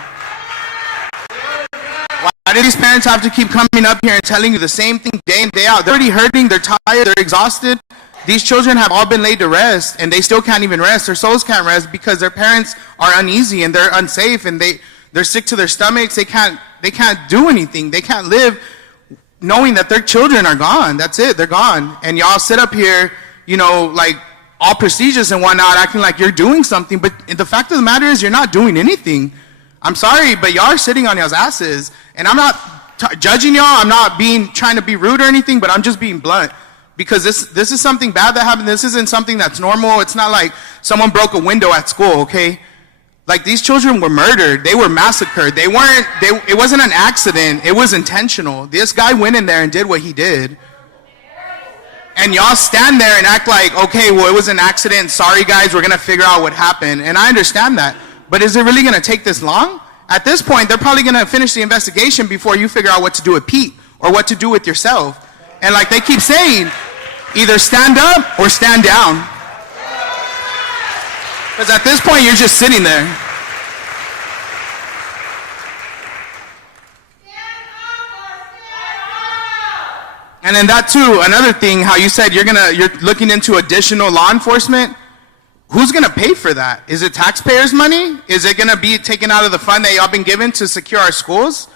Why do these parents have to keep coming up here and telling you the same thing day in, day out? They're already hurting. They're tired. They're exhausted. These children have all been laid to rest, and they still can't even rest. Their souls can't rest because their parents are uneasy and they're unsafe, and they're sick to their stomachs. They can't do anything. They can't live knowing that their children are gone. That's it. They're gone. And y'all sit up here, like all prestigious and whatnot, acting like you're doing something. But the fact of the matter is, you're not doing anything. I'm sorry, but y'all are sitting on y'all's asses. And I'm not judging y'all. I'm not trying to be rude or anything, but I'm just being blunt. Because this is something bad that happened. This isn't something that's normal. It's not like someone broke a window at school, okay? Like, these children were murdered. They were massacred. It wasn't an accident. It was intentional. This guy went in there and did what he did. And y'all stand there and act like, okay, well, it was an accident. Sorry, guys, we're going to figure out what happened. And I understand that. But is it really going to take this long? At this point, they're probably going to finish the investigation before you figure out what to do with Pete or what to do with yourself. And like they keep saying, either stand up or stand down. Because at this point, you're just sitting there. And then that too, another thing, how you said you're looking into additional law enforcement. Who's gonna pay for that? Is it taxpayers' money? Is it gonna be taken out of the fund that y'all been given to secure our schools?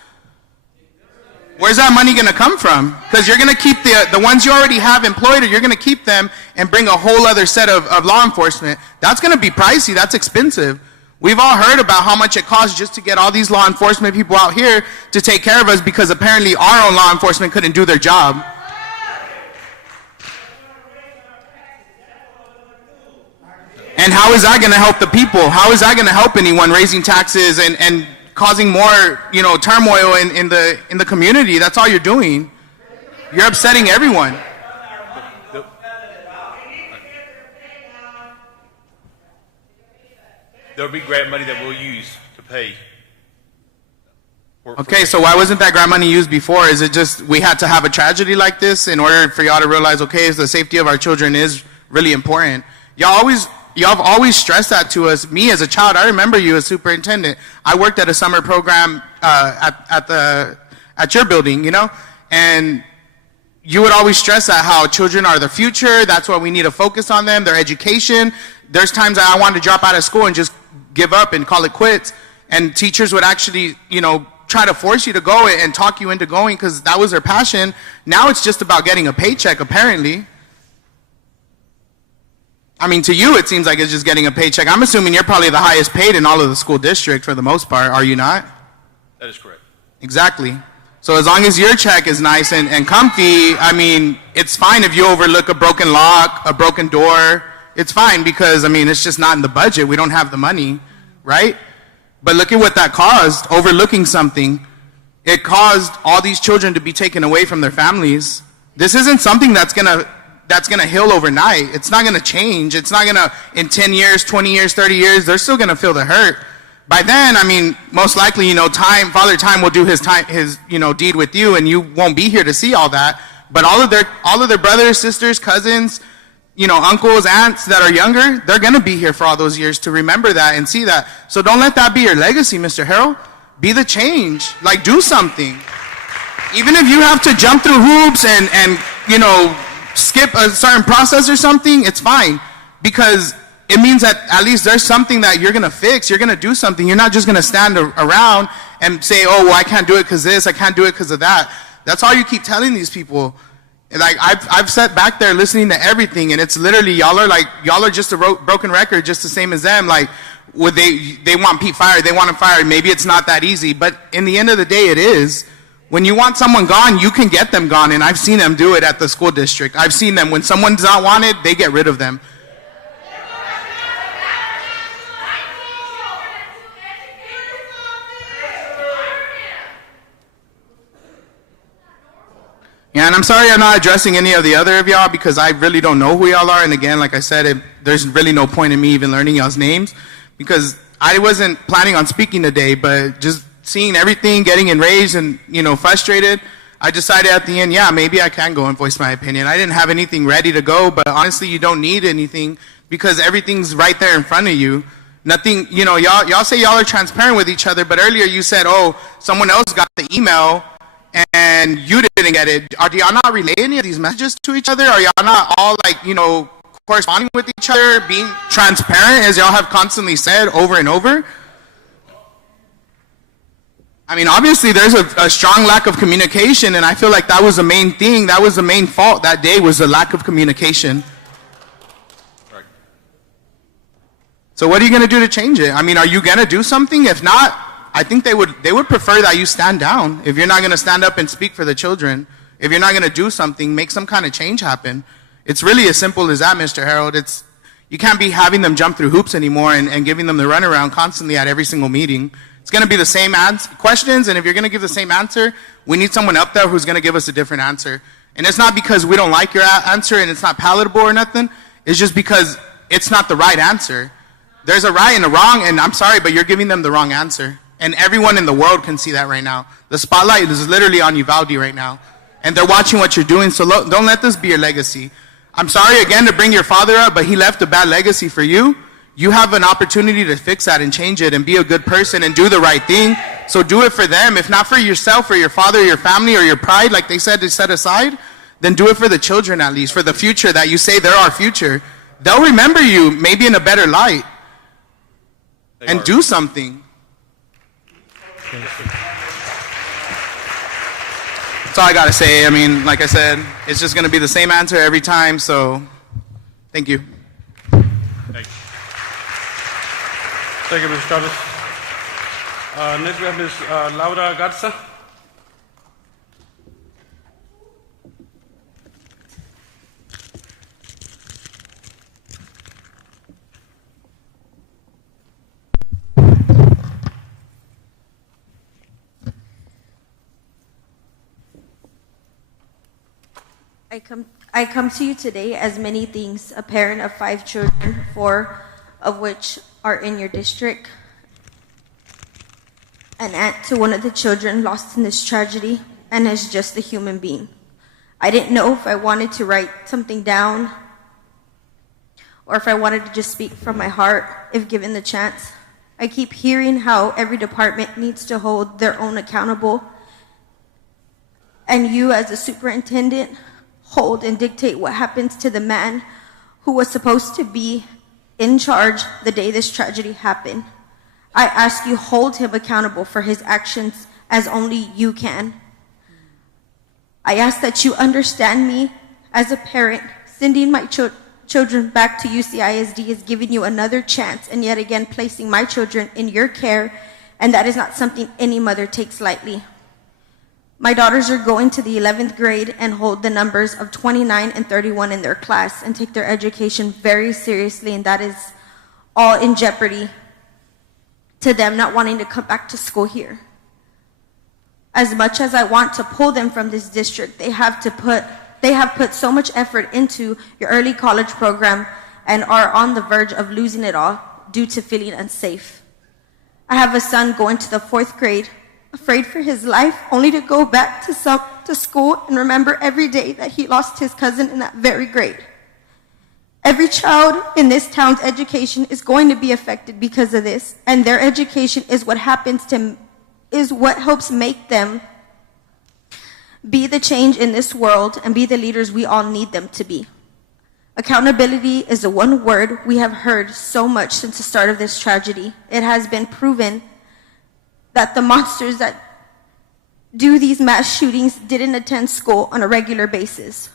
Where's that money gonna come from? Because you're gonna keep the ones you already have employed, or you're gonna keep them and bring a whole other set of law enforcement. That's gonna be pricey, that's expensive. We've all heard about how much it costs just to get all these law enforcement people out here to take care of us because apparently our own law enforcement couldn't do their job. And how is that gonna help the people? How is that gonna help anyone raising taxes and causing more, turmoil in the community? That's all you're doing. You're upsetting everyone. There'll be grant money that we'll use to pay. Okay, so why wasn't that grant money used before? Is it just we had to have a tragedy like this in order for y'all to realize, okay, the safety of our children is really important? Y'all have always stressed that to us. Me as a child, I remember you as superintendent. I worked at a summer program at your building, and you would always stress that how children are the future. That's why we need to focus on them, their education. There's times that I wanted to drop out of school and just give up and call it quits, and teachers would actually, try to force you to go and talk you into going because that was their passion. Now it's just about getting a paycheck, apparently. I mean, to you, it seems like it's just getting a paycheck. I'm assuming you're probably the highest paid in all of the school district for the most part, are you not? That is correct. Exactly. So as long as your check is nice and comfy, I mean, it's fine if you overlook a broken lock, a broken door. It's fine because, it's just not in the budget. We don't have the money, right? But look at what that caused, overlooking something. It caused all these children to be taken away from their families. This isn't something that's gonna heal overnight. It's not gonna change. It's not gonna, in 10 years, 20 years, 30 years, they're still gonna feel the hurt. By then, most likely, Father Time will do his deed with you, and you won't be here to see all that. But all of their brothers, sisters, cousins, uncles, aunts that are younger, they're gonna be here for all those years to remember that and see that. So don't let that be your legacy, Mr. Harrell. Be the change. Like, do something. Even if you have to jump through hoops and skip a certain process or something, it's fine. Because it means that at least there's something that you're gonna fix. You're gonna do something. You're not just gonna stand around and say, oh, well, I can't do it because this, I can't do it because of that. That's all you keep telling these people. Like, I've sat back there listening to everything, and it's literally, y'all are just a broken record, just the same as them. Like, they want Pete fired, they want him fired. Maybe it's not that easy, but in the end of the day, it is. When you want someone gone, you can get them gone, and I've seen them do it at the school district. I've seen them. When someone's not wanted, they get rid of them. Yeah, and I'm sorry I'm not addressing any of the other of y'all because I really don't know who y'all are. And again, like I said, there's really no point in me even learning y'all's names because I wasn't planning on speaking today, but just seeing everything, getting enraged and, frustrated, I decided at the end, yeah, maybe I can go and voice my opinion. I didn't have anything ready to go, but honestly, you don't need anything because everything's right there in front of you. Nothing, y'all say y'all are transparent with each other, but earlier you said, oh, someone else got the email and you didn't get it. Do y'all not relay any of these messages to each other? Are y'all not all corresponding with each other, being transparent as y'all have constantly said over and over? Obviously there's a strong lack of communication, and I feel like that was the main thing. That was the main fault that day, was the lack of communication. Right. So what are you going to do to change it? Are you going to do something? If not, I think they would prefer that you stand down. If you're not going to stand up and speak for the children, if you're not going to do something, make some kind of change happen. It's really as simple as that, Mr. Harold. You can't be having them jump through hoops anymore and giving them the runaround constantly at every single meeting. It's going to be the same questions, and if you're going to give the same answer, we need someone up there who's going to give us a different answer. And it's not because we don't like your answer and it's not palatable or nothing. It's just because it's not the right answer. There's a right and a wrong, and I'm sorry, but you're giving them the wrong answer. And everyone in the world can see that right now. The spotlight is literally on Uvalde right now. And they're watching what you're doing, so don't let this be your legacy. I'm sorry again to bring your father up, but he left a bad legacy for you. You have an opportunity to fix that and change it and be a good person and do the right thing. So do it for them. If not for yourself or your father or your family or your pride, like they said to set aside, then do it for the children at least, for the future that you say they're our future. They'll remember you maybe in a better light. And do something. That's all I got to say. I mean, like I said, it's just going to be the same answer every time, so thank you. Thank you, Mr. Chavez. Next we have Ms. Laura Garza. I come to you today as many things, a parent of 5 children, 4 of which are in your district, an aunt to one of the children lost in this tragedy, and as just a human being. I didn't know if I wanted to write something down or if I wanted to just speak from my heart if given the chance. I keep hearing how every department needs to hold their own accountable, and you as a superintendent hold and dictate what happens to the man who was supposed to be in charge the day this tragedy happened. I ask you, hold him accountable for his actions as only you can. I ask that you understand me as a parent. Sending my children back to UCISD is giving you another chance and yet again placing my children in your care, and that is not something any mother takes lightly. My daughters are going to the 11th grade and hold the numbers of 29 and 31 in their class and take their education very seriously, and that is all in jeopardy to them not wanting to come back to school here. As much as I want to pull them from this district, they have put so much effort into your early college program and are on the verge of losing it all due to feeling unsafe. I have a son going to the 4th grade, afraid for his life, only to go back to school and remember every day that he lost his cousin in that very grade. Every child in this town's education is going to be affected because of this, and their education is what helps make them be the change in this world and be the leaders we all need them to be. Accountability is the one word we have heard so much since the start of this tragedy. It has been proven that the monsters that do these mass shootings didn't attend school on a regular basis.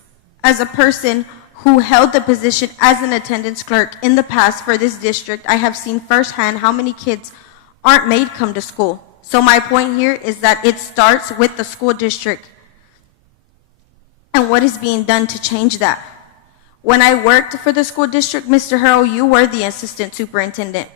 As a person who held the position as an attendance clerk in the past for this district, I have seen firsthand how many kids aren't made come to school. So my point here is that it starts with the school district and what is being done to change that. When I worked for the school district, Mr. Harrell, you were the assistant superintendent,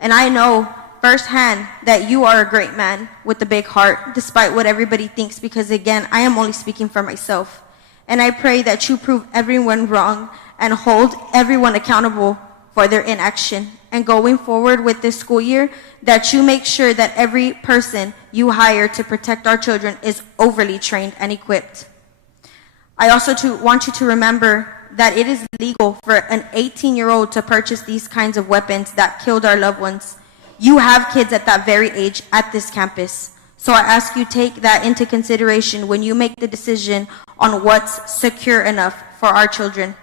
and I know firsthand that you are a great man with a big heart, despite what everybody thinks, because again, I am only speaking for myself. And I pray that you prove everyone wrong and hold everyone accountable for their inaction. And going forward with this school year, that you make sure that every person you hire to protect our children is overly trained and equipped. I also want you to remember that it is legal for an 18-year-old to purchase these kinds of weapons that killed our loved ones. You have kids at that very age at this campus. So I ask you take that into consideration when you make the decision on what's secure enough for our children.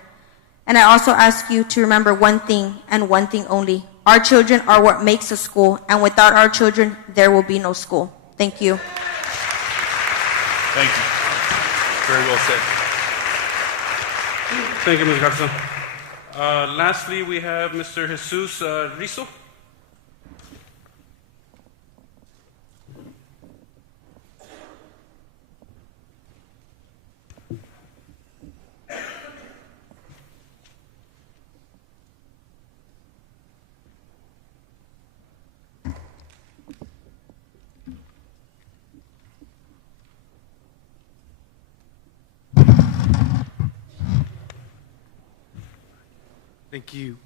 And I also ask you to remember one thing and one thing only. Our children are what makes a school, and without our children, there will be no school. Thank you. Thank you. Very well said. Thank you, Ms. Garza. Lastly, we have Mr. Jesus Rizzo. Thank you.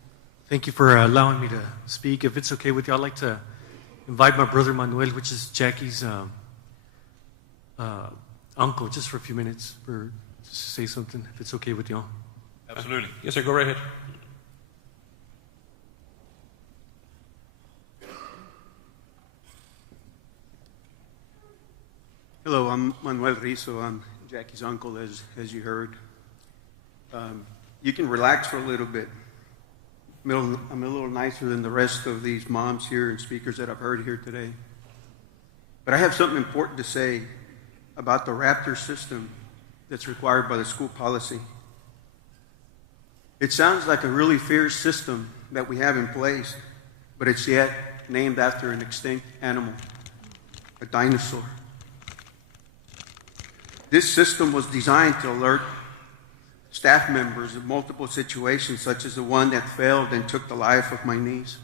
Thank you for allowing me to speak. If it's okay with you, I'd like to invite my brother Manuel, which is Jackie's uncle, just for a few minutes to say something, if it's okay with y'all. Absolutely. Yes, sir. Go right ahead. Hello, I'm Manuel Rizzo. I'm Jackie's uncle, as you heard. You can relax for a little bit. I'm a little nicer than the rest of these moms here and speakers that I've heard here today. But I have something important to say about the Raptor system that's required by the school policy. It sounds like a really fierce system that we have in place, but it's yet named after an extinct animal, a dinosaur. This system was designed to alert staff members of multiple situations, such as the one that failed and took the life of my niece.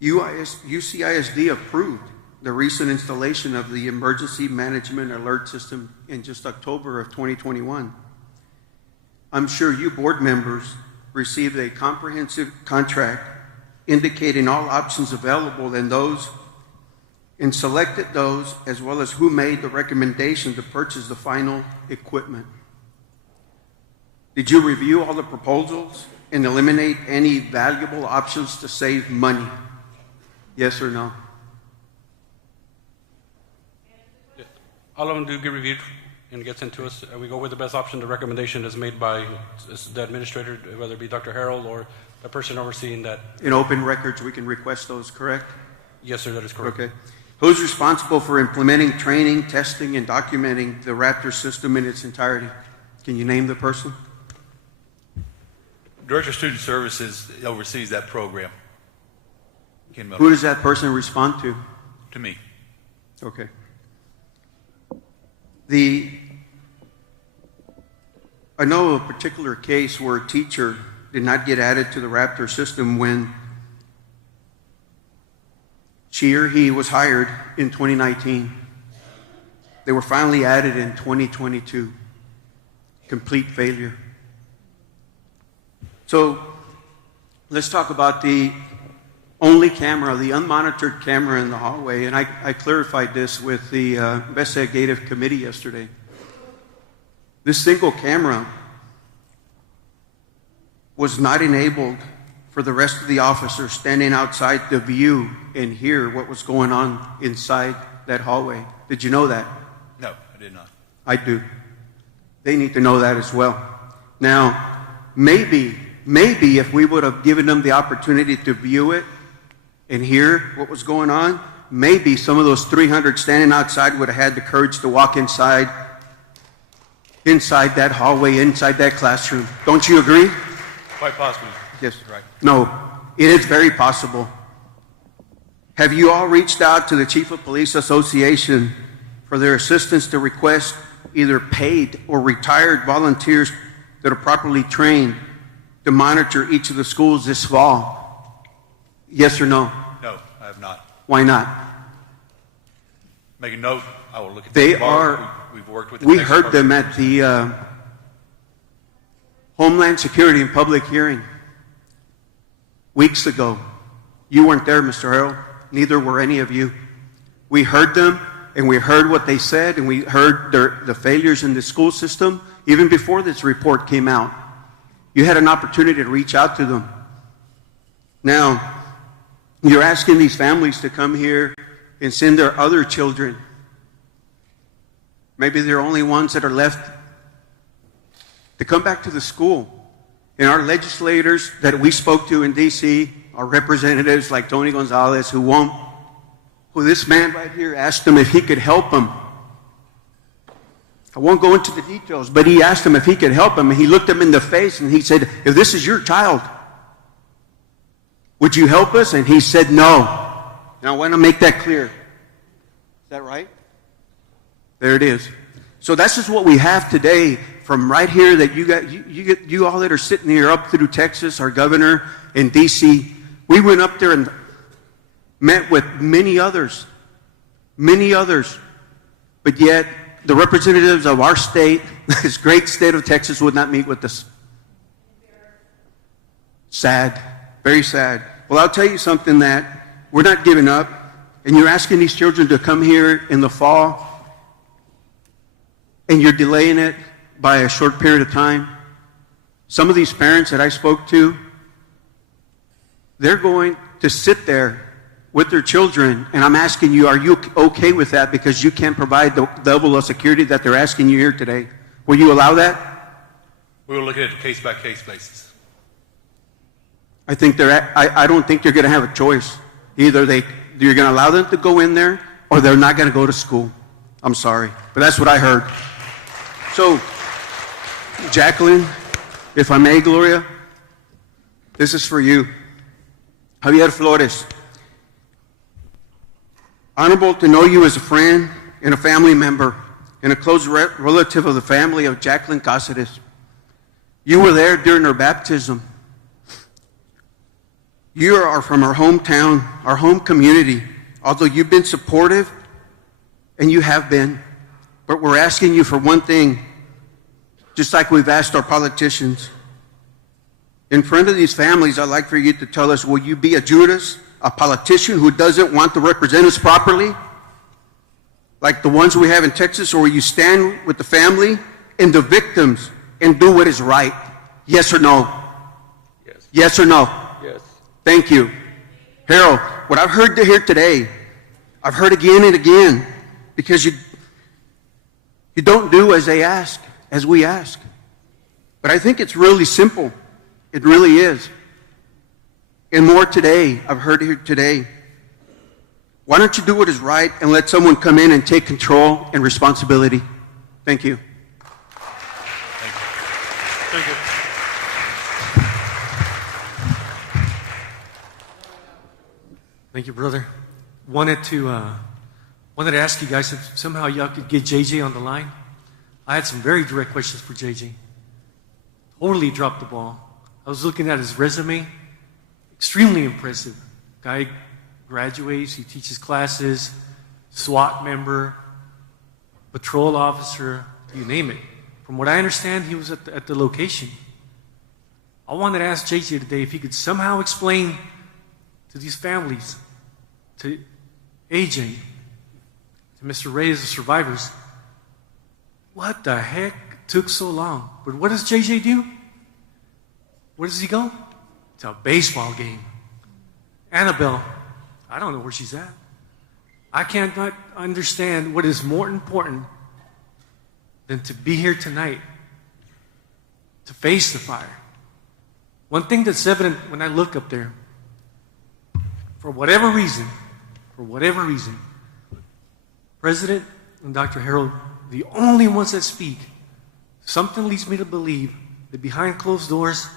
UCISD approved the recent installation of the Emergency Management Alert System in just October of 2021. I'm sure you board members received a comprehensive contract indicating all options available and selected those, as well as who made the recommendation to purchase the final equipment. Did you review all the proposals and eliminate any valuable options to save money? Yes or no? All of them do get reviewed and get sent to us. We go with the best option. The recommendation is made by the administrator, whether it be Dr. Harrell or the person overseeing that. In open records, we can request those, correct? Yes, sir, that is correct. Okay. Who's responsible for implementing, training, testing, and documenting the Raptor system in its entirety? Can you name the person? Director of Student Services oversees that program. Who does that person respond to? To me. Okay. I know a particular case where a teacher did not get added to the Raptor system when she or he was hired in 2019. They were finally added in 2022. Complete failure. So let's talk about the only camera, the unmonitored camera in the hallway. And I clarified this with the investigative committee yesterday. This single camera was not enabled for the rest of the officers standing outside to view and hear what was going on inside that hallway. Did you know that? No, I did not. I do. They need to know that as well. Now, maybe if we would have given them the opportunity to view it and hear what was going on, maybe some of those 300 standing outside would have had the courage to walk inside that hallway, inside that classroom. Don't you agree? Quite possibly. Yes. Right. No, it is very possible. Have you all reached out to the Chief of Police Association for their assistance to request either paid or retired volunteers that are properly trained to monitor each of the schools this fall? Yes or no? No, I have not. Why not? Make a note. I will look at They that tomorrow. are. We've worked with the We Texas heard them at the Homeland Security and Public Hearing weeks ago. You weren't there, Mr. Harrell. Neither were any of you. We heard them, and we heard what they said, and we heard the failures in the school system even before this report came out. You had an opportunity to reach out to them. Now, you're asking these families to come here and send their other children. Maybe they're only ones that are left to come back to the school. And our legislators that we spoke to in D.C., our representatives like Tony Gonzalez, who this man right here asked him if he could help him. I won't go into the details, but he asked him if he could help him, and he looked him in the face and he said, if this is your child, would you help us? And he said no. Now I want to make that clear. Is that right? There it is. So that's just what we have today from right here that you all that are sitting here up through Texas, our governor in D.C. We went up there and met with many others, but yet the representatives of our state, this great state of Texas, would not meet with us. Sad, very sad. Well, I'll tell you something that we're not giving up, and you're asking these children to come here in the fall, and you're delaying it by a short period of time. Some of these parents that I spoke to, they're going to sit there with their children, and I'm asking you, are you okay with that because you can't provide the level of security that they're asking you here today? Will you allow that? We will look at it case-by-case basis. I don't think they're going to have a choice. Either you're going to allow them to go in there, or they're not going to go to school. I'm sorry, but that's what I heard. So, Jacqueline, if I may, Gloria, this is for you. Javier Flores, honorable to know you as a friend and a family member and a close relative of the family of Jacqueline Cáceres. You were there during her baptism. You are from our hometown, our home community. Although you've been supportive, and you have been, but we're asking you for one thing, just like we've asked our politicians. In front of these families, I'd like for you to tell us, will you be a Judas, a politician who doesn't want to represent us properly, like the ones we have in Texas, or will you stand with the family and the victims and do what is right? Yes or no? Yes. Yes or no? Yes. Thank you. Harold, what I've heard here today, I've heard again and again, because you don't do as they ask, as we ask. But I think it's really simple. It really is. And more today, I've heard here today. Why don't you do what is right and let someone come in and take control and responsibility? Thank you. Thank you. Thank you, brother. Wanted to ask you guys if somehow y'all could get JJ on the line. I had some very direct questions for JJ. Totally dropped the ball. I was looking at his resume. Extremely impressive. Guy graduates, he teaches classes, SWAT member, patrol officer, you name it. From what I understand, he was at the location. I wanted to ask JJ today if he could somehow explain to these families, to AJ, to Mr. Reyes, the survivors, what the heck took so long? But what does JJ do? Where does he go? To a baseball game. Annabelle, I don't know where she's at. I cannot understand what is more important than to be here tonight, to face the fire. One thing that's evident when I look up there, for whatever reason, President and Dr. Harold, the only ones that speak, something leads me to believe that behind closed doors,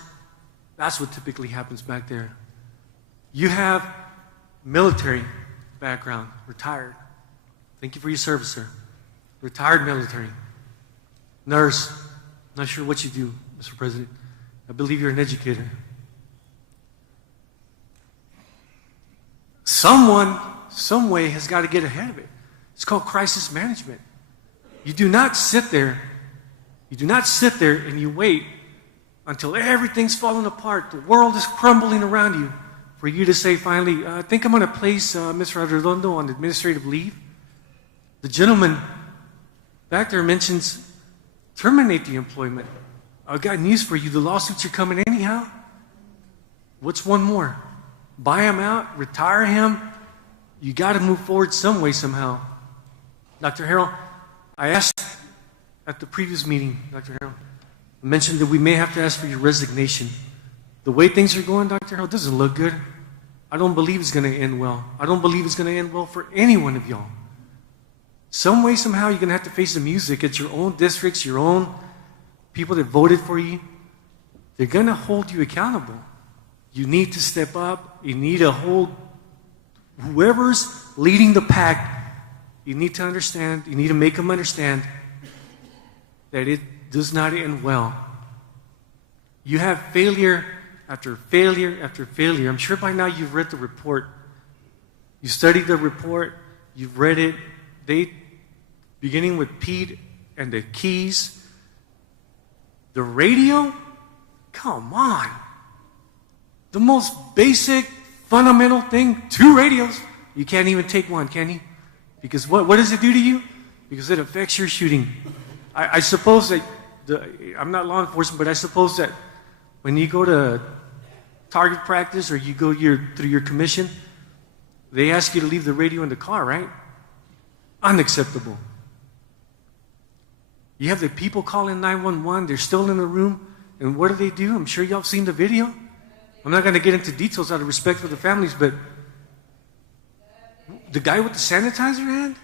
that's what typically happens back there. You have military background, retired. Thank you for your service, sir. Retired military. Nurse, not sure what you do, Mr. President. I believe you're an educator. Someone, some way has got to get ahead of it. It's called crisis management. You do not sit there and you wait until everything's falling apart, the world is crumbling around you, for you to say finally, I think I'm going to place Mr. Arredondo on administrative leave. The gentleman back there mentions terminate the employment. I've got news for you. The lawsuits are coming anyhow. What's one more? Buy him out, retire him. You got to move forward some way, somehow. Dr. Harold, I asked at the previous meeting, Dr. Harold, I mentioned that we may have to ask for your resignation. The way things are going, Dr. Harold, doesn't look good. I don't believe it's going to end well. I don't believe it's going to end well for any one of y'all. Some way, somehow, you're going to have to face the music at your own districts, your own people that voted for you. They're going to hold you accountable. You need to step up. You need to hold whoever's leading the pack. You need to understand, you need to make them understand that it does not end well. You have failure after failure after failure. I'm sure by now you've read the report. You studied the report. You've read it. Beginning with Pete and the keys. The radio? Come on. The most basic, fundamental thing, 2 radios. You can't even take one, can you? Because what does it do to you? Because it affects your shooting. I suppose that, I'm not law enforcement, but I suppose that when you go to target practice or you go through your commission, they ask you to leave the radio in the car, right? Unacceptable. You have the people calling 911, they're still in the room, and what do? I'm sure y'all have seen the video. I'm not going to get into details out of respect for the families, but the guy with the sanitizing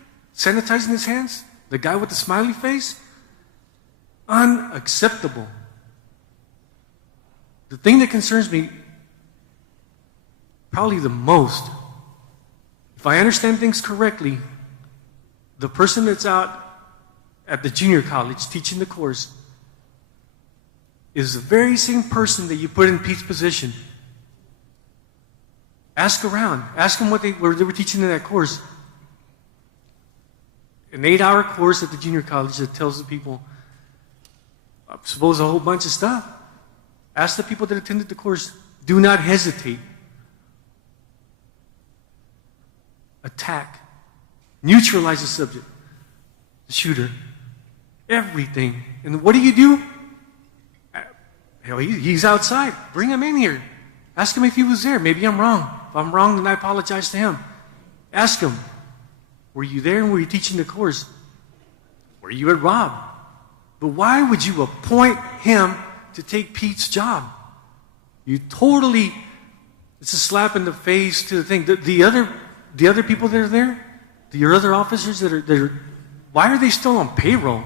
his hands, the guy with the smiley face, unacceptable. The thing that concerns me probably the most, if I understand things correctly, the person that's out at the junior college teaching the course is the very same person that you put in Pete's position. Ask around. Ask them what they were teaching in that course. An 8-hour course at the junior college that tells the people, I suppose, a whole bunch of stuff. Ask the people that attended the course, do not hesitate. Attack. Neutralize the subject. The shooter. Everything. And what do? Hell, he's outside. Bring him in here. Ask him if he was there. Maybe I'm wrong. If I'm wrong, then I apologize to him. Ask him, were you there and were you teaching the course? Were you at Robb? But why would you appoint him to take Pete's job? It's a slap in the face to the thing. The other people that are there, your other officers that are, why are they still on payroll?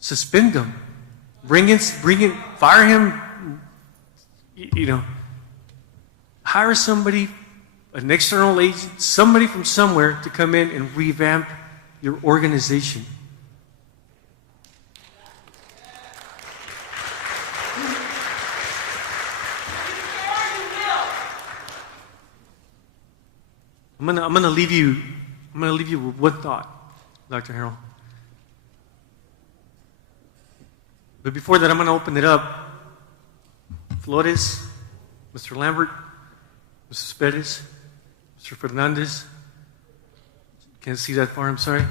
Suspend them. Bring in, fire him, hire somebody, an external agent, somebody from somewhere to come in and revamp your organization. I'm gonna leave you with one thought, Dr. Harrell. But before that, I'm going to open it up. Flores, Mr. Lambert, Mrs. Perez, Mr. Fernandez. Can't see that far, I'm sorry.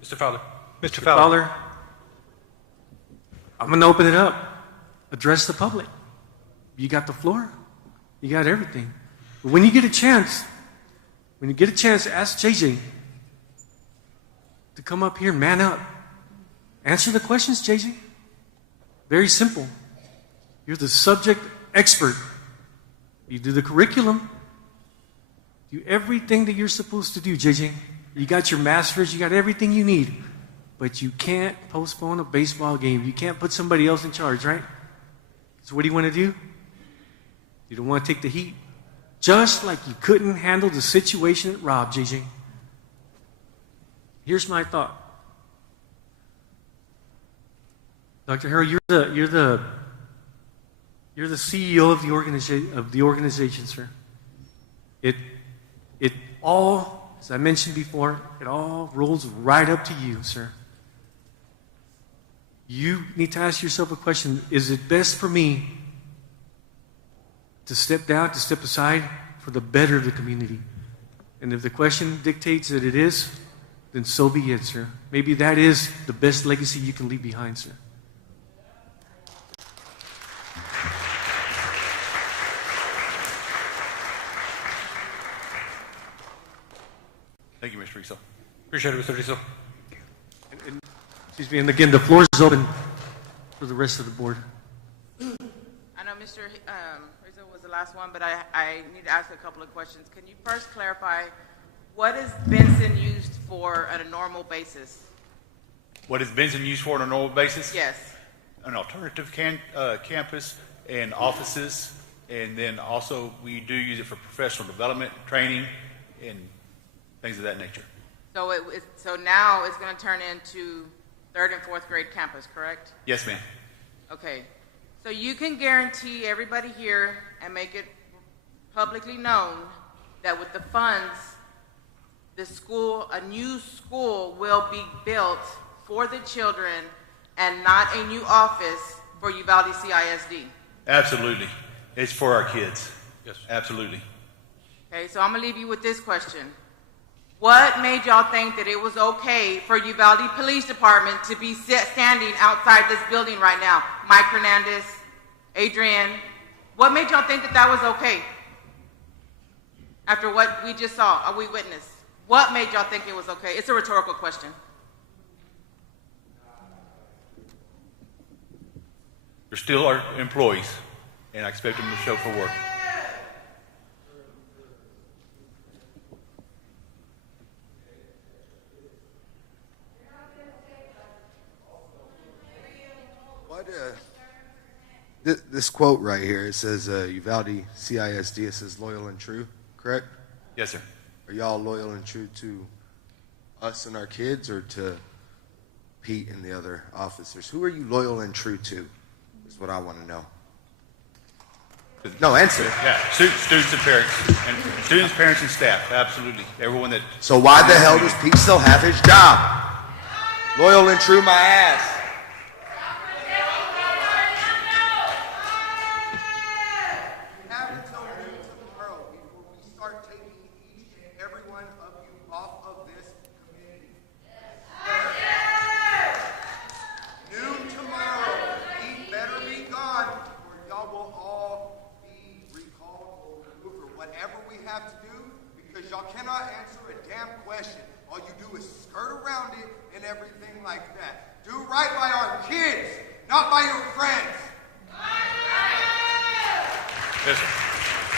Mr. Fowler. Mr. Fowler. I'm going to open it up. Address the public. You got the floor. You got everything. But when you get a chance, ask JJ to come up here and man up. Answer the questions, JJ. Very simple. You're the subject expert. You do the curriculum. Do everything that you're supposed to do, JJ. You got your master's, you got everything you need. But you can't postpone a baseball game. You can't put somebody else in charge, right? So what do you want to do? You don't want to take the heat. Just like you couldn't handle the situation at Robb, JJ. Here's my thought. Dr. Harrell, you're the CEO of the organization, sir. It all, as I mentioned before, it all rolls right up to you, sir. You need to ask yourself a question: is it best for me to step down, to step aside for the better of the community? And if the question dictates that it is, then so be it, sir. Maybe that is the best legacy you can leave behind, sir. Thank you, Mr. Rizzo. Appreciate it, Mr. Rizzo. Excuse me, and again, the floor is open for the rest of the board. I know Mr. Rizzo was the last one, but I need to ask a couple of questions. Can you first clarify, what is Benson used for on a normal basis? What is Benson used for on a normal basis? Yes. An alternative campus and offices, and then also we do use it for professional development, training, and things of that nature. So now it's going to turn into 3rd and 4th grade campus, correct? Yes, ma'am. Okay. So you can guarantee everybody here and make it publicly known that with the funds, a new school will be built for the children and not a new office for Uvalde CISD. Absolutely. It's for our kids. Yes. Absolutely. Okay, so I'm gonna leave you with this question. What made y'all think that it was okay for Uvalde Police Department to be standing outside this building right now? Mike Hernandez, Adrian, what made y'all think that that was okay? After what we just saw, we witnessed. What made y'all think it was okay? It's a rhetorical question. They're still our employees, and I expect them to show for work. This quote right here, it says Uvalde CISD, it says loyal and true, correct? Yes, sir. Are y'all loyal and true to us and our kids, or to Pete and the other officers? Who are you loyal and true to, is what I want to know. No, answer. Yeah, students and parents. And students, parents, and staff, absolutely. Everyone that... So why the hell does Pete still have his job? Loyal and true my ass.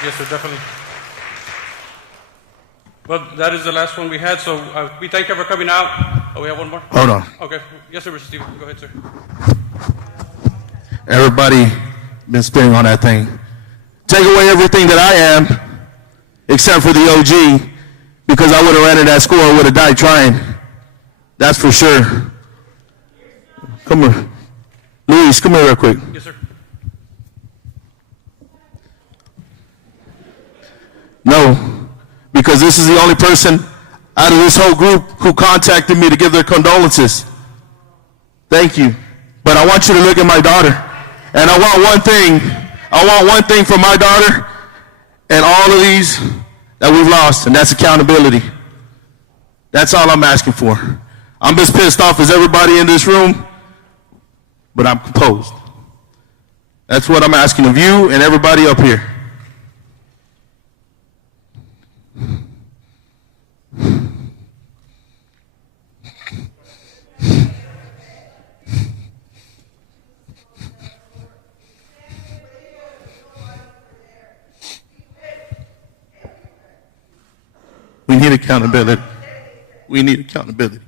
Yes, sir, definitely. Well, that is the last one we had, so we thank you for coming out. Oh, we have one more? Hold on. Okay. Yes, sir, Mr. Stevens. Go ahead, sir. Everybody been spitting on that thing. Take away everything that I am, except for the OG, because I would have ran in that school, I would have died trying. That's for sure. Come here. Luis, come here real quick. Yes, sir. No, because this is the only person out of this whole group who contacted me to give their condolences. Thank you. But I want you to look at my daughter. And I want one thing. I want one thing for my daughter and all of these that we've lost, and that's accountability. That's all I'm asking for. I'm as pissed off as everybody in this room, but I'm composed. That's what I'm asking of you and everybody up here. We need accountability. We need accountability.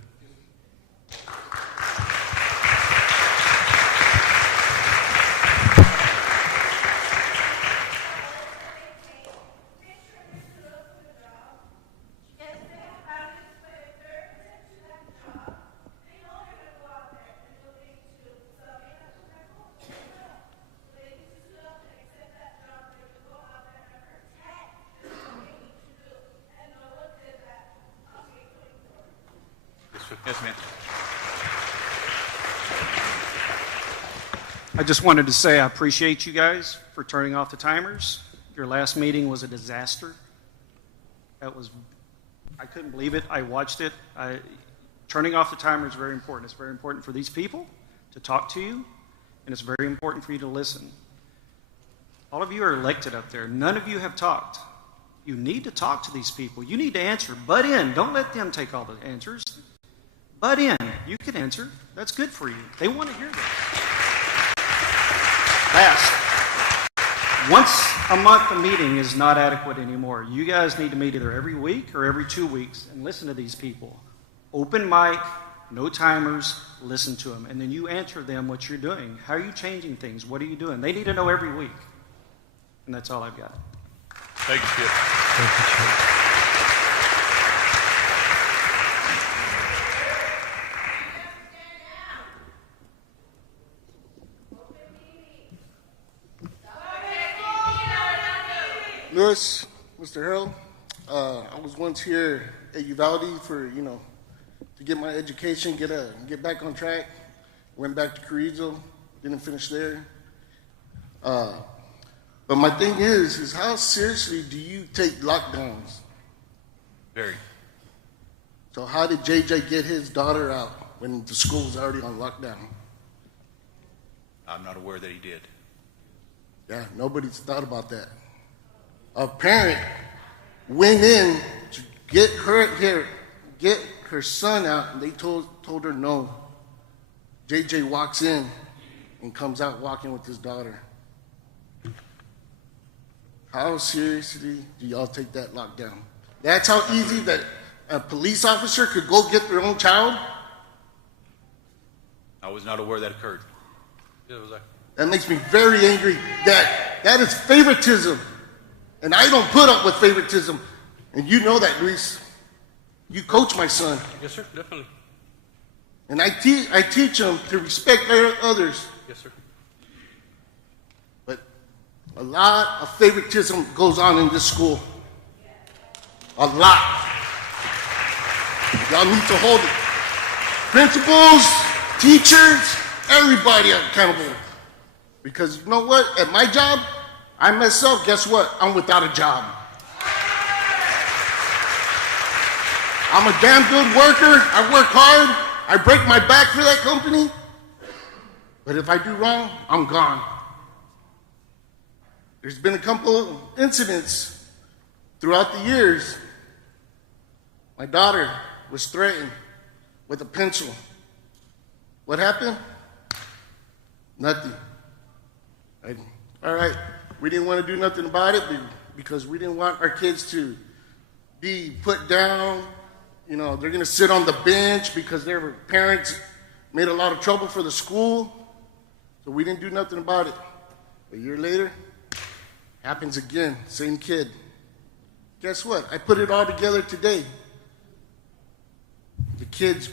Yes, ma'am. I just wanted to say I appreciate you guys for turning off the timers. Your last meeting was a disaster. I couldn't believe it. I watched it. Turning off the timer is very important. It's very important for these people to talk to you, and it's very important for you to listen. All of you are elected up there. None of you have talked. You need to talk to these people. You need to answer. Butt in. Don't let them take all the answers. Butt in. You can answer. That's good for you. They want to hear that. Last. Once a month a meeting is not adequate anymore. You guys need to meet either every week or every 2 weeks and listen to these people. Open mic, no timers, listen to them. And then you answer them what you're doing. How are you changing things? What are you doing? They need to know every week. And that's all I've got. Thank you, Skip. Thank you, Chip. Lewis, Mr. Harrell, I was once here at Uvalde for, to get my education, get back on track. Went back to Carrizo, didn't finish there. But my thing is how seriously do you take lockdowns? Very. So how did JJ get his daughter out when the school was already on lockdown? I'm not aware that he did. Yeah, nobody's thought about that. A parent went in to get her son out, and they told her no. JJ walks in and comes out walking with his daughter. How seriously do y'all take that lockdown? That's how easy that a police officer could go get their own child? I was not aware that occurred. Yeah, was I? That makes me very angry. That is favoritism. And I don't put up with favoritism. And you know that, Luis. You coach my son. Yes, sir, definitely. And I teach him to respect others. Yes, sir. But a lot of favoritism goes on in this school. A lot. Y'all need to hold it. Principals, teachers, everybody accountable. Because you know what? At my job, I myself, guess what? I'm without a job. I'm a damn good worker. I work hard. I break my back for that company. But if I do wrong, I'm gone. There's been a couple of incidents throughout the years. My daughter was threatened with a pencil. What happened? Nothing. All right, we didn't want to do nothing about it because we didn't want our kids to be put down. You know, they're going to sit on the bench because their parents made a lot of trouble for the school. So we didn't do nothing about it. A year later, happens again, same kid. Guess what? I put it all together today. The kid's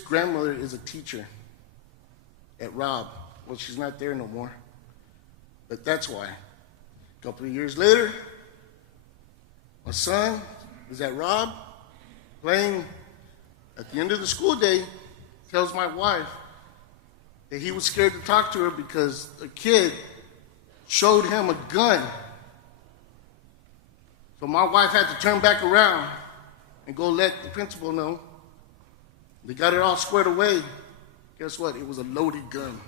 grandmother is a teacher at Robb. Well, she's not there no more. But that's why. A couple of years later, my son is at Robb playing at the end of the school day, tells my wife that he was scared to talk to her because a kid showed him a gun. So my wife had to turn back around and go let the principal know. They got it all squared away. Guess what? It was a loaded gun.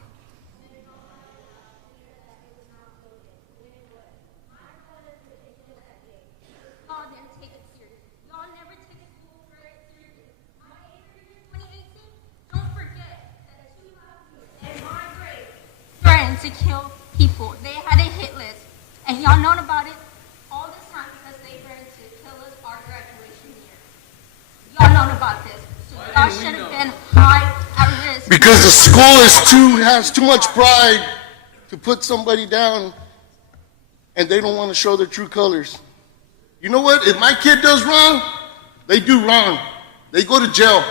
To kill people. They had a hit list. And y'all known about it all this time because they threatened to kill us our graduation year. Y'all known about this. So y'all should have been high at risk. Because the school has too much pride to put somebody down and they don't want to show their true colors. You know what? If my kid does wrong, they do wrong. They go to jail.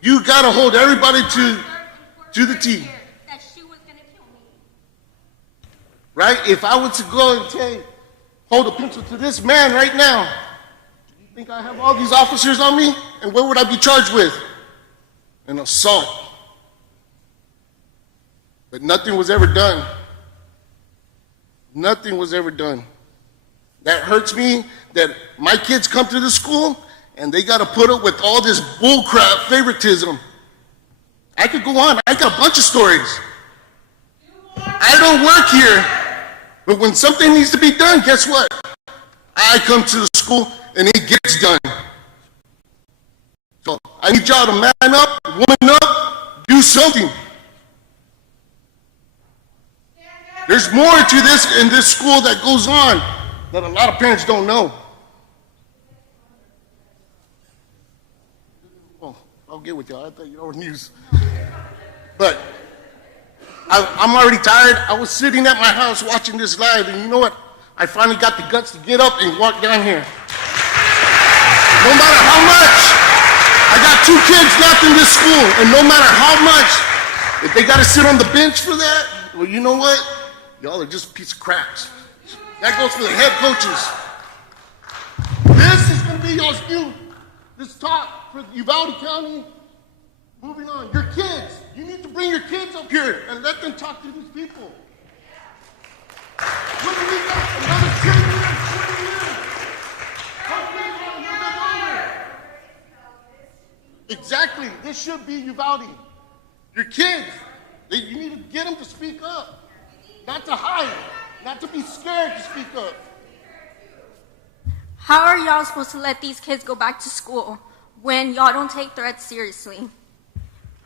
You got to hold everybody to the T. That she was going to kill me. Right? If I were to go and say, hold a pencil to this man right now, do you think I have all these officers on me? And what would I be charged with? An assault. But nothing was ever done. Nothing was ever done. That hurts me that my kids come to the school and they got to put up with all this bullcrap favoritism. I could go on. I got a bunch of stories. I don't work here, but when something needs to be done, guess what? I come to the school and it gets done. So I need y'all to man up, woman up, do something. There's more to this in this school that goes on that a lot of parents don't know. I'll get with y'all. I thought you were news. But I'm already tired. I was sitting at my house watching this live, and you know what? I finally got the guts to get up and walk down here. No matter how much, I got 2 kids left in this school, and no matter how much, if they got to sit on the bench for that, well, you know what? Y'all are just a piece of cracks. That goes for the head coaches. This is going to be y'all's new, this talk for Uvalde County. Moving on, your kids, You need to bring your kids up here and let them talk to these people. What do we got? Another 10 years, 20 years. Hopefully, a little bit longer. Exactly. This should be Uvalde. Your kids, you need to get them to speak up. Not to hide. Not to be scared to speak up. How are y'all supposed to let these kids go back to school when y'all don't take threats seriously?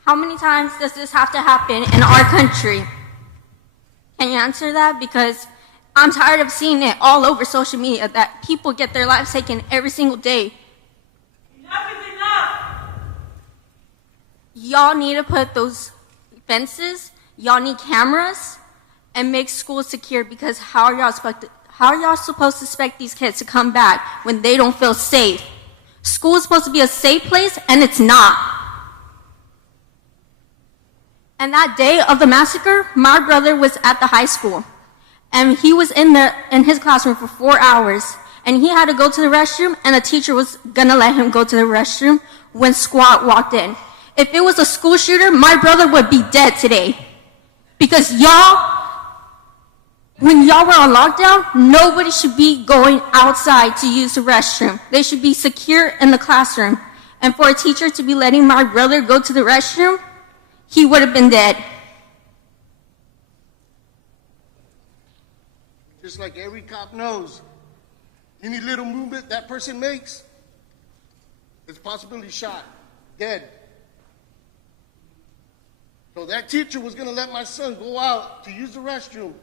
How many times does this have to happen in our country? Can you answer that? Because I'm tired of seeing it all over social media that people get their lives taken every single day. Enough is enough! Y'all need to put those fences, y'all need cameras, and make schools secure, because how are y'all supposed to expect these kids to come back when they don't feel safe? School is supposed to be a safe place, and it's not. And that day of the massacre, my brother was at the high school, and he was in his classroom for 4 hours, and he had to go to the restroom, and the teacher was gonna let him go to the restroom when SWAT walked in. If it was a school shooter, my brother would be dead today. Because when y'all were on lockdown, nobody should be going outside to use the restroom. They should be secure in the classroom. And for a teacher to be letting my brother go to the restroom, he would have been dead. Just like every cop knows, any little movement that person makes is possibly shot, dead. So that teacher was going to let my son go out to use the restroom.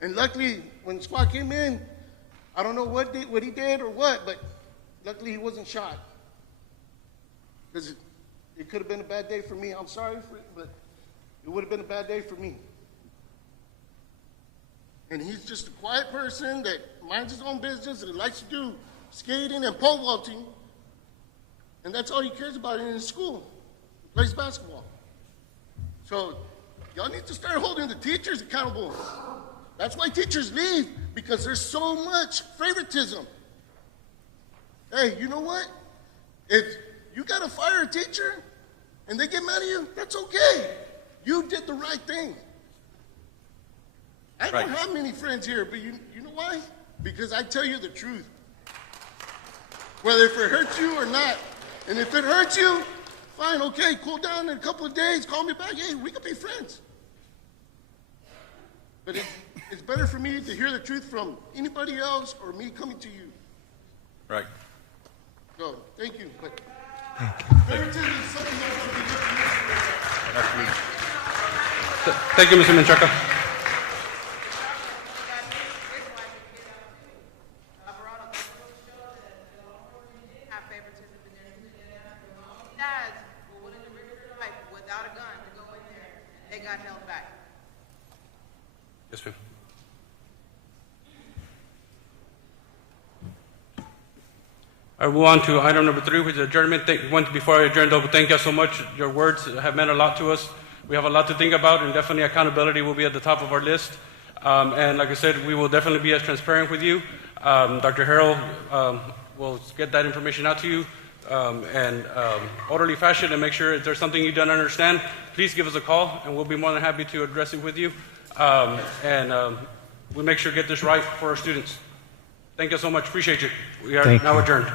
And luckily, when SWAT came in, I don't know what he did or what, but luckily he wasn't shot. Because it could have been a bad day for me. I'm sorry for it, but it would have been a bad day for me. And he's just a quiet person that minds his own business and likes to do skating and pole vaulting. And that's all he cares about in his school. He plays basketball. So y'all need to start holding the teachers accountable. That's why teachers leave, because there's so much favoritism. Hey, you know what? If you got to fire a teacher and they get mad at you, that's okay. You did the right thing. I don't have many friends here, but you know why? Because I tell you the truth. Whether if it hurts you or not. And if it hurts you, fine, okay, cool down in a couple of days, call me back. Hey, we could be friends. But it's better for me to hear the truth from anybody else or me coming to you. Right. So, thank you. But favoritism is something that should be looked into. Thank you, Mr. Menchaca. Yes, ma'am. I will move on to item number 3, which is adjournment. Before I adjourn, though, thank you so much. Your words have meant a lot to us. We have a lot to think about, and definitely accountability will be at the top of our list. And like I said, we will definitely be as transparent with you. Dr. Harrell will get that information out to you in orderly fashion, and make sure if there's something you don't understand, please give us a call, and we'll be more than happy to address it with you. We'll make sure to get this right for our students. Thank you so much. Appreciate you. We are now adjourned.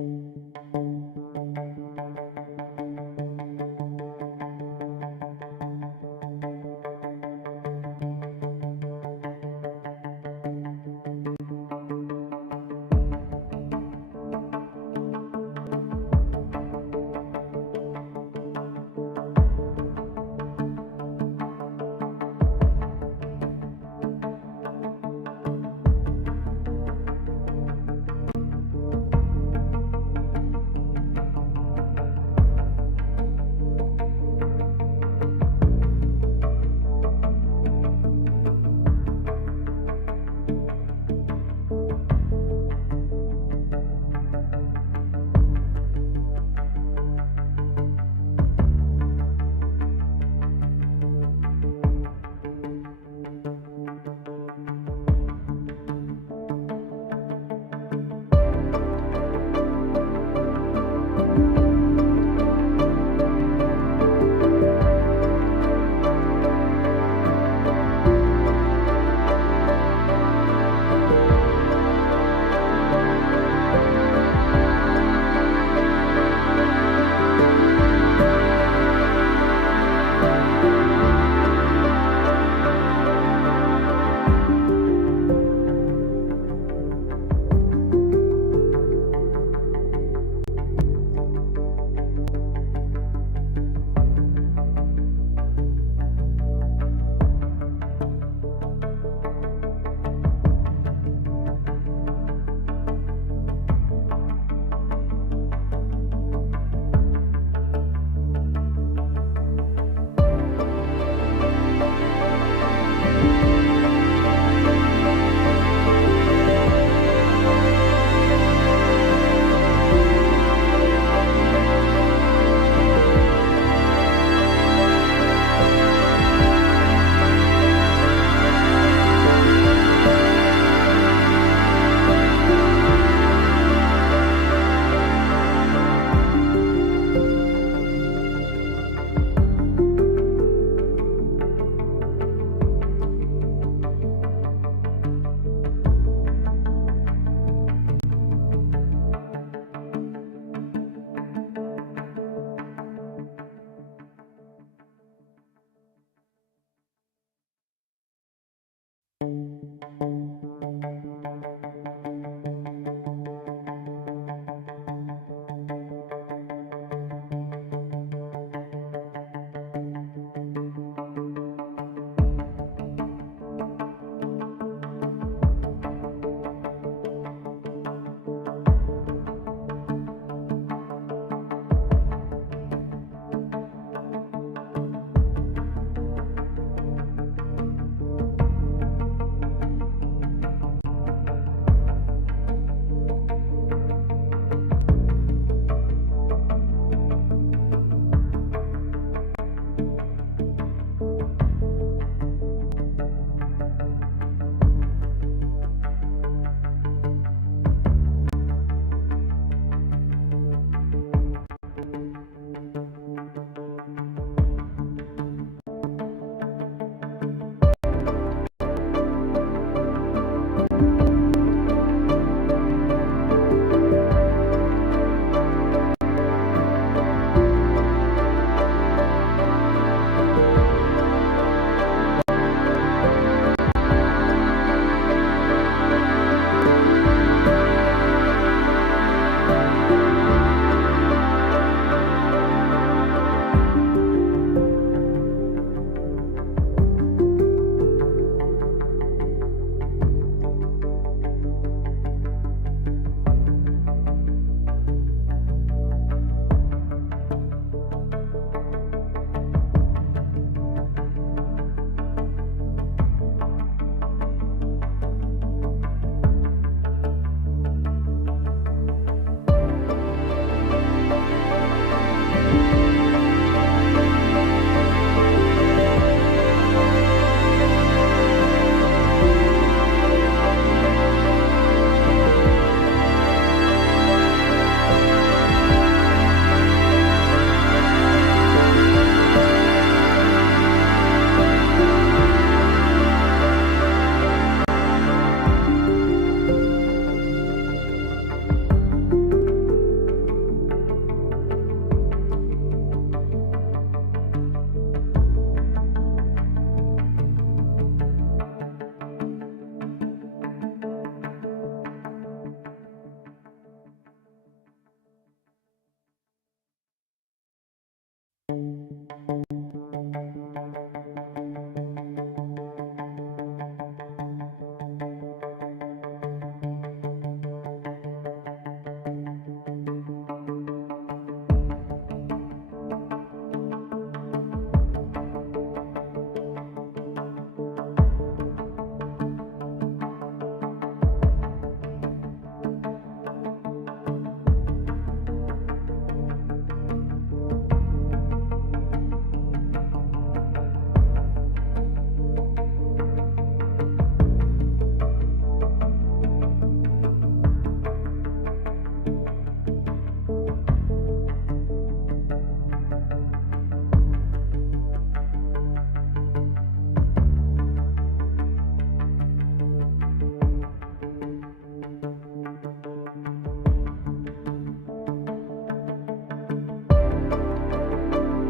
you.